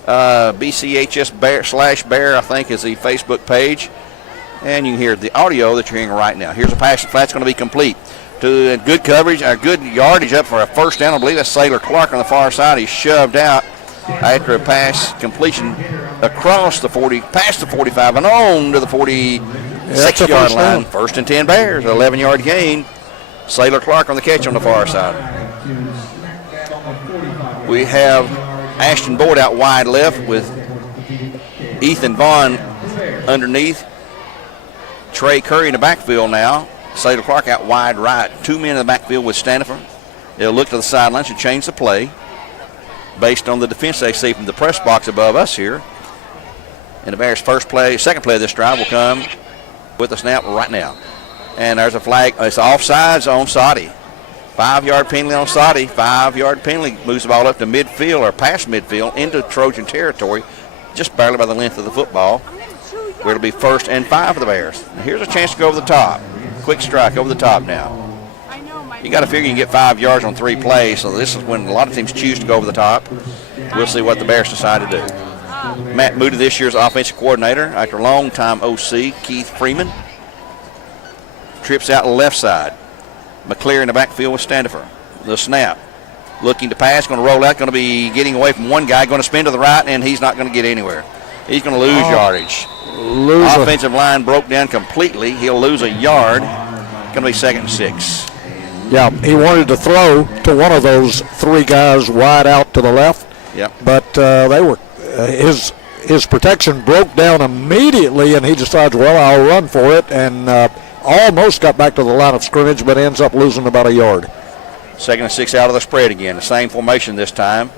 BCHS/Bear, I think, is the Facebook page. And you can hear the audio that you're hearing right now. Here's a pass. Flat's going to be complete. To good coverage, good yardage up for a first down. I believe that's Sailor Clark on the far side. He's shoved out after a pass completion across the 40, past the 45 and on to the 46-yard line. First and 10 Bears, 11-yard gain. Sailor Clark on the catch on the far side. We have Ashton Boyd out wide left with Ethan Vaughn underneath. Trey Curry in the backfield now. Sailor Clark out wide right. 2 men in the backfield with Stanifer. They'll look to the sidelines and change the play based on the defense they see from the press box above us here. And the Bears' second play of this drive will come with a snap right now. And there's a flag. It's offsides on Soddy. 5-yard penalty on Soddy. 5-yard penalty moves the ball up to midfield or past midfield into Trojan territory, just barely by the length of the football, where it'll be first and 5 for the Bears. Now here's a chance to go over the top. Quick strike over the top now. You got to figure you can get 5 yards on 3 plays, so this is when a lot of teams choose to go over the top. We'll see what the Bears decide to do. Matt Moody, this year's offensive coordinator, after a long time OC, Keith Freeman, trips out left side. McCleary in the backfield with Standifer. The snap. Looking to pass, going to roll out, going to be getting away from one guy, going to spin to the right, and he's not going to get anywhere. He's going to lose yardage. Offensive line broke down completely. He'll lose a yard. Going to be 2nd and 6. Yeah, he wanted to throw to one of those 3 guys wide out to the left. Yep. But they were his protection broke down immediately, and he decides, well, I'll run for it, and almost got back to the line of scrimmage, but ends up losing about a yard. 2nd and 6 out of the spread again. The same formation this time.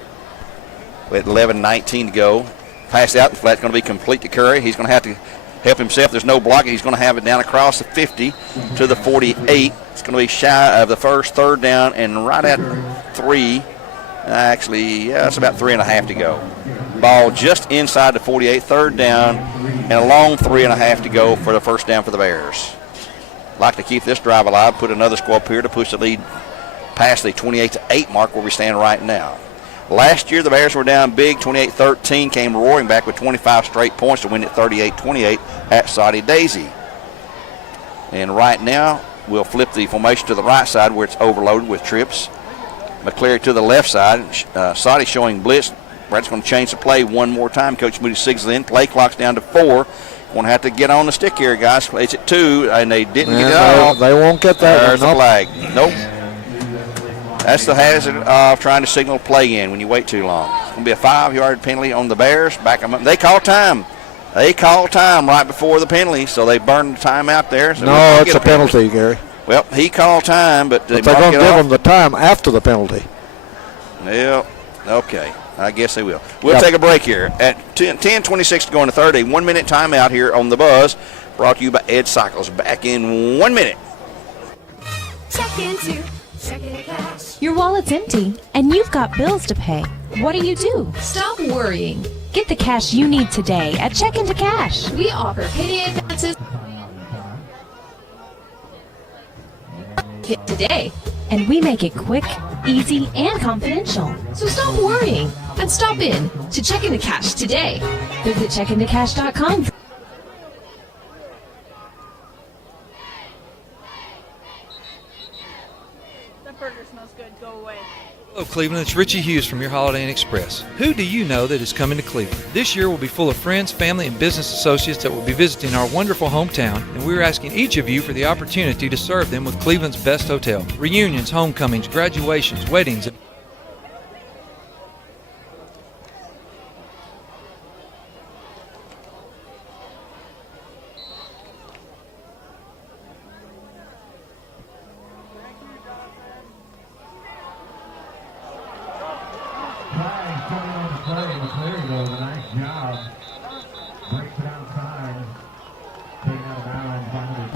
With 11:19 to go. Pass out the flat, going to be complete to Curry. He's going to have to help himself. There's no blocking. He's going to have it down across the 50 to the 48. It's going to be shy of the first 3rd down and right at 3. Actually, yeah, it's about 3.5 to go. Ball just inside the 48, 3rd down, and a long 3.5 to go for the first down for the Bears. Like to keep this drive alive, put another score up here to push the lead past the 28-8 mark where we stand right now. Last year, the Bears were down big, 28-13, came roaring back with 25 straight points to win it 38-28 at Soddy Daisy. And right now, we'll flip the formation to the right side where it's overloaded with trips. McCleary to the left side. Soddy showing blitz. Brad's going to change the play one more time. Coach Moody signals in. Play clock's down to 4. Going to have to get on the stick here, guys. It's at 2, and they didn't get it off. They won't get that. There's the flag. Nope. That's the hazard of trying to signal play in when you wait too long. It's going to be a 5-yard penalty on the Bears. Back them up. They call time. They call time right before the penalty, so they burned the time out there. So no, it's a penalty, Gary. Well, he called time, but they're going to give him the time after the penalty. Well, okay. I guess they will. We'll take a break here. At 10:26 to go in the 3rd, a 1-minute timeout here on The Buzz. Brought to you by Ed Cycles. Back in 1 minute. Check into Checking to Cash. Your wallet's empty, and you've got bills to pay. What do? Stop worrying. Get the cash you need today at Check into Cash. We offer payday advances today. And we make it quick, easy, and confidential. So stop worrying and stop in to Check into Cash today. Visit checkintocash.com. That burger smells good. Go away. Hello, Cleveland. It's Richie Hughes from your Holiday Inn Express. Who do you know that is coming to Cleveland? This year will be full of friends, family, and business associates that will be visiting our wonderful hometown, and we're asking each of you for the opportunity to serve them with Cleveland's best hotel. Reunions, homecomings, graduations, weddings.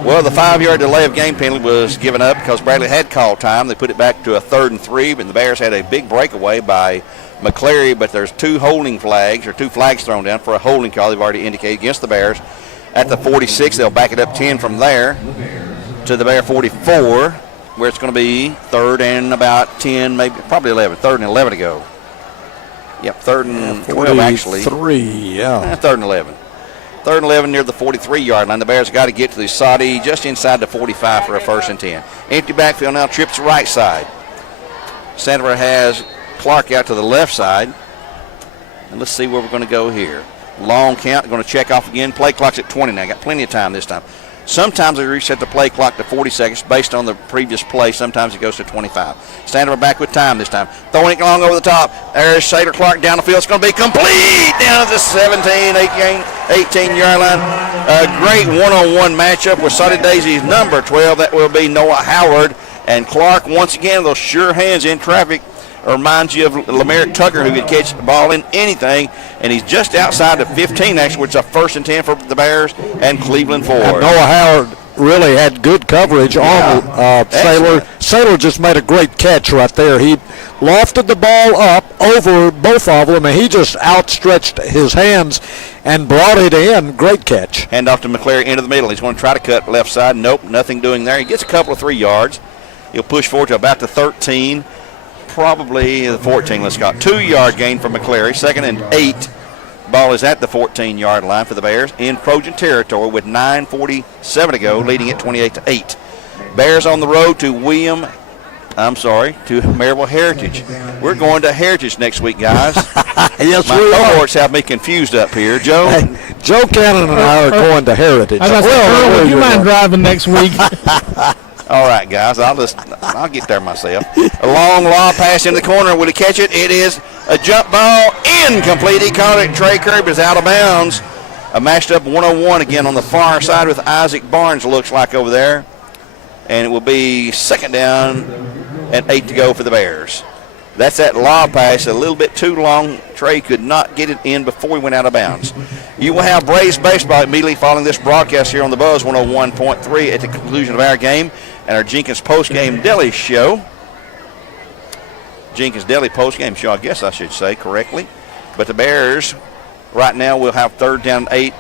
Well, the 5-yard delay of game penalty was given up because Bradley had called time. They put it back to a 3rd and 3, but the Bears had a big breakaway by McCleary, but there's 2 holding flags, or 2 flags thrown down for a holding call they've already indicated against the Bears. At the 46, they'll back it up 10 from there to the Bear 44, where it's going to be 3rd and about 10, maybe probably 11, 3rd and 11 to go. Yep, 3rd and 12 actually. 3, yeah. 3rd and 11. 3rd and 11 near the 43-yard line. The Bears got to get to the Soddy just inside the 45 for a 1st and 10. Empty backfield now, trips right side. Sandover has Clark out to the left side. And let's see where we're going to go here. Long count, going to check off again. Play clock's at 20 now. Got plenty of time this time. Sometimes they reset the play clock to 40 seconds based on the previous play. Sometimes it goes to 25. Sandover back with time this time. Throwing it long over the top. There's Sailor Clark down the field. It's going to be complete down to the 17, 18-yard line. A great one-on-one matchup with Soddy Daisy's number 12. That will be Noah Howard. And Clark, once again, those sure hands in traffic. Reminds you of Lamerick Tucker, who could catch the ball in anything, and he's just outside the 15, actually, which is a 1st and 10 for the Bears and Cleveland forward. And Noah Howard really had good coverage on Sailor. Sailor just made a great catch right there. He lofted the ball up over both of them, and he just outstretched his hands and brought it in. Great catch. Hand off to McCleary into the middle. He's going to try to cut left side. Nope, nothing doing there. He gets a couple of 3 yards. He'll push forward to about the 13. Probably the 14. Let's go. 2-yard gain for McCleary. 2nd and 8. Ball is at the 14-yard line for the Bears in Trojan territory with 9:47 to go, leading it 28-8. Bears on the road to Maryville Heritage. We're going to Heritage next week, guys. Yes, My we are. cohorts have me confused up here. Joe? Hey, Joe Cannon and I are going to Heritage. Earl, would you mind driving next week? All right, guys, I'll get there myself. A long lob pass in the corner. Will he catch it? It is a jump ball, incomplete. He caught it. Trey Kirby is out of bounds. A mashed up 101 again on the far side with Isaac Barnes, looks like over there. And it will be second down and 8 to go for the Bears. That's that lob pass, a little bit too long. Trey could not get it in before he went out of bounds. You will have Braves baseball immediately following this broadcast here on the Buzz 101.3 at the conclusion of our game and our Jenkins postgame deli show. Jenkins Deli postgame show, I guess I should say correctly. But the Bears right now will have third down and 8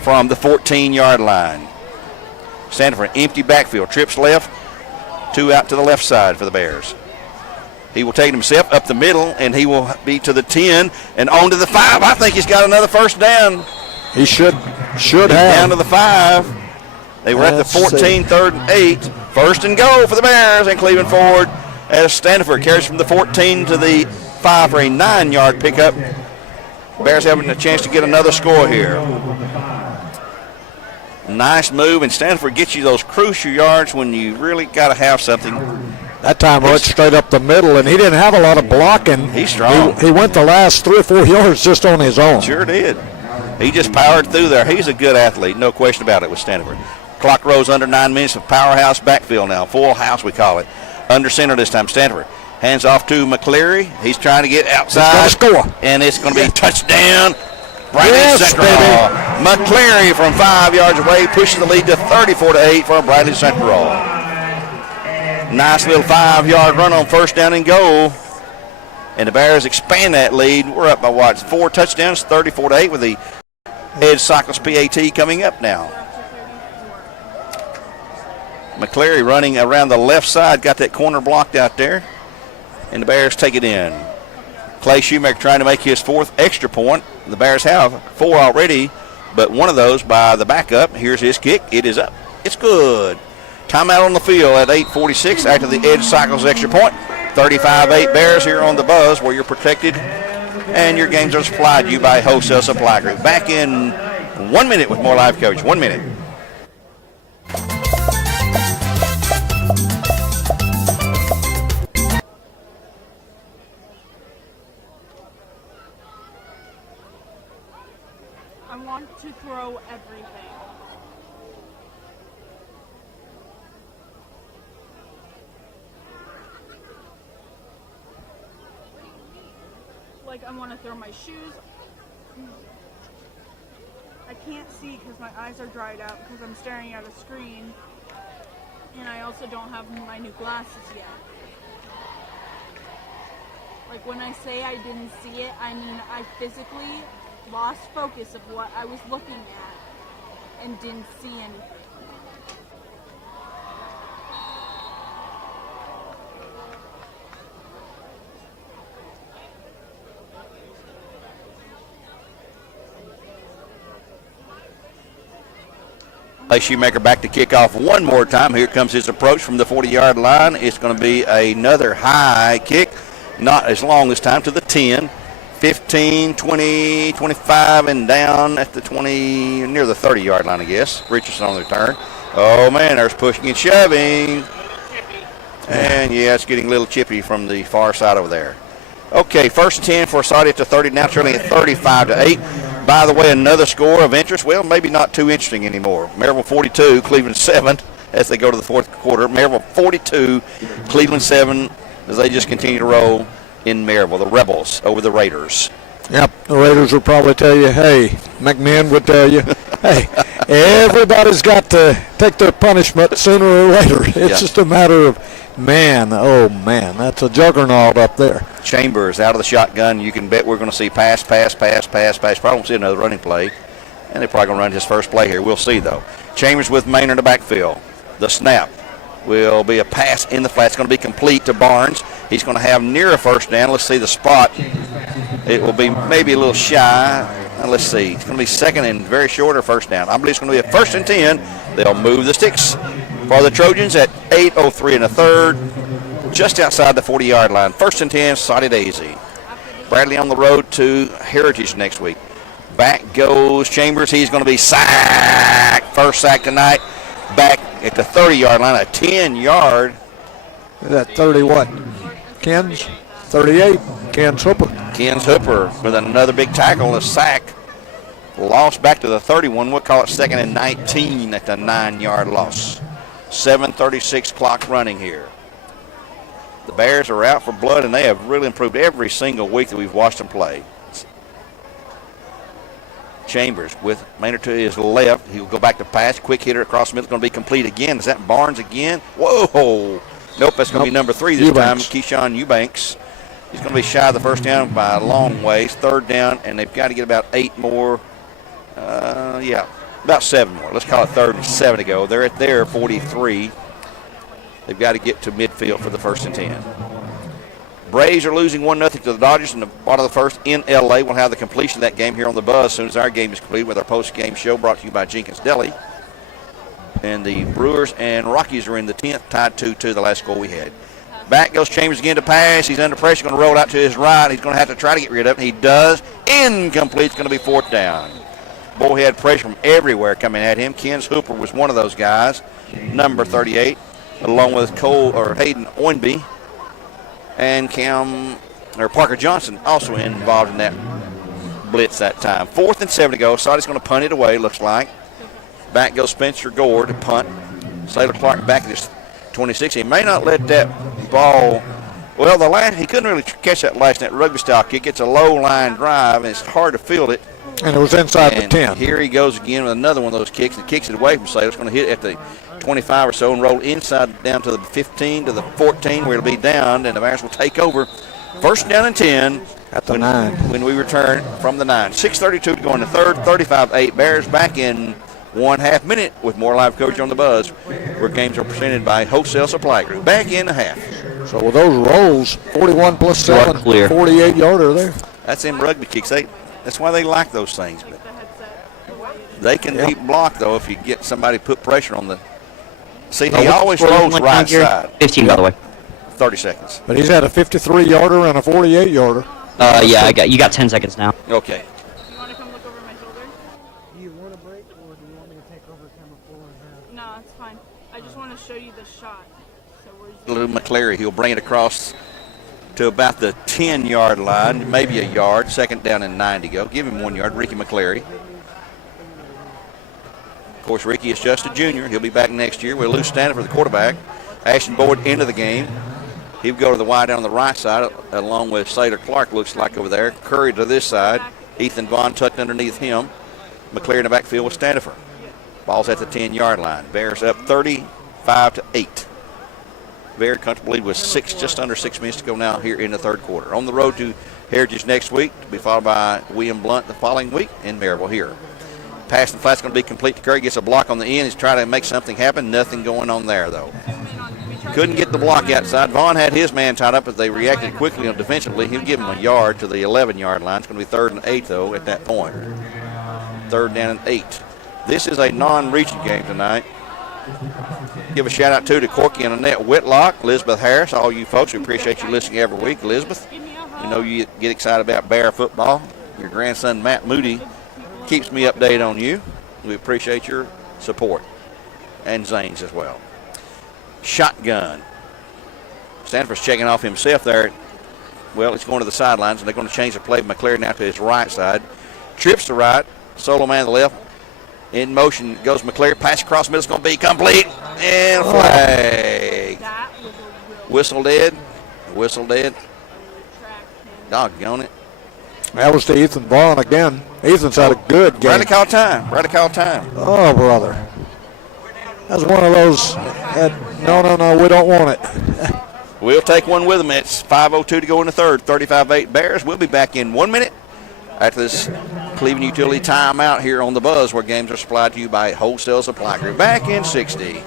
from the 14-yard line. Stanford, empty backfield, trips left, 2 out to the left side for the Bears. He will take it himself up the middle, and he will be to the 10 and on to the 5. I think he's got another first down. He should have. Down to the 5. They were at the 14, third and 8. First and goal for the Bears, and Cleveland forward as Stanford carries from the 14 to the 5 for a 9-yard pickup. Bears having a chance to get another score here. Nice move, and Stanford gets you those crucial yards when you really got to have something. That time right straight up the middle, and he didn't have a lot of blocking. He's strong. He went the last 3 or 4 yards just on his own. Sure did. He just powered through there. He's a good athlete, no question about it with Stanford. Clock rolls under 9 minutes of powerhouse backfield now. Full house, we call it. Under center this time, Stanford. Hands off to McCleary. He's trying to get outside. He's going to score. And it's going to be a touchdown. Right yes, in Central. McCleary from 5 yards away pushes the lead to 34-8 for Bradley Central. Nice little 5-yard run on first down and goal. And the Bears expand that lead. We're up by 4 touchdowns, 34-8 with the Ed Cycles PAT coming up now. McCleary running around the left side, got that corner blocked out there. And the Bears take it in. Clay Shoemaker trying to make his 4th extra point. The Bears have 4 already, but one of those by the backup. Here's his kick. It is up. It's good. Timeout on the field at 8:46 after the Edge Cycles extra point. 35-8 Bears here on the Buzz, where you're protected and your games are supplied to you by Wholesale Supply Group. Back in 1 minute with more live coverage. 1 minute. To throw everything. Like I want to throw my shoes. I can't see because my eyes are dried out because I'm staring at a screen, and I also don't have my new glasses yet. Like when I say I didn't see it, I mean I physically lost focus of what I was looking at and didn't see anything. Clay Shoemaker back to kick off one more time. Here comes his approach from the 40-yard line. It's going to be another high kick, not as long this time, to the 10. 15, 20, 25, and down at the 20, near the 30-yard line, I guess. Richardson on the return. Oh, man, there's pushing and shoving. And, yeah, it's getting a little chippy from the far side over there. Okay, first and 10 for Soddy at the 30, now trailing at 35-8. By the way, another score of interest. Well, maybe not too interesting anymore. Maryville 42, Cleveland 7 as they go to the fourth quarter. Maryville 42, Cleveland 7 as they just continue to roll in Maryville, the Rebels over the Raiders. Yep, the Raiders would probably tell you, hey, McMahon would tell you, hey, everybody's got to take their punishment sooner or later. It's just a matter of, man, that's a juggernaut up there. Chambers out of the shotgun. You can bet we're going to see pass. Probably won't see another running play. And they're probably going to run his first play here. We'll see, though. Chambers with Maynard in the backfield. The snap will be a pass in the flat. It's going to be complete to Barnes. He's going to have near a first down. Let's see the spot. It will be maybe a little shy. let's see. It's going to be second and very short or first down. I believe it's going to be a 1st and 10. They'll move the sticks for the Trojans at 8:03 and a third, just outside the 40-yard line. 1st and 10, Soddy Daisy. Bradley on the road to Heritage next week. Back goes Chambers. He's going to be sacked. First sack tonight. Back at the 30-yard line, a 10-yard. That 30 what? Ken's? 38. Ken's Hooper. Ken's Hooper with another big tackle, a sack. Lost back to the 31. We'll call it 2nd and 19 at the 9-yard loss. 7:36 clock running here. The Bears are out for blood, and they have really improved every single week that we've watched them play. Chambers with Maynard to his left. He'll go back to pass. Quick hitter across the middle. It's going to be complete again. Is that Barnes again? Whoa. Nope, that's going to be number 3 this time, Keyshawn Eubanks. He's going to be shy of the first down by a long ways. 3rd down, and they've got to get about 8 more. About 7 more. Let's call it 3rd and 7 to go. They're at their 43. They've got to get to midfield for the 1st and 10. Braves are losing 1-0 to the Dodgers in the bottom of the first in L.A. We'll have the completion of that game here on the Buzz as soon as our game is complete with our post-game show brought to you by Jenkins Deli. And the Brewers and Rockies are in the 10th, tied 2-2, the last score we had. Back goes Chambers again to pass. He's under pressure, going to roll out to his right. He's going to have to try to get rid of it. He does. Incomplete. It's going to be 4th down. Boy, had pressure from everywhere coming at him. Ken's Hooper was one of those guys, number 38, along with Hayden Oinby. And Parker Johnson also involved in that blitz that time. 4th and 7 to go. Soddy's going to punt it away, looks like. Back goes Spencer Gore to punt. Sailor Clark back at his 26. He may not let that ball. Well, he couldn't really catch that last net rugby-style kick. It's a low-line drive, and it's hard to field it. And it was inside the 10. Here he goes again with another one of those kicks. And kicks it away from Sailor. It's going to hit at the 25 or so and roll inside down to the 15 to the 14 where it'll be down, and the Bears will take over. 1st down and 10 at the 9 when we return from the 9. 6:32 to go in the 3rd. 35-8. Bears back in 1/2 minute with more live coverage on the Buzz, where games are presented by Wholesale Supply Group. Back in the half. So with those rolls, 41 plus 7, 48-yarder there. That's them rugby kicks. That's why they like those things. But they can be blocked though if you get somebody put pressure on the. See, he always rolls right side. 15, by the way. 30 seconds. But he's had a 53-yarder and a 48-yarder. You got 10 seconds now. Okay. You want to come look over my shoulder? Do you want a break, or do you want me to take over camera 4 and have? No, it's fine. I just want to show you the shot. So Lou McCleary, he'll bring it across to about the 10-yard line, maybe a yard. 2nd down and 9 to go. Give him 1 yard, Ricky McCleary. Of course, Ricky is just a junior. He'll be back next year. We'll lose Standard for the quarterback. Ashton Boyd into the game. He'll go to the wide down on the right side, along with Sailor Clark, looks like over there. Curry to this side. Ethan Vaughn tucked underneath him. McCleary in the backfield with Standifer. Ball's at the 10-yard line. Bears up 35-8. Very comfortable lead with just under 6 minutes to go now here in the 3rd quarter. On the road to Heritage next week, to be followed by William Blunt the following week in Maryville here. Pass and flat's going to be complete to Curry. Gets a block on the end. He's trying to make something happen. Nothing going on there, though. Couldn't get the block outside. Vaughn had his man tied up, but they reacted quickly on defensively. He'll give him a yard to the 11-yard line. It's going to be 3rd and 8, though, at that point. 3rd down and 8. This is a non-reaching game tonight. Give a shout-out, too, to Corky and Annette Whitlock, Elizabeth Harris, all you folks. We appreciate you listening every week. Elizabeth, we know you get excited about Bear football. Your grandson, Matt Moody, keeps me updated on you. We appreciate your support. And Zane's as well. Shotgun. Stanford's checking off himself there. Well, he's going to the sidelines, and they're going to change the play. McCleary now to his right side. Trips to right. Solo man to the left. In motion goes McCleary. Pass across the middle is going to be complete. And flag. Whistle dead. Whistle dead. Doggone it. That was to Ethan Vaughn again. Ethan's had a good game. Bradley call time. Bradley call time. Oh, brother. That's one of those that, no, we don't want it. We'll take one with them. It's 5:02 to go in the 3rd. 35-8 Bears. We'll be back in 1 minute after this Cleveland Utility timeout here on the Buzz, where games are supplied to you by Wholesale Supply Group. Back in 60.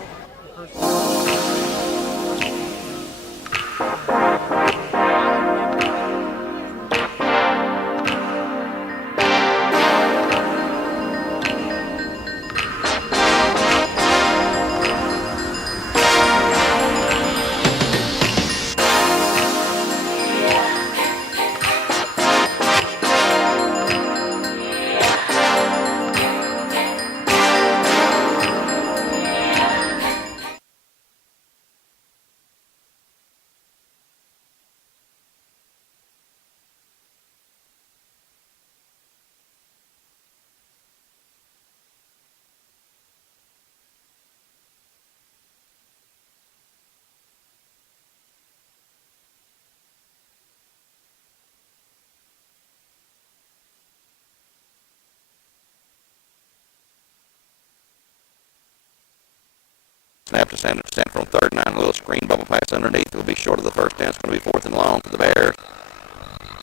Snap to Sanford on 3rd and 9. A little screen bubble pass underneath. It'll be short of the first down. It's going to be 4th and long for the Bears.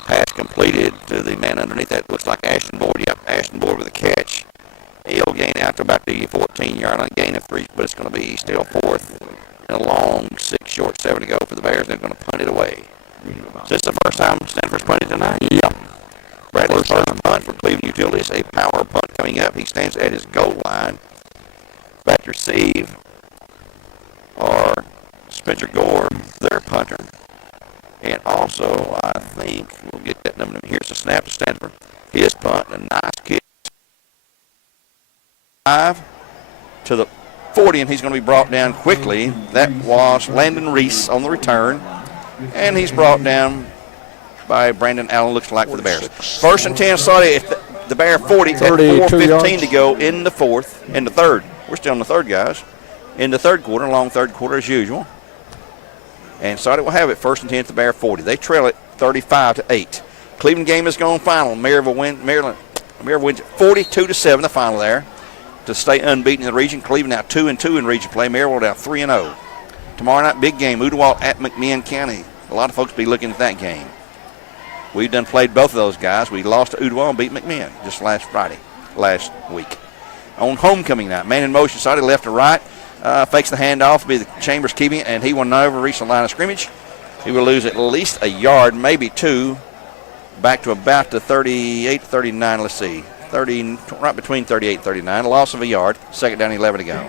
Pass completed to the man underneath. That looks like Ashton Boyd. Yep, Ashton Boyd with a catch. He'll gain out to about the 14-yard line, gain of 3, but it's going to be still 4th and a long 6 short, 7 to go for the Bears. They're going to punt it away. Is this the first time Stanford's punted tonight? Yep. Bradley's first punt for Cleveland Utilities. A power punt coming up. He stands at his goal line. Back to receive are Spencer Gore, their punter. And also, I think we'll get that number. Here's the snap to Stanford. His punt, a nice kick. 5 to the 40, and he's going to be brought down quickly. That was Landon Reese on the return, and he's brought down by Brandon Allen, looks like, for the Bears. 1st and 10, Soddy, at the Bear 40, at 4:15 to go in the 3rd. We're still in the 3rd, guys. In the 3rd quarter, long 3rd quarter as usual. And Soddy will have it 1st and 10 at the Bear 40. They trail it 35-8. Cleveland game is going final. Maryville wins 42-7, the final there, to stay unbeaten in the region. Cleveland now 2-2 in region play. Maryville now 3-0. Tomorrow night, big game, Ooltewah at McMinn County. A lot of folks be looking at that game. We've done played both of those guys. We lost to Ooltewah and beat McMinn just last week. On homecoming night, man in motion, Soddy left to right, fakes the handoff, be the Chambers keeping it, and he will never reach the line of scrimmage. He will lose at least a yard, maybe 2, back to about the 38-39, let's see. 30, right between 38 and 39, a loss of a yard, 2nd down, 11 to go.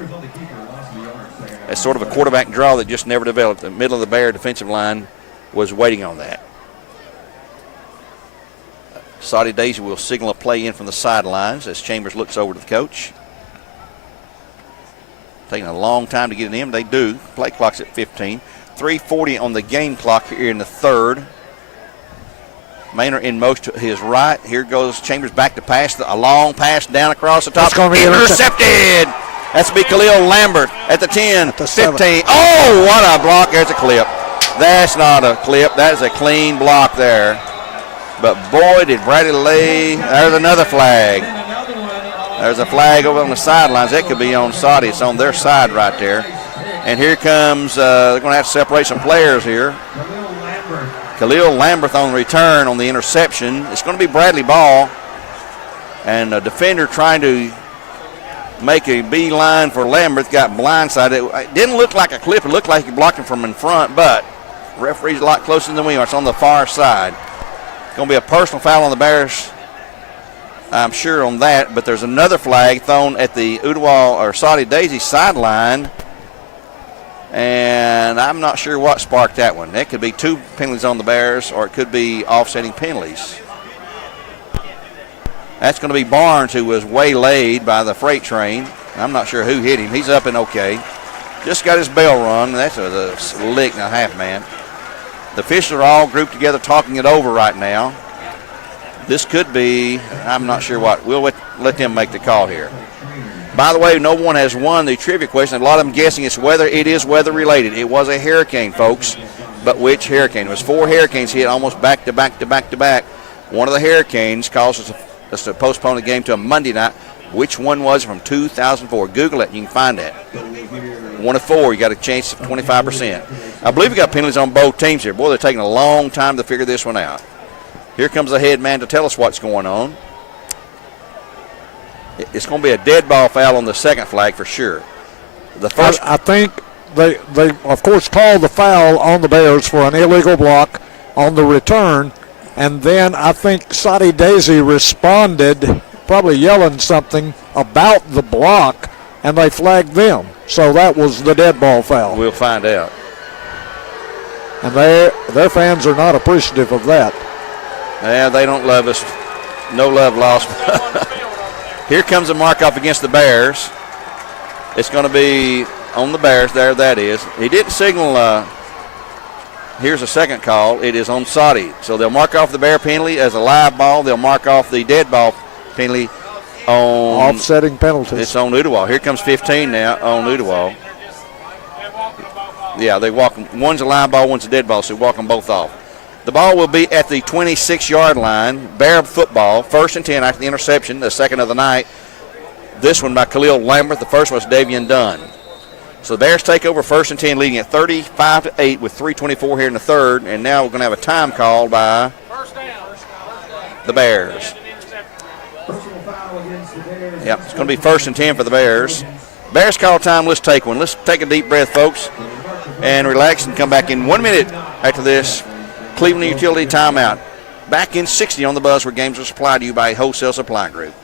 That's sort of a quarterback draw that just never developed. The middle of the Bear defensive line was waiting on that. Soddy Daisy will signal a play in from the sidelines as Chambers looks over to the coach. Taking a long time to get it in. They do. Play clock's at 15. 3:40 on the game clock here in the 3rd. Maynard in motion to his right. Here goes Chambers back to pass. A long pass down across the top. It's going to be intercepted. That's to be Khalil Lambert at the 10, at the 15. Oh, what a block. There's a clip. That's not a clip. That is a clean block there. But boy, did Bradley lay. There's another flag. There's a flag over on the sidelines. That could be on Soddy. It's on their side right there. And here comes, they're going to have to separate some players here. Khalil Lambert on the return on the interception. It's going to be Bradley Ball. And a defender trying to make a beeline for Lambert got blindsided. It didn't look like a clip. It looked like he blocked him from in front, but the referee's a lot closer than we are. It's on the far side. It's going to be a personal foul on the Bears, I'm sure, on that. But there's another flag thrown at the Ooltewah or Soddy Daisy sideline. And I'm not sure what sparked that one. That could be 2 penalties on the Bears, or it could be offsetting penalties. That's going to be Barnes, who was waylaid by the freight train. I'm not sure who hit him. He's up and okay. Just got his bell rung. That's a lick and a half, man. The officials are all grouped together talking it over right now. This could be, I'm not sure what. We'll let them make the call here. By the way, no one has won the trivia question. A lot of them guessing it's weather. It is weather related. It was a hurricane, folks. But which hurricane? It was 4 hurricanes hit almost back to back to back to back. One of the hurricanes caused us to postpone the game to a Monday night. Which one was from 2004? Google it. You can find that. 1 of 4. You got a chance of 25%. I believe we got penalties on both teams here. Boy, they're taking a long time to figure this one out. Here comes the head man to tell us what's going on. It's going to be a dead ball foul on the second flag for sure. The first, I think they of course called the foul on the Bears for an illegal block on the return, and then I think Soddy Daisy responded, probably yelling something about the block, and they flagged them. So that was the dead ball foul. We'll find out. And their fans are not appreciative of that. Yeah, they don't love us. No love lost. Here comes a mark-off against the Bears. It's going to be on the Bears. There that is. He didn't signal. Here's a second call. It is on Soddy. So they'll mark off the Bear penalty as a live ball. They'll mark off the dead ball penalty on offsetting penalties. It's on Ooltewah. Here comes 15 now on Ooltewah. Yeah, they walk them. One's a live ball, one's a dead ball, so walk them both off. The ball will be at the 26-yard line. Bear football, 1st and 10 after the interception, the second of the night. This one by Khalil Lambert. The first was Davian Dunn. So the Bears take over 1st and 10, leading at 35-8 with 3:24 here in the third. And now we're going to have a time call by the Bears. Yep, it's going to be 1st and 10 for the Bears. Bears call time. Let's take one. Let's take a deep breath, folks, and relax and come back in 1 minute after this Cleveland Utility timeout. Back in 60 on the buzz, where games are supplied to you by Wholesale Supply Group.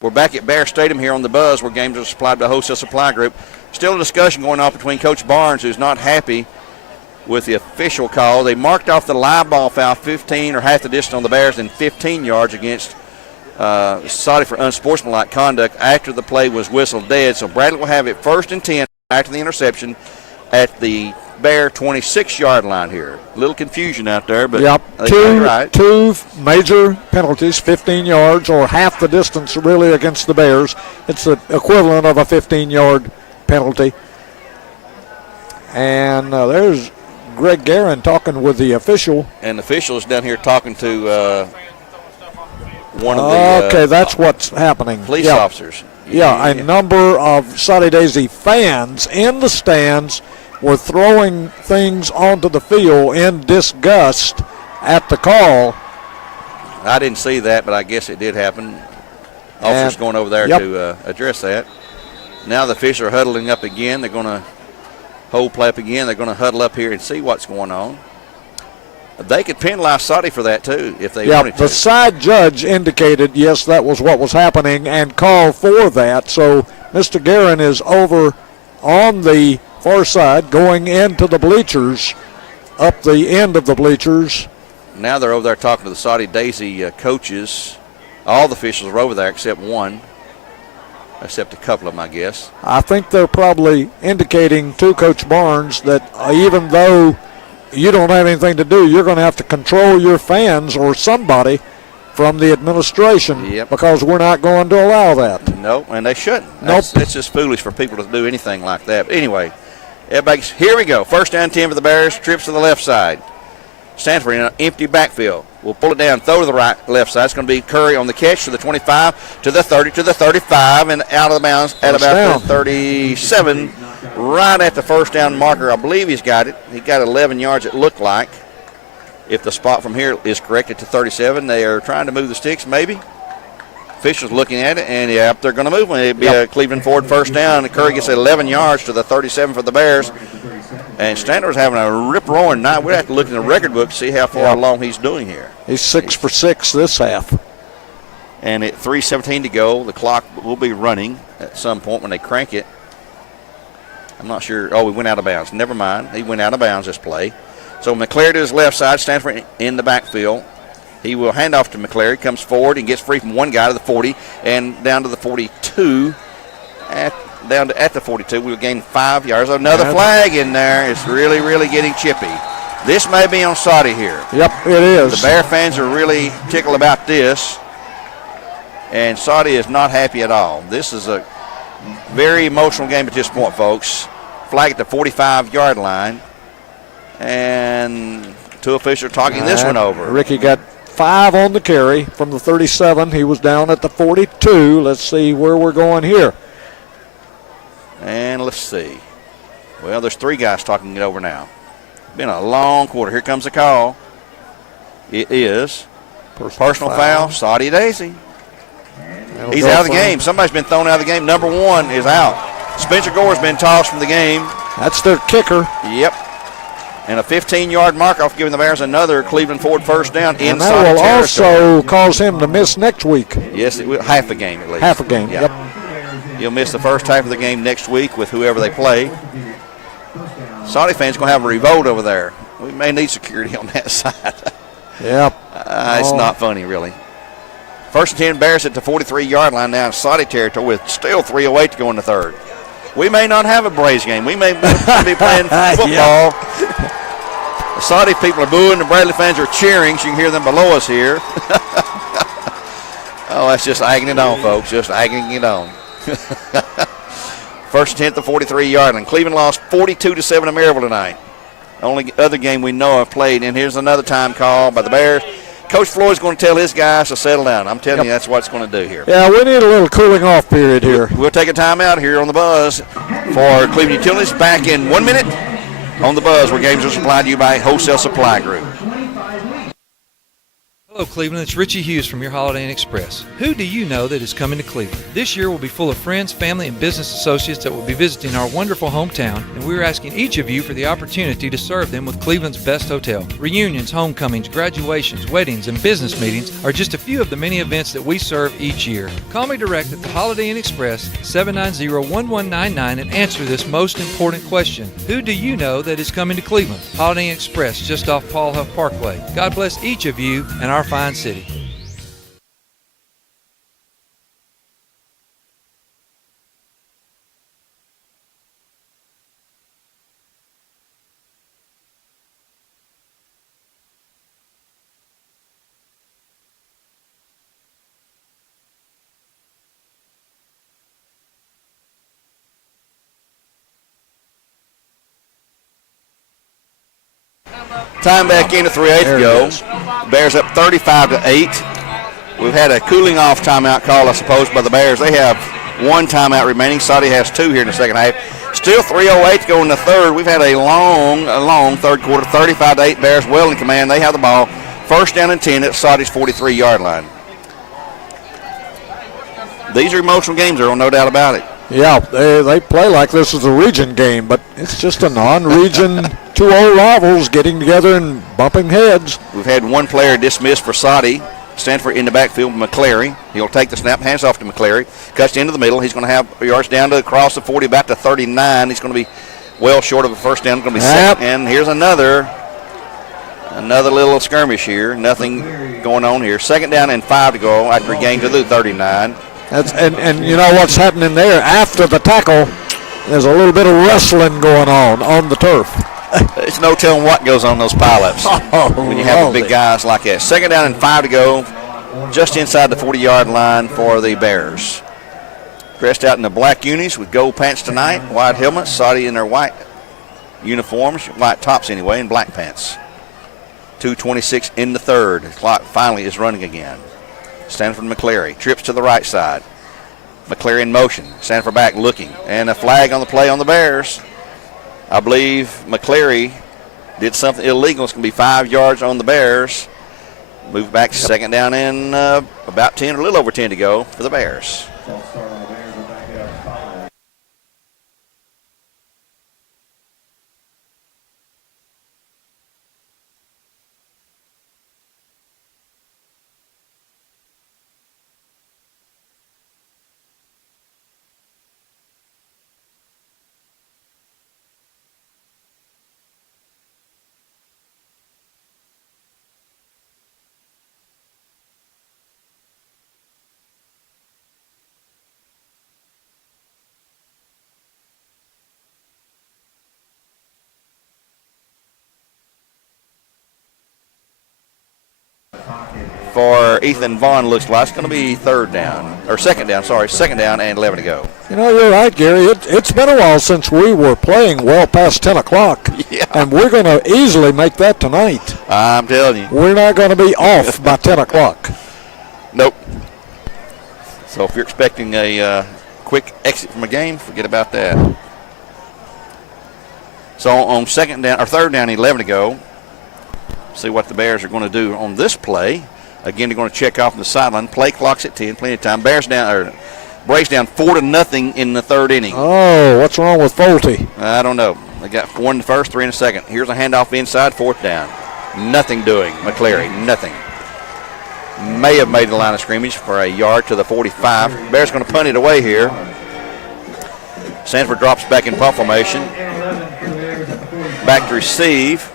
We're back at Bear Stadium here on the buzz, where games are supplied by Wholesale Supply Group. Still a discussion going on between Coach Barnes, who's not happy with the official call. They marked off the live ball foul 15 or half the distance on the Bears and 15 yards against Soddy for unsportsmanlike conduct after the play was whistled dead. So Bradley will have it 1st and 10 after the interception at the Bear 26-yard line here. A little confusion out there, but yep. Right. Two major penalties, 15 yards or half the distance really against the Bears. It's the equivalent of a 15-yard penalty. And there's Greg Guerin talking with the official. And the official is down here talking to one of the okay, that's what's happening. Police officers. Yeah, a number of Soddy Daisy fans in the stands were throwing things onto the field in disgust at the call. I didn't see that, but I guess it did happen. Officers going over there to address that. Now the officials are huddling up again. They're going to hold play up again. They're going to huddle up here and see what's going on. They could penalize Soddy for that, too, if they wanted to. The side judge indicated, yes, that was what was happening and called for that. So Mr. Guerin is over on the far side going into the bleachers, up the end of the bleachers. Now they're over there talking to the Soddy Daisy coaches. All the officials are over there except one, except a couple of them, I guess. I think they're probably indicating to Coach Barnes that even though you don't have anything to do, you're going to have to control your fans or somebody from the administration because we're not going to allow that. Nope, and they shouldn't. Nope. It's just foolish for people to do anything like that. But anyway, everybody, here we go. 1st down 10 for the Bears. Trips to the left side. Stanford in an empty backfield. We'll pull it down, throw to the left side. It's going to be Curry on the catch to the 25, to the 30, to the 35, and out of the bounds at about the 37, right at the 1st down marker. I believe he's got it. He got 11 yards, it looked like. If the spot from here is corrected to 37, they are trying to move the sticks, maybe. Officials looking at it, and they're going to move one. It'll be a Cleveland Ford 1st down. Curry gets 11 yards to the 37 for the Bears. And Stander's having a rip-roaring night. We'll have to look in the record book to see how far along he's doing here. He's 6 for 6 this half. And at 3:17 to go, the clock will be running at some point when they crank it. I'm not sure. Oh, he went out of bounds. Never mind. He went out of bounds this play. So McClary to his left side, Stanford in the backfield. He will hand off to McClary, comes forward and gets free from one guy to the 40 and down to the 42. Down to at the 42, we'll gain 5 yards. Another flag in there. It's really, really getting chippy. This may be on Soddy here. Yep, it is. The Bear fans are really tickled about this, and Soddy is not happy at all. This is a very emotional game at this point, folks. Flag at the 45-yard line, and two officials talking this one over. Ricky got 5 on the carry from the 37. He was down at the 42. Let's see where we're going here. And let's see. Well, there's 3 guys talking it over now. Been a long quarter. Here comes the call. It is personal foul, Soddy Daisy. He's out of the game. Somebody's been thrown out of the game. Number 1 is out. Spencer Gore's been tossed from the game. That's their kicker. Yep. And a 15-yard mark-off, giving the Bears another Cleveland Ford 1st down inside and that will also cause him to miss next week. Yes, it will. Half a game at least. Half a game, yep. He'll miss the first half of the game next week with whoever they play. Soddy fans going to have a revolt over there. We may need security on that side. Yep. It's not funny, really. 1st and 10, Bears at the 43-yard line now in Soddy territory with still 3:08 to go in the third. We may not have a Braves game. We may be playing football. The Soddy people are booing. The Bradley fans are cheering. So you can hear them below us here. Oh, that's just egging it on, folks. Just egging it on. First and 10th, the 43-yard line. Cleveland lost 42-7 to Maryville tonight. Only other game we know of played. And here's another time call by the Bears. Coach Floyd's going to tell his guys to settle down. I'm telling you, that's what it's going to do here. Yeah, we need a little cooling off period here. We'll take a timeout here on the Buzz for Cleveland Utilities. Back in 1 minute on the Buzz, where games are supplied to you by Wholesale Supply Group. Hello, Cleveland. It's Richie Hughes from your Holiday Inn Express. Who do you know that is coming to Cleveland? This year will be full of friends, family, and business associates that will be visiting our wonderful hometown, and we're asking each of you for the opportunity to serve them with Cleveland's best hotel. Reunions, homecomings, graduations, weddings, and business meetings are just a few of the many events that we serve each year. Call me direct at the Holiday Inn Express, 790-1199, and answer this most important question. Who do you know that is coming to Cleveland? Holiday Inn Express, just off Paul Huff Parkway. God bless each of you and our fine city. Time back in to 3/8 to go. Bears up 35-8. We've had a cooling off timeout call, I suppose, by the Bears. They have one timeout remaining. Soddy has two here in the second half. Still 3:08 to go in the third. We've had a long third quarter. 35-8. Bears well in command. They have the ball. First down and 10 at Soddy's 43-yard line. These are emotional games, Earl, no doubt about it. Yeah, they play like this is a region game, but it's just a non-region two old rivals getting together and bumping heads. We've had one player dismissed for Soddy. Stanford in the backfield, McClary. He'll take the snap, hands off to McClary. Cuts into the middle. He's going to have yards down to across the 40, about to 39. He's going to be well short of a first down. It's going to be second. And here's another little skirmish here. Nothing going on here. Second down and 5 to go after he gained to the 39. And you know what's happening there after the tackle? There's a little bit of wrestling going on the turf. There's no telling what goes on those pileups when you have big guys like that. Second down and 5 to go, just inside the 40-yard line for the Bears. Dressed out in the black unis with gold pants tonight, white helmets, Soddy in their white uniforms, white tops anyway, and black pants. 2:26 in the third. The clock finally is running again. Stanford McClary trips to the right side. McClary in motion. Stanford back looking. And a flag on the play on the Bears. I believe McClary did something illegal. It's going to be 5 yards on the Bears. Move back to second down and about 10, or a little over 10 to go for the Bears. For Ethan Vaughn, looks like it's going to be second down and 11 to go. You know, you're right, Gary. It's been a while since we were playing well past 10 o'clock. Yeah. And we're going to easily make that tonight. I'm telling you. We're not going to be off by 10 o'clock. Nope. So if you're expecting a quick exit from a game, forget about that. So on third down, 11 to go. See what the Bears are going to do on this play. Again, they're going to check off on the sideline. Play clock's at 10, plenty of time. Braves down 4-0 in the third inning. Oh, what's wrong with Folty? I don't know. They got 4 in the first, 3 in the second. Here's a handoff inside, fourth down. Nothing doing. McClary, nothing. May have made the line of scrimmage for a yard to the 45. Bears going to punt it away here. Sanford drops back in punt formation. Back to receive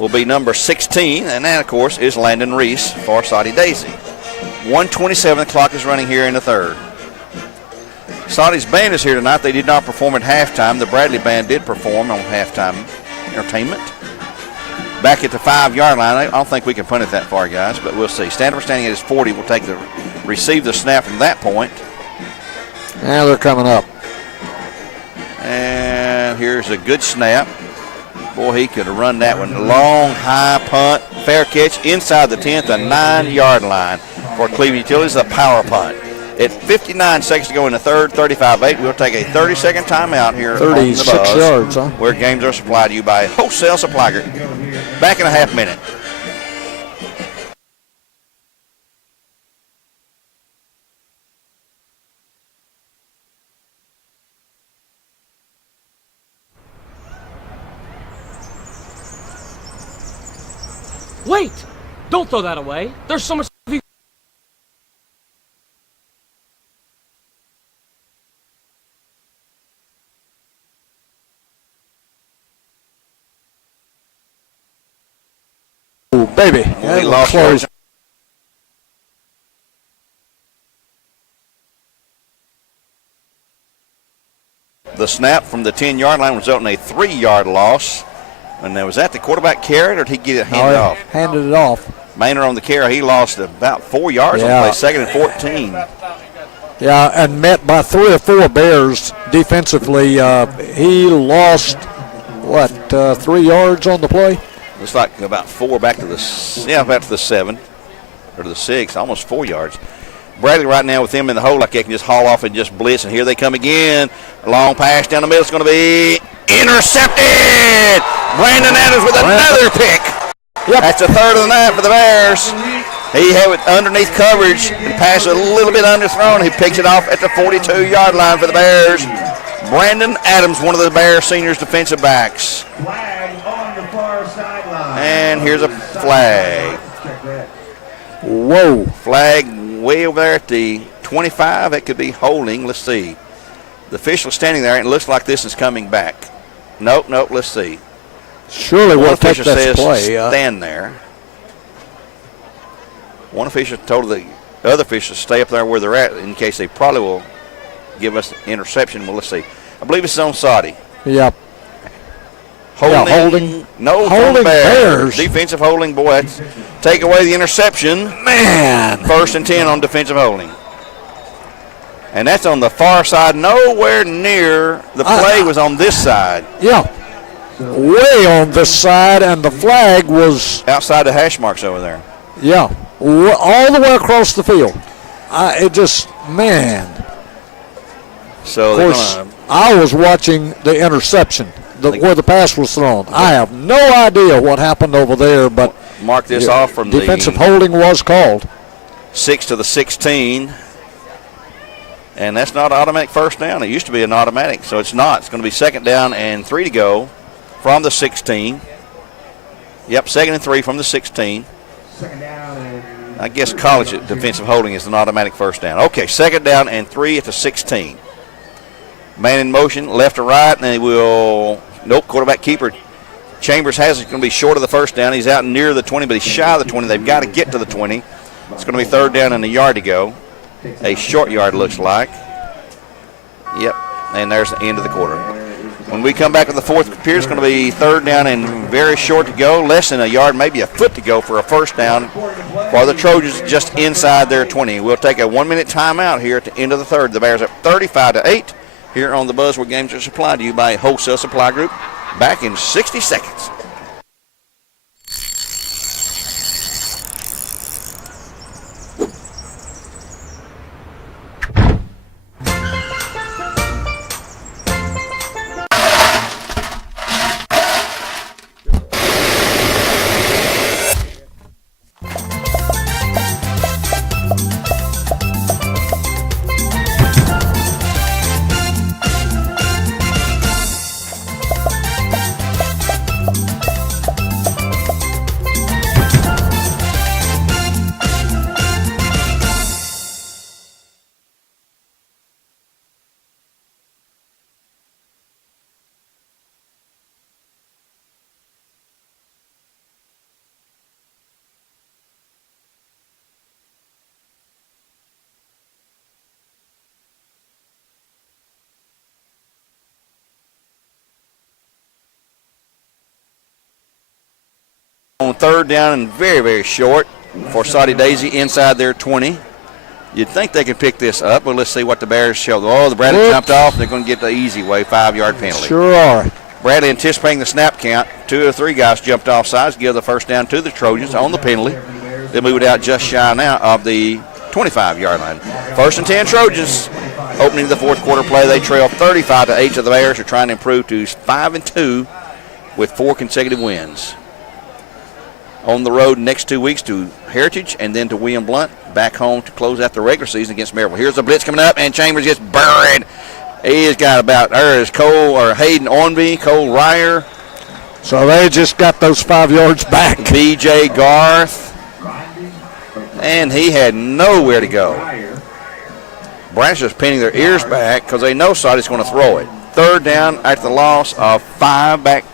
will be number 16, and that, of course, is Landon Reese for Soddy Daisy. 1:27, the clock is running here in the third. Soddy's band is here tonight. They did not perform at halftime. The Bradley band did perform on halftime entertainment. Back at the 5-yard line. I don't think we can punt it that far, guys, but we'll see. Stanford standing at his 40 will receive the snap from that point. Now they're coming up. And here's a good snap. Boy, he could have run that one. Long, high punt, fair catch inside the 10th, a 9-yard line for Cleveland Utilities, a power punt. At 59 seconds to go in the third, 35-8. We'll take a 30-second timeout here 36 on the Buzz, yards, huh? where games are supplied to you by Wholesale Supply Group. Back in a half minute. Wait! Don't throw that away. There's so much stuff you... Ooh, baby. We lost close. The snap from the 10-yard line resulting in a 3-yard loss. And was that the quarterback carry, or did he get it handed off? Handed it off. Maynard on the carry. He lost about 4 yards on the play, second and 14. Yeah, and met by 3 or 4 Bears defensively. He lost, 3 yards on the play? Looks like about 4 back to the 7 or to the 6, almost 4 yards. Bradley right now with them in the hole, like they can just haul off and just blitz. And here they come again. A long pass down the middle. It's going to be intercepted. Brandon Adams with another pick. Yep. That's the third of the night for the Bears. He had it underneath coverage. He passed a little bit underthrown. He picks it off at the 42-yard line for the Bears. Brandon Adams, one of the Bears seniors defensive backs. Flag on the far sideline. And here's a flag. Whoa. Flag way over there at the 25. That could be holding. Let's see. The official standing there, and it looks like this is coming back. Nope, let's see. Surely we'll take official this says play. Stand there. One official told the other officials to stay up there where they're at in case they probably will give us an interception. Well, let's see. I believe it's on Soddy. Yep. Holding. No, holding Bears. Defensive holding, boy. That's take away the interception. Man. 1st and 10 on defensive holding. And that's on the far side, nowhere near. The play was on this side. Yeah. Way on this side, and the flag was outside the hash marks over there. Yeah. All the way across the field. Man. So of course, I was watching the interception, where the pass was thrown. I have no idea what happened over there, but mark this off from defensive holding was called. 6 to the 16. And that's not an automatic first down. It used to be an automatic, so it's not. It's going to be 2nd down and 3 to go from the 16. Yep, 2nd and 3 from the 16. I guess college defensive holding is an automatic first down. Okay, 2nd down and 3 at the 16. Man in motion, left to right, and they will, quarterback keeper. Chambers has it, going to be short of the first down. He's out near the 20, but he's shy of the 20. They've got to get to the 20. It's going to be 3rd down and a yard to go. A short yard looks like. Yep, and there's the end of the quarter. When we come back with the 4th period, it's going to be 3rd down and very short to go, less than a yard, maybe a foot to go for a first down for the Trojans just inside their 20. We'll take a 1-minute timeout here at the end of the 3rd. The Bears up 35-8 here on the Buzz, where games are supplied to you by Wholesale Supply Group. Back in 60 seconds. third down and very, very short for Soddy Daisy inside their 20. You'd think they could pick this up, but let's see what the Bears show. Oh, the Bradley jumped off. They're going to get the easy way, 5-yard penalty. Sure are. Bradley anticipating the snap count. 2 or 3 guys jumped off sides, give the first down to the Trojans on the penalty. They move it out just shy now of the 25-yard line. 1st and 10 Trojans. Opening the fourth quarter play, they trail 35-8 to the Bears. Are trying to improve to 5-2 with 4 consecutive wins. On the road next 2 weeks to Heritage and then to William Blount. Back home to close out the regular season against Maryville. Here's the blitz coming up, and Chambers gets buried. He's got about, there is Hayden Ornby, Cole Ryer. So they just got those 5 yards back. B.J. Garth. And he had nowhere to go. Branch is pinning their ears back because they know Soddy's going to throw it. 3rd down after the loss of 5 back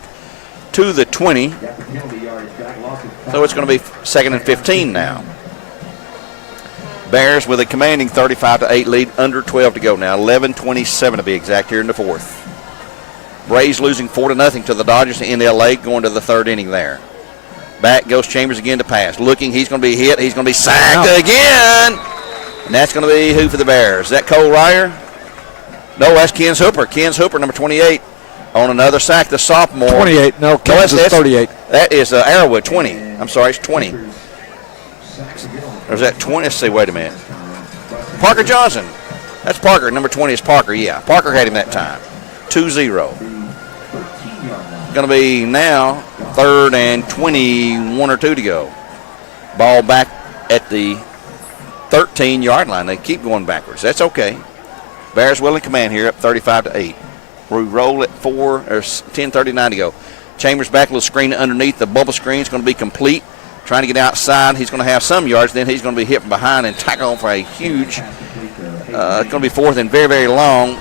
to the 20. So it's going to be 2nd and 15 now. Bears with a commanding 35-8 lead, under 12 to go now. 11:27 to be exact here in the fourth. Braves losing 4-0 to the Dodgers in L.A. going to the 3rd inning there. Back goes Chambers again to pass. Looking, he's going to be hit. He's going to be sacked again. And that's going to be who for the Bears? Is that Cole Ryer? No, that's Kens Hooper. Kens Hooper, number 28, on another sack, the sophomore. 28. No, Kens is 38. That is Arrowwood, 20. I'm sorry, it's 20. Or is that 20? Let's see, wait a minute. Parker Johnson. That's Parker. Number 20 is Parker, yeah. Parker had him that time. 2-0. Going to be now 3rd and 21 or 2 to go. Ball back at the 13-yard line. They keep going backwards. That's okay. Bears will in command here, up 35-8. We roll at 10:39 to go. Chambers back, a little screen underneath. The bubble screen is going to be complete. Trying to get outside. He's going to have some yards. Then he's going to be hit from behind and tackle for a huge. It's going to be 4th and very, very long.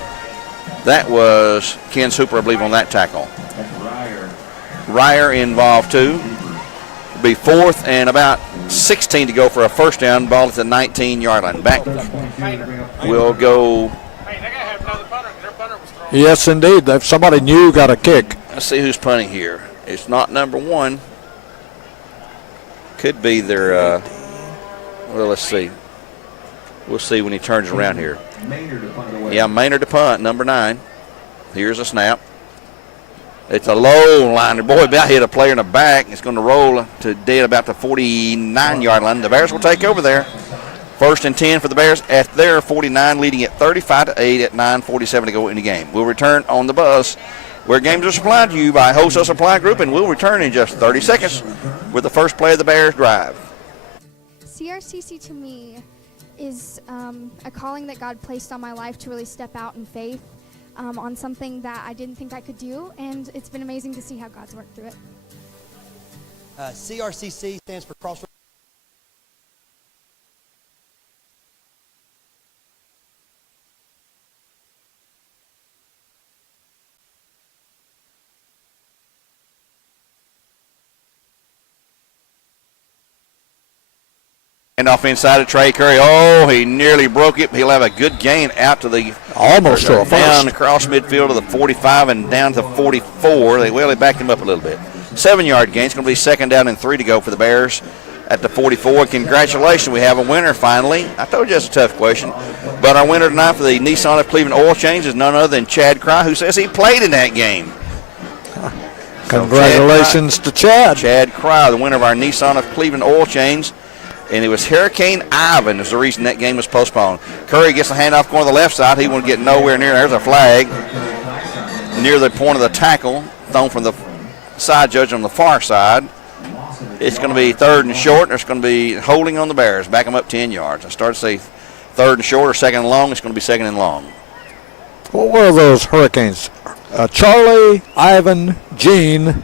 That was Ken Hooper, I believe, on that tackle. Ryer involved too. It'll be 4th and about 16 to go for a first down. Ball at the 19-yard line. Back will go. Yes, indeed. If somebody new got a kick. Let's see who's punting here. It's not number 1. Could be their, well, let's see. We'll see when he turns around here. Yeah, Maynard to punt, number 9. Here's a snap. It's a low liner. Boy, about hit a player in the back. It's going to roll to dead about the 49-yard line. The Bears will take over there. 1st and 10 for the Bears at their 49, leading at 35-8 at 9:47 to go in the game. We'll return on the bus, where games are supplied to you by Wholesale Supply Group, and we'll return in just 30 seconds with the first play of the Bears drive. CRCC to me is a calling that God placed on my life to really step out in faith on something that I didn't think I could do, and it's been amazing to see how God's worked through it. CRCC stands for Crossroads. And off inside of Trey Curry. Oh, he nearly broke it. He'll have a good gain out to the almost to a first. Down across midfield to the 45 and down to 44. They backed him up a little bit. 7-yard gain. It's going to be 2nd down and 3 to go for the Bears at the 44. Congratulations, we have a winner finally. I told you it's a tough question, but our winner tonight for the Nissan of Cleveland oil change is none other than Chad Cry, who says he played in that game. Congratulations to Chad. Chad Cry, the winner of our Nissan of Cleveland oil change. And it was Hurricane Ivan is the reason that game was postponed. Curry gets the handoff going to the left side. He won't get nowhere near. There's a flag near the point of the tackle, thrown from the side judge on the far side. It's going to be 3rd and short. There's going to be holding on the Bears. Back them up 10 yards. I started to say 3rd and short or 2nd and long. It's going to be 2nd and long. What were those Hurricanes? Charlie, Ivan, Gene.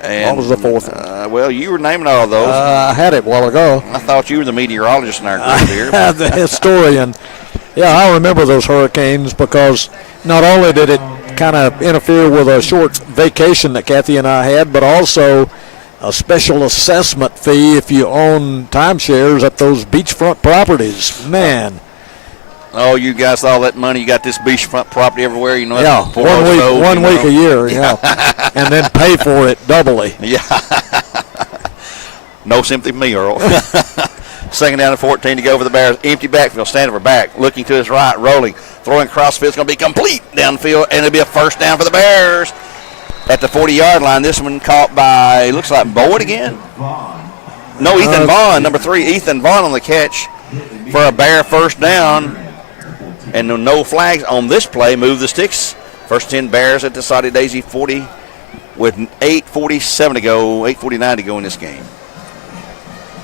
And, what was the 4th? Well, you were naming all of those. I had it a while ago. I thought you were the meteorologist in our group here. The historian. Yeah, I remember those hurricanes because not only did it kind of interfere with a short vacation that Kathy and I had, but also a special assessment fee if you own timeshares at those beachfront properties. Man. Oh, you guys, all that money, you got this beachfront property everywhere, you know. Yeah, one week a year, yeah. And then pay for it doubly. Yeah. No sympathy for me, Earl. Second down and 14 to go for the Bears. Empty backfield. Standing back. Looking to his right. Rolling. Throwing crossfield. It's going to be complete downfield. And it'll be a first down for the Bears. At the 40-yard line. This one caught by, looks like Boyd again. No, Ethan Vaughn. Number 3, Ethan Vaughn on the catch for a Bear first down. And no flags on this play. Move the sticks. First 10 Bears at the Soddy Daisy 40 with 8:47 to go, 8:49 to go in this game.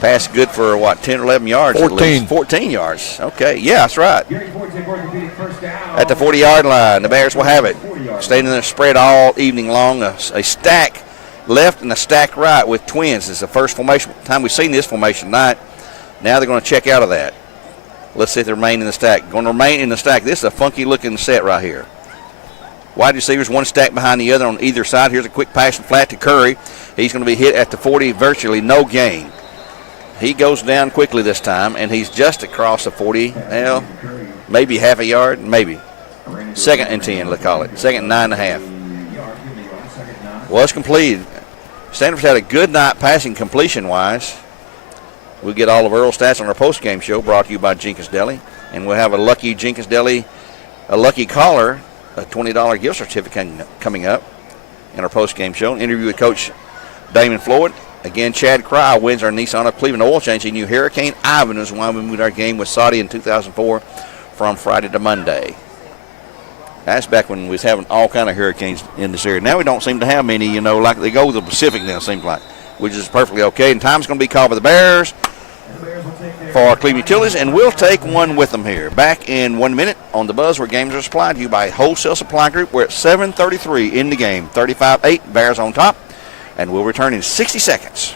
Pass good for, 10 or 11 yards 14. at least. 14 yards. Okay, yeah, that's right. At the 40-yard line, the Bears will have it. Staying in the spread all evening long. A stack left and a stack right with twins. It's the first time we've seen this formation tonight. Now they're going to check out of that. Let's see if they remain in the stack. Going to remain in the stack. This is a funky-looking set right here. Wide receivers, one stack behind the other on either side. Here's a quick pass and flat to Curry. He's going to be hit at the 40, virtually no gain. He goes down quickly this time, and he's just across the 40. Well, maybe half a yard, maybe. 2nd and 10, let's call it. 2nd and 9.5. Was completed. Stanford's had a good night passing completion-wise. We'll get all of Earl's stats on our post-game show brought to you by Jenkins Deli. And we'll have a lucky Jenkins Deli, a lucky caller, a $20 gift certificate coming up in our post-game show. An interview with Coach Damon Floyd. Again, Chad Cry wins our Nissan of Cleveland oil change. He knew Hurricane Ivan was why we moved our game with Soddy in 2004 from Friday to Monday. That's back when we was having all kind of hurricanes in this area. Now we don't seem to have many, like they go to the Pacific now, it seems like, which is perfectly okay. And time's going to be called by the Bears for Cleveland Utilities, and we'll take one with them here. Back in 1 minute on the Buzz, where games are supplied to you by Wholesale Supply Group. We're at 7:33 in the game. 35-8, Bears on top, and we'll return in 60 seconds.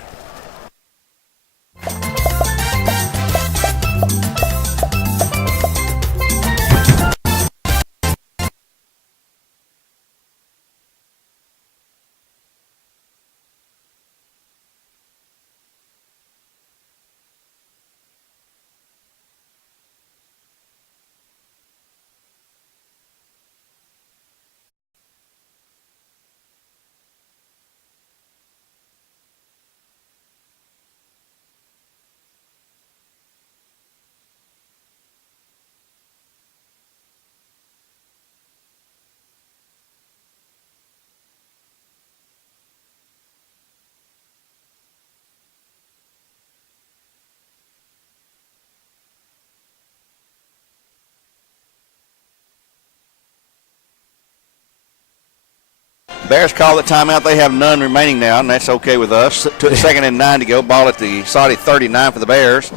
Bears call the timeout. They have none remaining now, and that's okay with us. 2nd and 9 to go. Ball at the Soddy 39 for the Bears.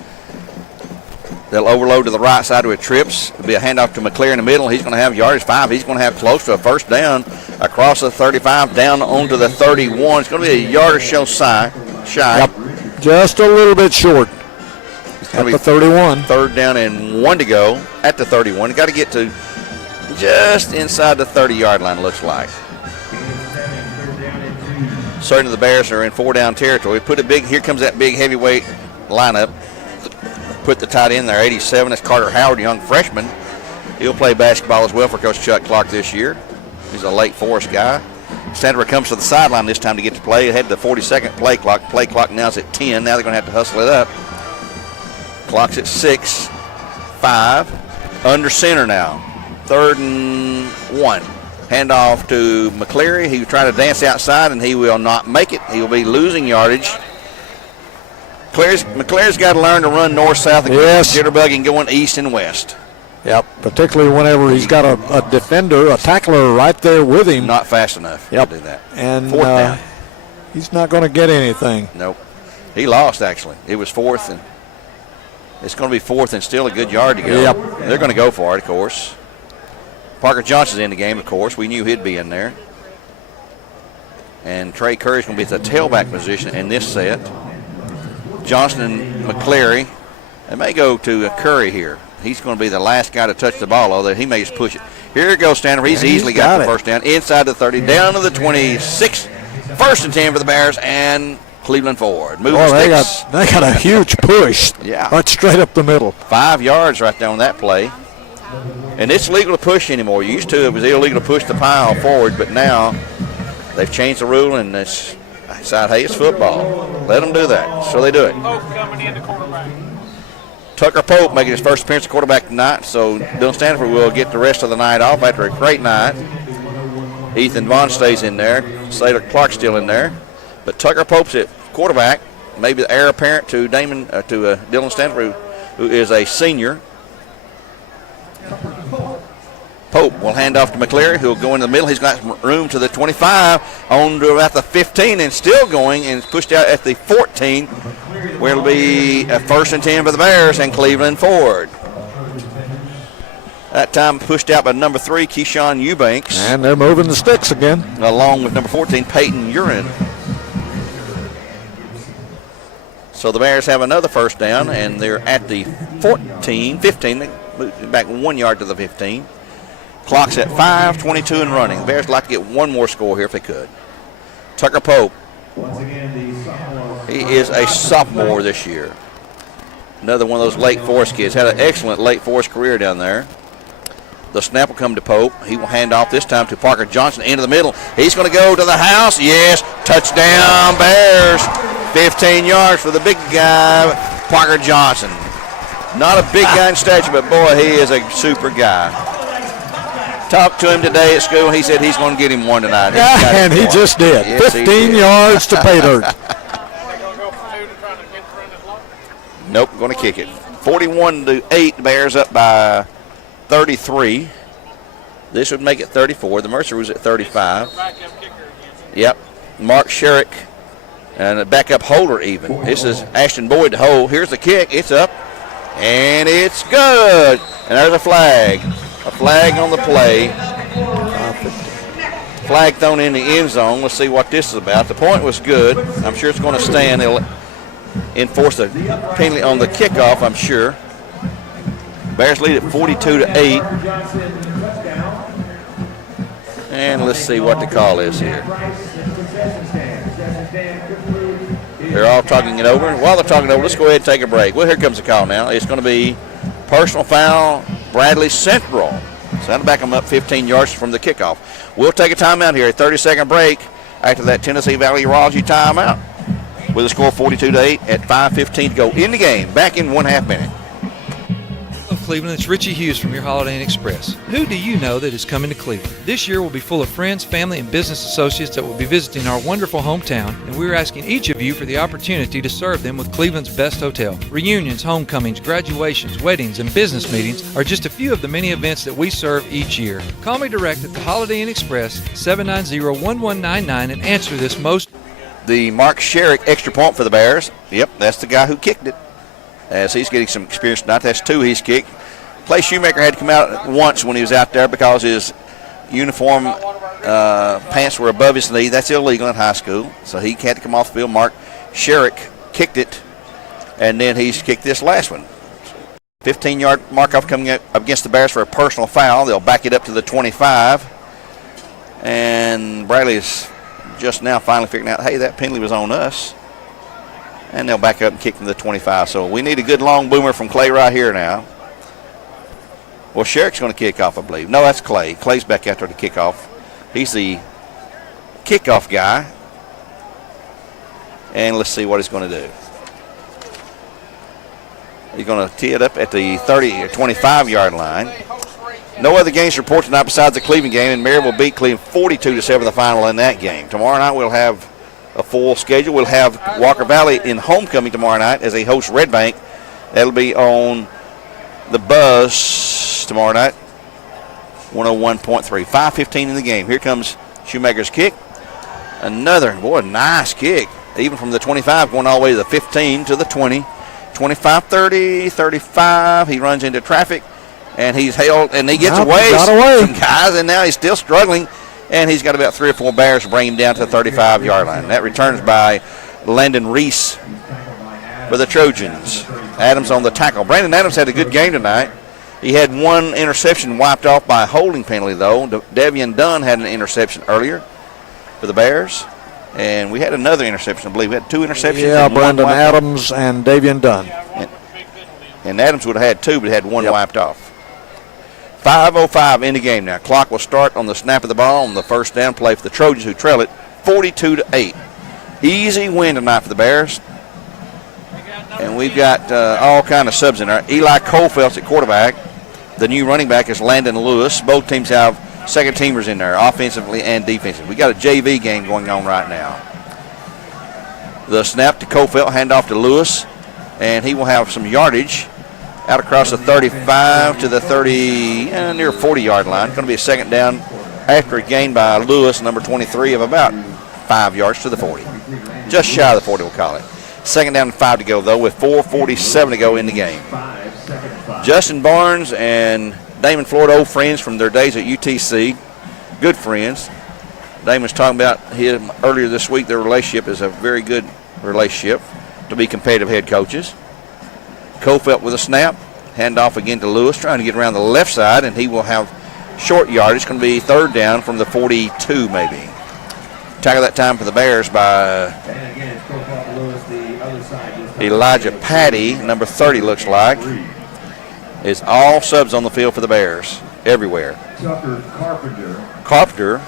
They'll overload to the right side with trips. It'll be a handoff to McClare in the middle. He's going to have yardage 5. He's going to have close to a first down across the 35 down onto the 31. It's going to be a yard or so shy. Yep. Just a little bit short. At the 31. 3rd down and 1 to go at the 31. Got to get to just inside the 30-yard line, looks like. Certainly the Bears are in 4-down territory. Here comes that big heavyweight lineup. Put the tight end there, 87. That's Carter Howard, young freshman. He'll play basketball as well for Coach Chuck Clark this year. He's a Lake Forest guy. Sandra comes to the sideline this time to get to play. It had the 40-second play clock. Play clock now is at 10. Now they're going to have to hustle it up. Clock's at 6, 5. Under center now. 3rd and 1. Handoff to McCleary. He will try to dance outside, and he will not make it. He will be losing yardage. McCleary's got to learn to run north-south and jitterbugging going east and west. Yep, particularly whenever he's got a defender, a tackler right there with him. Not fast enough to do that. And 4th down. He's not going to get anything. Nope. He lost, actually. It was 4th, and it's going to be 4th and still a good yard to go. Yep. They're going to go for it, of course. Parker Johnson's in the game, of course. We knew he'd be in there. And Trey Curry's going to be at the tailback position in this set. Johnson and McCleary. They may go to Curry here. He's going to be the last guy to touch the ball, although he may just push it. Here it goes, Stanford. He's easily got the first down. Inside the 30, down to the 26. 1st and 10 for the Bears, and Cleveland forward. They got a huge push. Yeah. Right straight up the middle. 5 yards right there on that play. And it's legal to push anymore. Used to, it was illegal to push the pile forward, but now they've changed the rule, and it's Decide, hey, it's football. Let them do that. So they do it. Pope coming in the quarterback. Tucker Pope making his first appearance at quarterback tonight, so Dillon Stanford will get the rest of the night off after a great night. Ethan Vaughn stays in there. Saylor Clark's still in there. But Tucker Pope's at quarterback, maybe the heir apparent to Dillon Stanford, who is a senior. Pope will hand off to McCleary, who will go in the middle. He's got room to the 25, on to about the 15, and still going, and pushed out at the 14, where it'll be a 1st and 10 for the Bears and Cleveland Ford. That time pushed out by number 3, Keyshawn Eubanks. And they're moving the sticks again. Along with number 14, Peyton Urin. So the Bears have another first down, and they're at the 15. They moved back 1 yard to the 15. Clock's at 5:22 and running. The Bears would like to get one more score here if they could. Tucker Pope. He is a sophomore this year. Another one of those Lake Forest kids. Had an excellent Lake Forest career down there. The snap will come to Pope. He will hand off this time to Parker Johnson into the middle. He's going to go to the house. Yes, touchdown Bears. 15 yards for the big guy, Parker Johnson. Not a big guy in stature, but boy, he is a super guy. Talked to him today at school. He said he's going to get him one tonight. And he just did. Yes, 15 yards to pay dirt. Nope, going to kick it. 41-8, Bears up by 33. This would make it 34. The Mercer was at 35. Yep. Mark Sherrick and a backup holder even. This is Ashton Boyd to hold. Here's the kick. It's up. And it's good. And there's a flag. A flag on the play. Flag thrown in the end zone. Let's see what this is about. The point was good. I'm sure it's going to stand. They'll enforce a penalty on the kickoff, I'm sure. Bears lead at 42-8. And let's see what the call is here. They're all talking it over. While they're talking it over, let's go ahead and take a break. Well, here comes the call now. It's going to be personal foul, Bradley Central. So that'll back them up 15 yards from the kickoff. We'll take a timeout here, a 30-second break after that Tennessee Valley Urology timeout with a score 42-8 at 5:15 to go in the game. Back in 1/2 minute. Cleveland, it's Richie Hughes from your Holiday Inn Express. Who do you know that is coming to Cleveland? This year will be full of friends, family, and business associates that will be visiting our wonderful hometown, and we're asking each of you for the opportunity to serve them with Cleveland's best hotel. Reunions, homecomings, graduations, weddings, and business meetings are just a few of the many events that we serve each year. Call me direct at the Holiday Inn Express, 790-1199, and answer this most. The Mark Sherrick extra point for the Bears. Yep, that's the guy who kicked it. As he's getting some experience tonight. That's 2 he's kicked. Clay Shoemaker had to come out once when he was out there because his uniform pants were above his knee. That's illegal in high school. So he had to come off the field. Mark Sherrick kicked it, and then he's kicked this last one. 15-yard mark-off coming up against the Bears for a personal foul. They'll back it up to the 25. And Bradley's just now finally figuring out, hey, that penalty was on us. And they'll back up and kick from the 25. So we need a good long boomer from Clay right here now. Well, Sherrick's going to kick off, I believe. No, that's Clay. Clay's back out there to kick off. He's the kickoff guy. And let's see what he's going to do. He's going to tee it up at the 30 or 25-yard line. No other games to report tonight besides the Cleveland game, and Maryville beat Cleveland 42-7 the final in that game. Tomorrow night we'll have a full schedule. We'll have Walker Valley in homecoming tomorrow night as they host Red Bank. That'll be on the Buzz tomorrow night. 101.3. 5:15 in the game. Here comes Shoemaker's kick. Another, nice kick. Even from the 25 going all the way to the 15 to the 20. 25, 30, 35. He runs into traffic, and he's held, and he gets away. Got away. Some guys, and now he's still struggling. And he's got about 3 or 4 Bears to bring him down to the 35-yard line. That returns by Landon Reese for the Trojans. Adams on the tackle. Brandon Adams had a good game tonight. He had 1 interception wiped off by a holding penalty, though. Devian Dunn had an interception earlier for the Bears. And we had another interception, I believe. We had 2 interceptions. Yeah, Brandon Adams and Davian Dunn. And Adams would have had 2, but had 1 wiped off. 5:05 in the game now. Clock will start on the snap of the ball on the first down play for the Trojans, who trail it 42-8. Easy win tonight for the Bears. And we've got all kind of subs in there. Eli Colefeld's at quarterback. The new running back is Landon Lewis. Both teams have second teamers in there, offensively and defensively. We got a JV game going on right now. The snap to Cofelt, handoff to Lewis, and he will have some yardage out across the 35 to the 30, near 40-yard line. Going to be a second down after a gain by Lewis, number 23, of about 5 yards to the 40. Just shy of the 40, we'll call it. Second down and 5 to go, though, with 4:47 to go in the game. Justin Barnes and Damon Floyd, old friends from their days at UTC, good friends. Damon's talking about him earlier this week. Their relationship is a very good relationship to be competitive head coaches. Cofelt with a snap, handoff again to Lewis, trying to get around the left side, and he will have short yardage. It's going to be third down from the 42, maybe. Tackle that time for the Bears by Elijah Patty, number 30 looks like. It's all subs on the field for the Bears, everywhere. Carpenter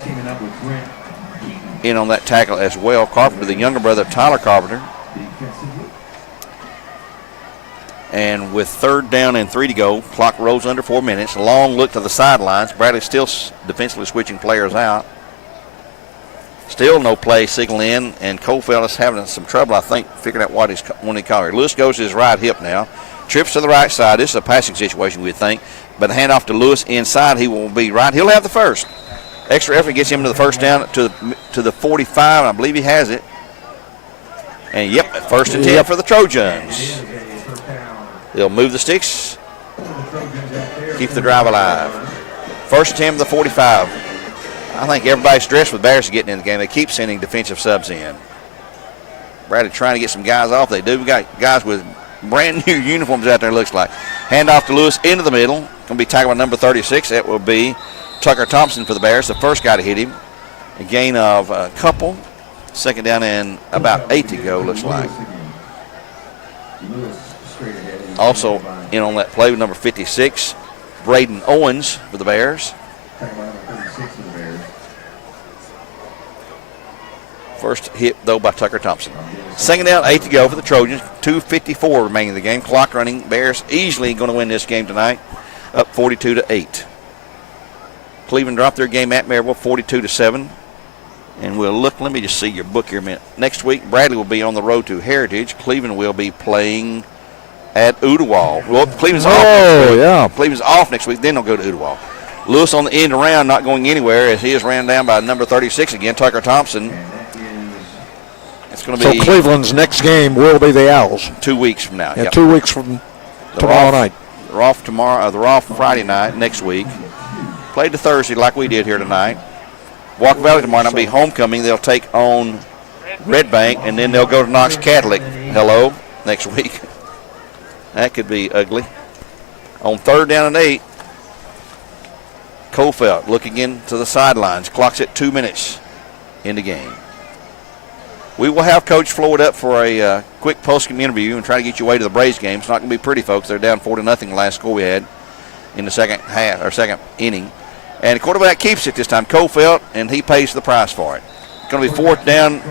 teaming up with Brent in on that tackle as well. Carpenter, the younger brother of Tyler Carpenter. And with third down and 3 to go, clock rolls under 4 minutes. Long look to the sidelines. Bradley still defensively switching players out. Still no play signal in, and Cofelt is having some trouble, I think, figuring out what he's when he called here. Lewis goes to his right hip now. Trips to the right side. This is a passing situation, we'd think. But handoff to Lewis inside. He will be right. He'll have the first. Extra effort gets him to the first down to the 45. I believe he has it. And, yep, first and 10 for the Trojans. They'll move the sticks. Keep the drive alive. First and 10 for the 45. I think everybody's stressed with Bears getting in the game. They keep sending defensive subs in. Bradley trying to get some guys off. They do. We got guys with brand new uniforms out there, looks like. Handoff to Lewis into the middle. Going to be tackled by number 36. That will be Tucker Thompson for the Bears, the first guy to hit him. A gain of a couple. Second down and about 8 to go, looks like. Also in on that play with number 56, Braden Owens for the Bears. First hit, though, by Tucker Thompson. Second down, 8 to go for the Trojans. 2:54 remaining in the game. Clock running. Bears easily going to win this game tonight, up 42-8. Cleveland dropped their game at Maryville, 42-7. And we'll look. Let me just see your book here a minute. Next week, Bradley will be on the road to Heritage. Cleveland will be playing at Ooltewah. Well, Cleveland's off next week. Yeah. Cleveland's off next week. Then they'll go to Ooltewah. Lewis on the end around, not going anywhere as he is ran down by number 36 again, Tucker Thompson. It's going to be. So Cleveland's next game will be the Owls. 2 weeks from now. Yeah, yep. 2 weeks from tomorrow night. They're off tomorrow. They're off Friday night next week. Played to Thursday like we did here tonight. Walker Valley tomorrow night will be homecoming. They'll take on Red Bank, and then they'll go to Knox Catholic. Hello, next week. That could be ugly. On third down and 8, Cofelt looking into the sidelines. Clock's at 2 minutes in the game. We will have Coach Floyd up for a quick post-game interview and try to get you away to the Braves game. It's not going to be pretty, folks. They're down 4-0 the last score we had in the second half or second inning. And the quarterback keeps it this time, Cofelt, and he pays the price for it. It's going to be fourth down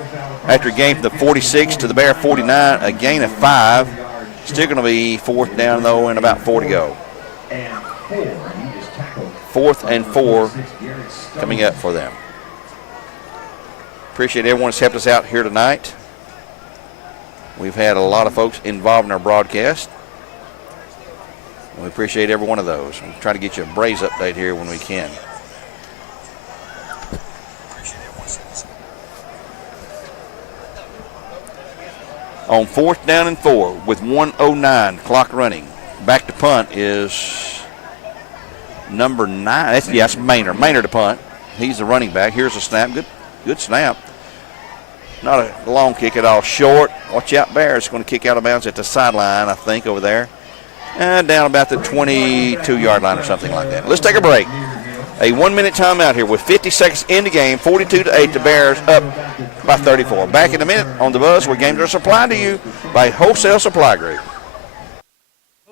after a gain from the 46 to the Bear 49, a gain of 5. Still going to be fourth down, though, and about 4 to go. 4th and 4 coming up for them. Appreciate everyone that's helped us out here tonight. We've had a lot of folks involved in our broadcast. And we appreciate every one of those. We'll try to get you a Braves update here when we can. On 4th down and 4 with 1:09 clock running. Back to punt is number 9. That's Maynard. Maynard to punt. He's the running back. Here's a snap. Good snap. Not a long kick at all. Short. Watch out, Bears. It's going to kick out of bounds at the sideline, I think, over there. And down about the 22-yard line or something like that. Let's take a break. A 1-minute timeout here with 50 seconds in the game. 42-8. The Bears up by 34. Back in a minute on the Buzz where games are supplied to you by Wholesale Supply Group.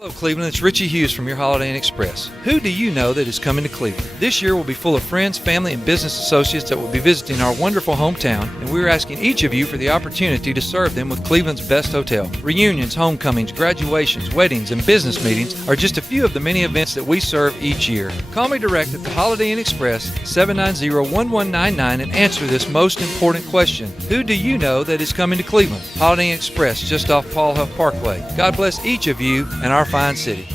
Hello, Cleveland. It's Richie Hughes from your Holiday Inn Express. Who do you know that is coming to Cleveland? This year will be full of friends, family, and business associates that will be visiting our wonderful hometown, and we're asking each of you for the opportunity to serve them with Cleveland's best hotel. Reunions, homecomings, graduations, weddings, and business meetings are just a few of the many events that we serve each year. Call me direct at the Holiday Inn Express, 790-1199, and answer this most important question. Who do you know that is coming to Cleveland? Holiday Inn Express, just off Paul Huff Parkway. God bless each of you and our fine city.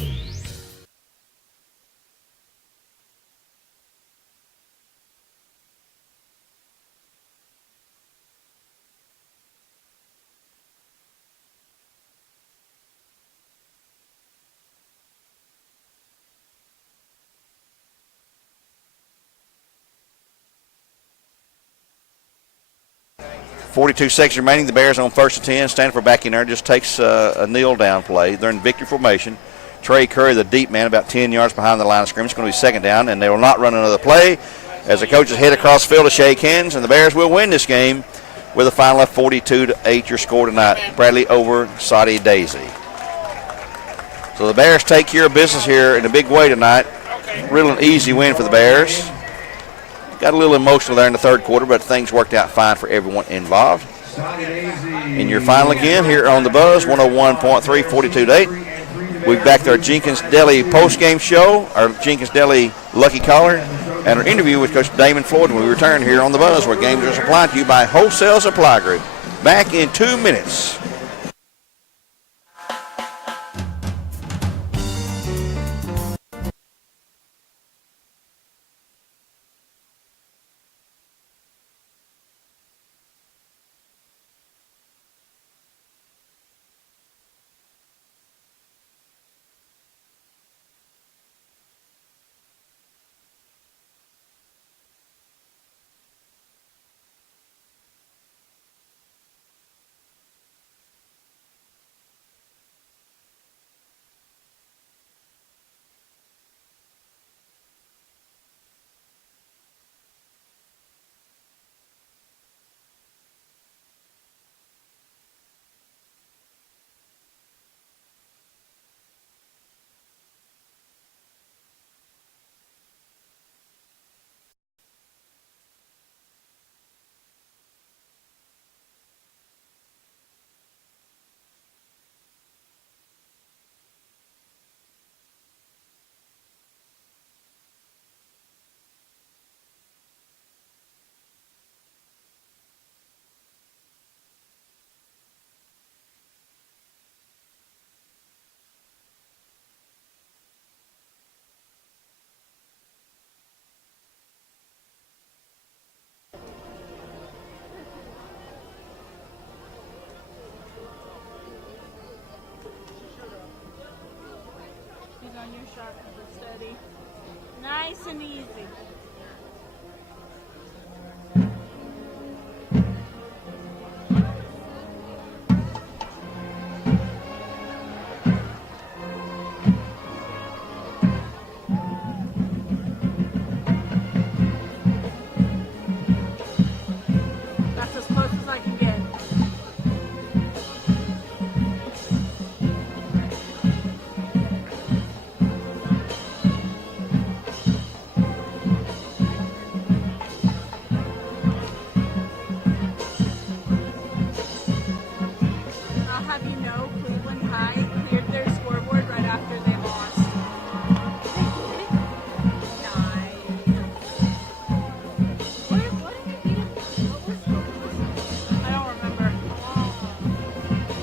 .42 seconds remaining. The Bears on 1st and 10. Stanford back in there just takes a kneel down play. They're in victory formation. Trey Curry, the deep man, about 10 yards behind the line of scrimmage. It's going to be 2nd down, and they will not run another play as the coaches head across the field to shake hands, and the Bears will win this game with a final of 42-8. Your score tonight. Bradley over Soddy Daisy. So the Bears take care of business here in a big way tonight. Real an easy win for the Bears. Got a little emotional there in the 3rd quarter, but things worked out fine for everyone involved. In your final again here on the Buzz, 101.3, 42-8. We'll be back to our Jenkins Deli post-game show, our Jenkins Deli lucky caller, and our interview with Coach Damon Floyd when we return here on the Buzz, where games are supplied to you by Wholesale Supply Group. Back in 2 minutes. He's on your shot, number steady. Nice and easy.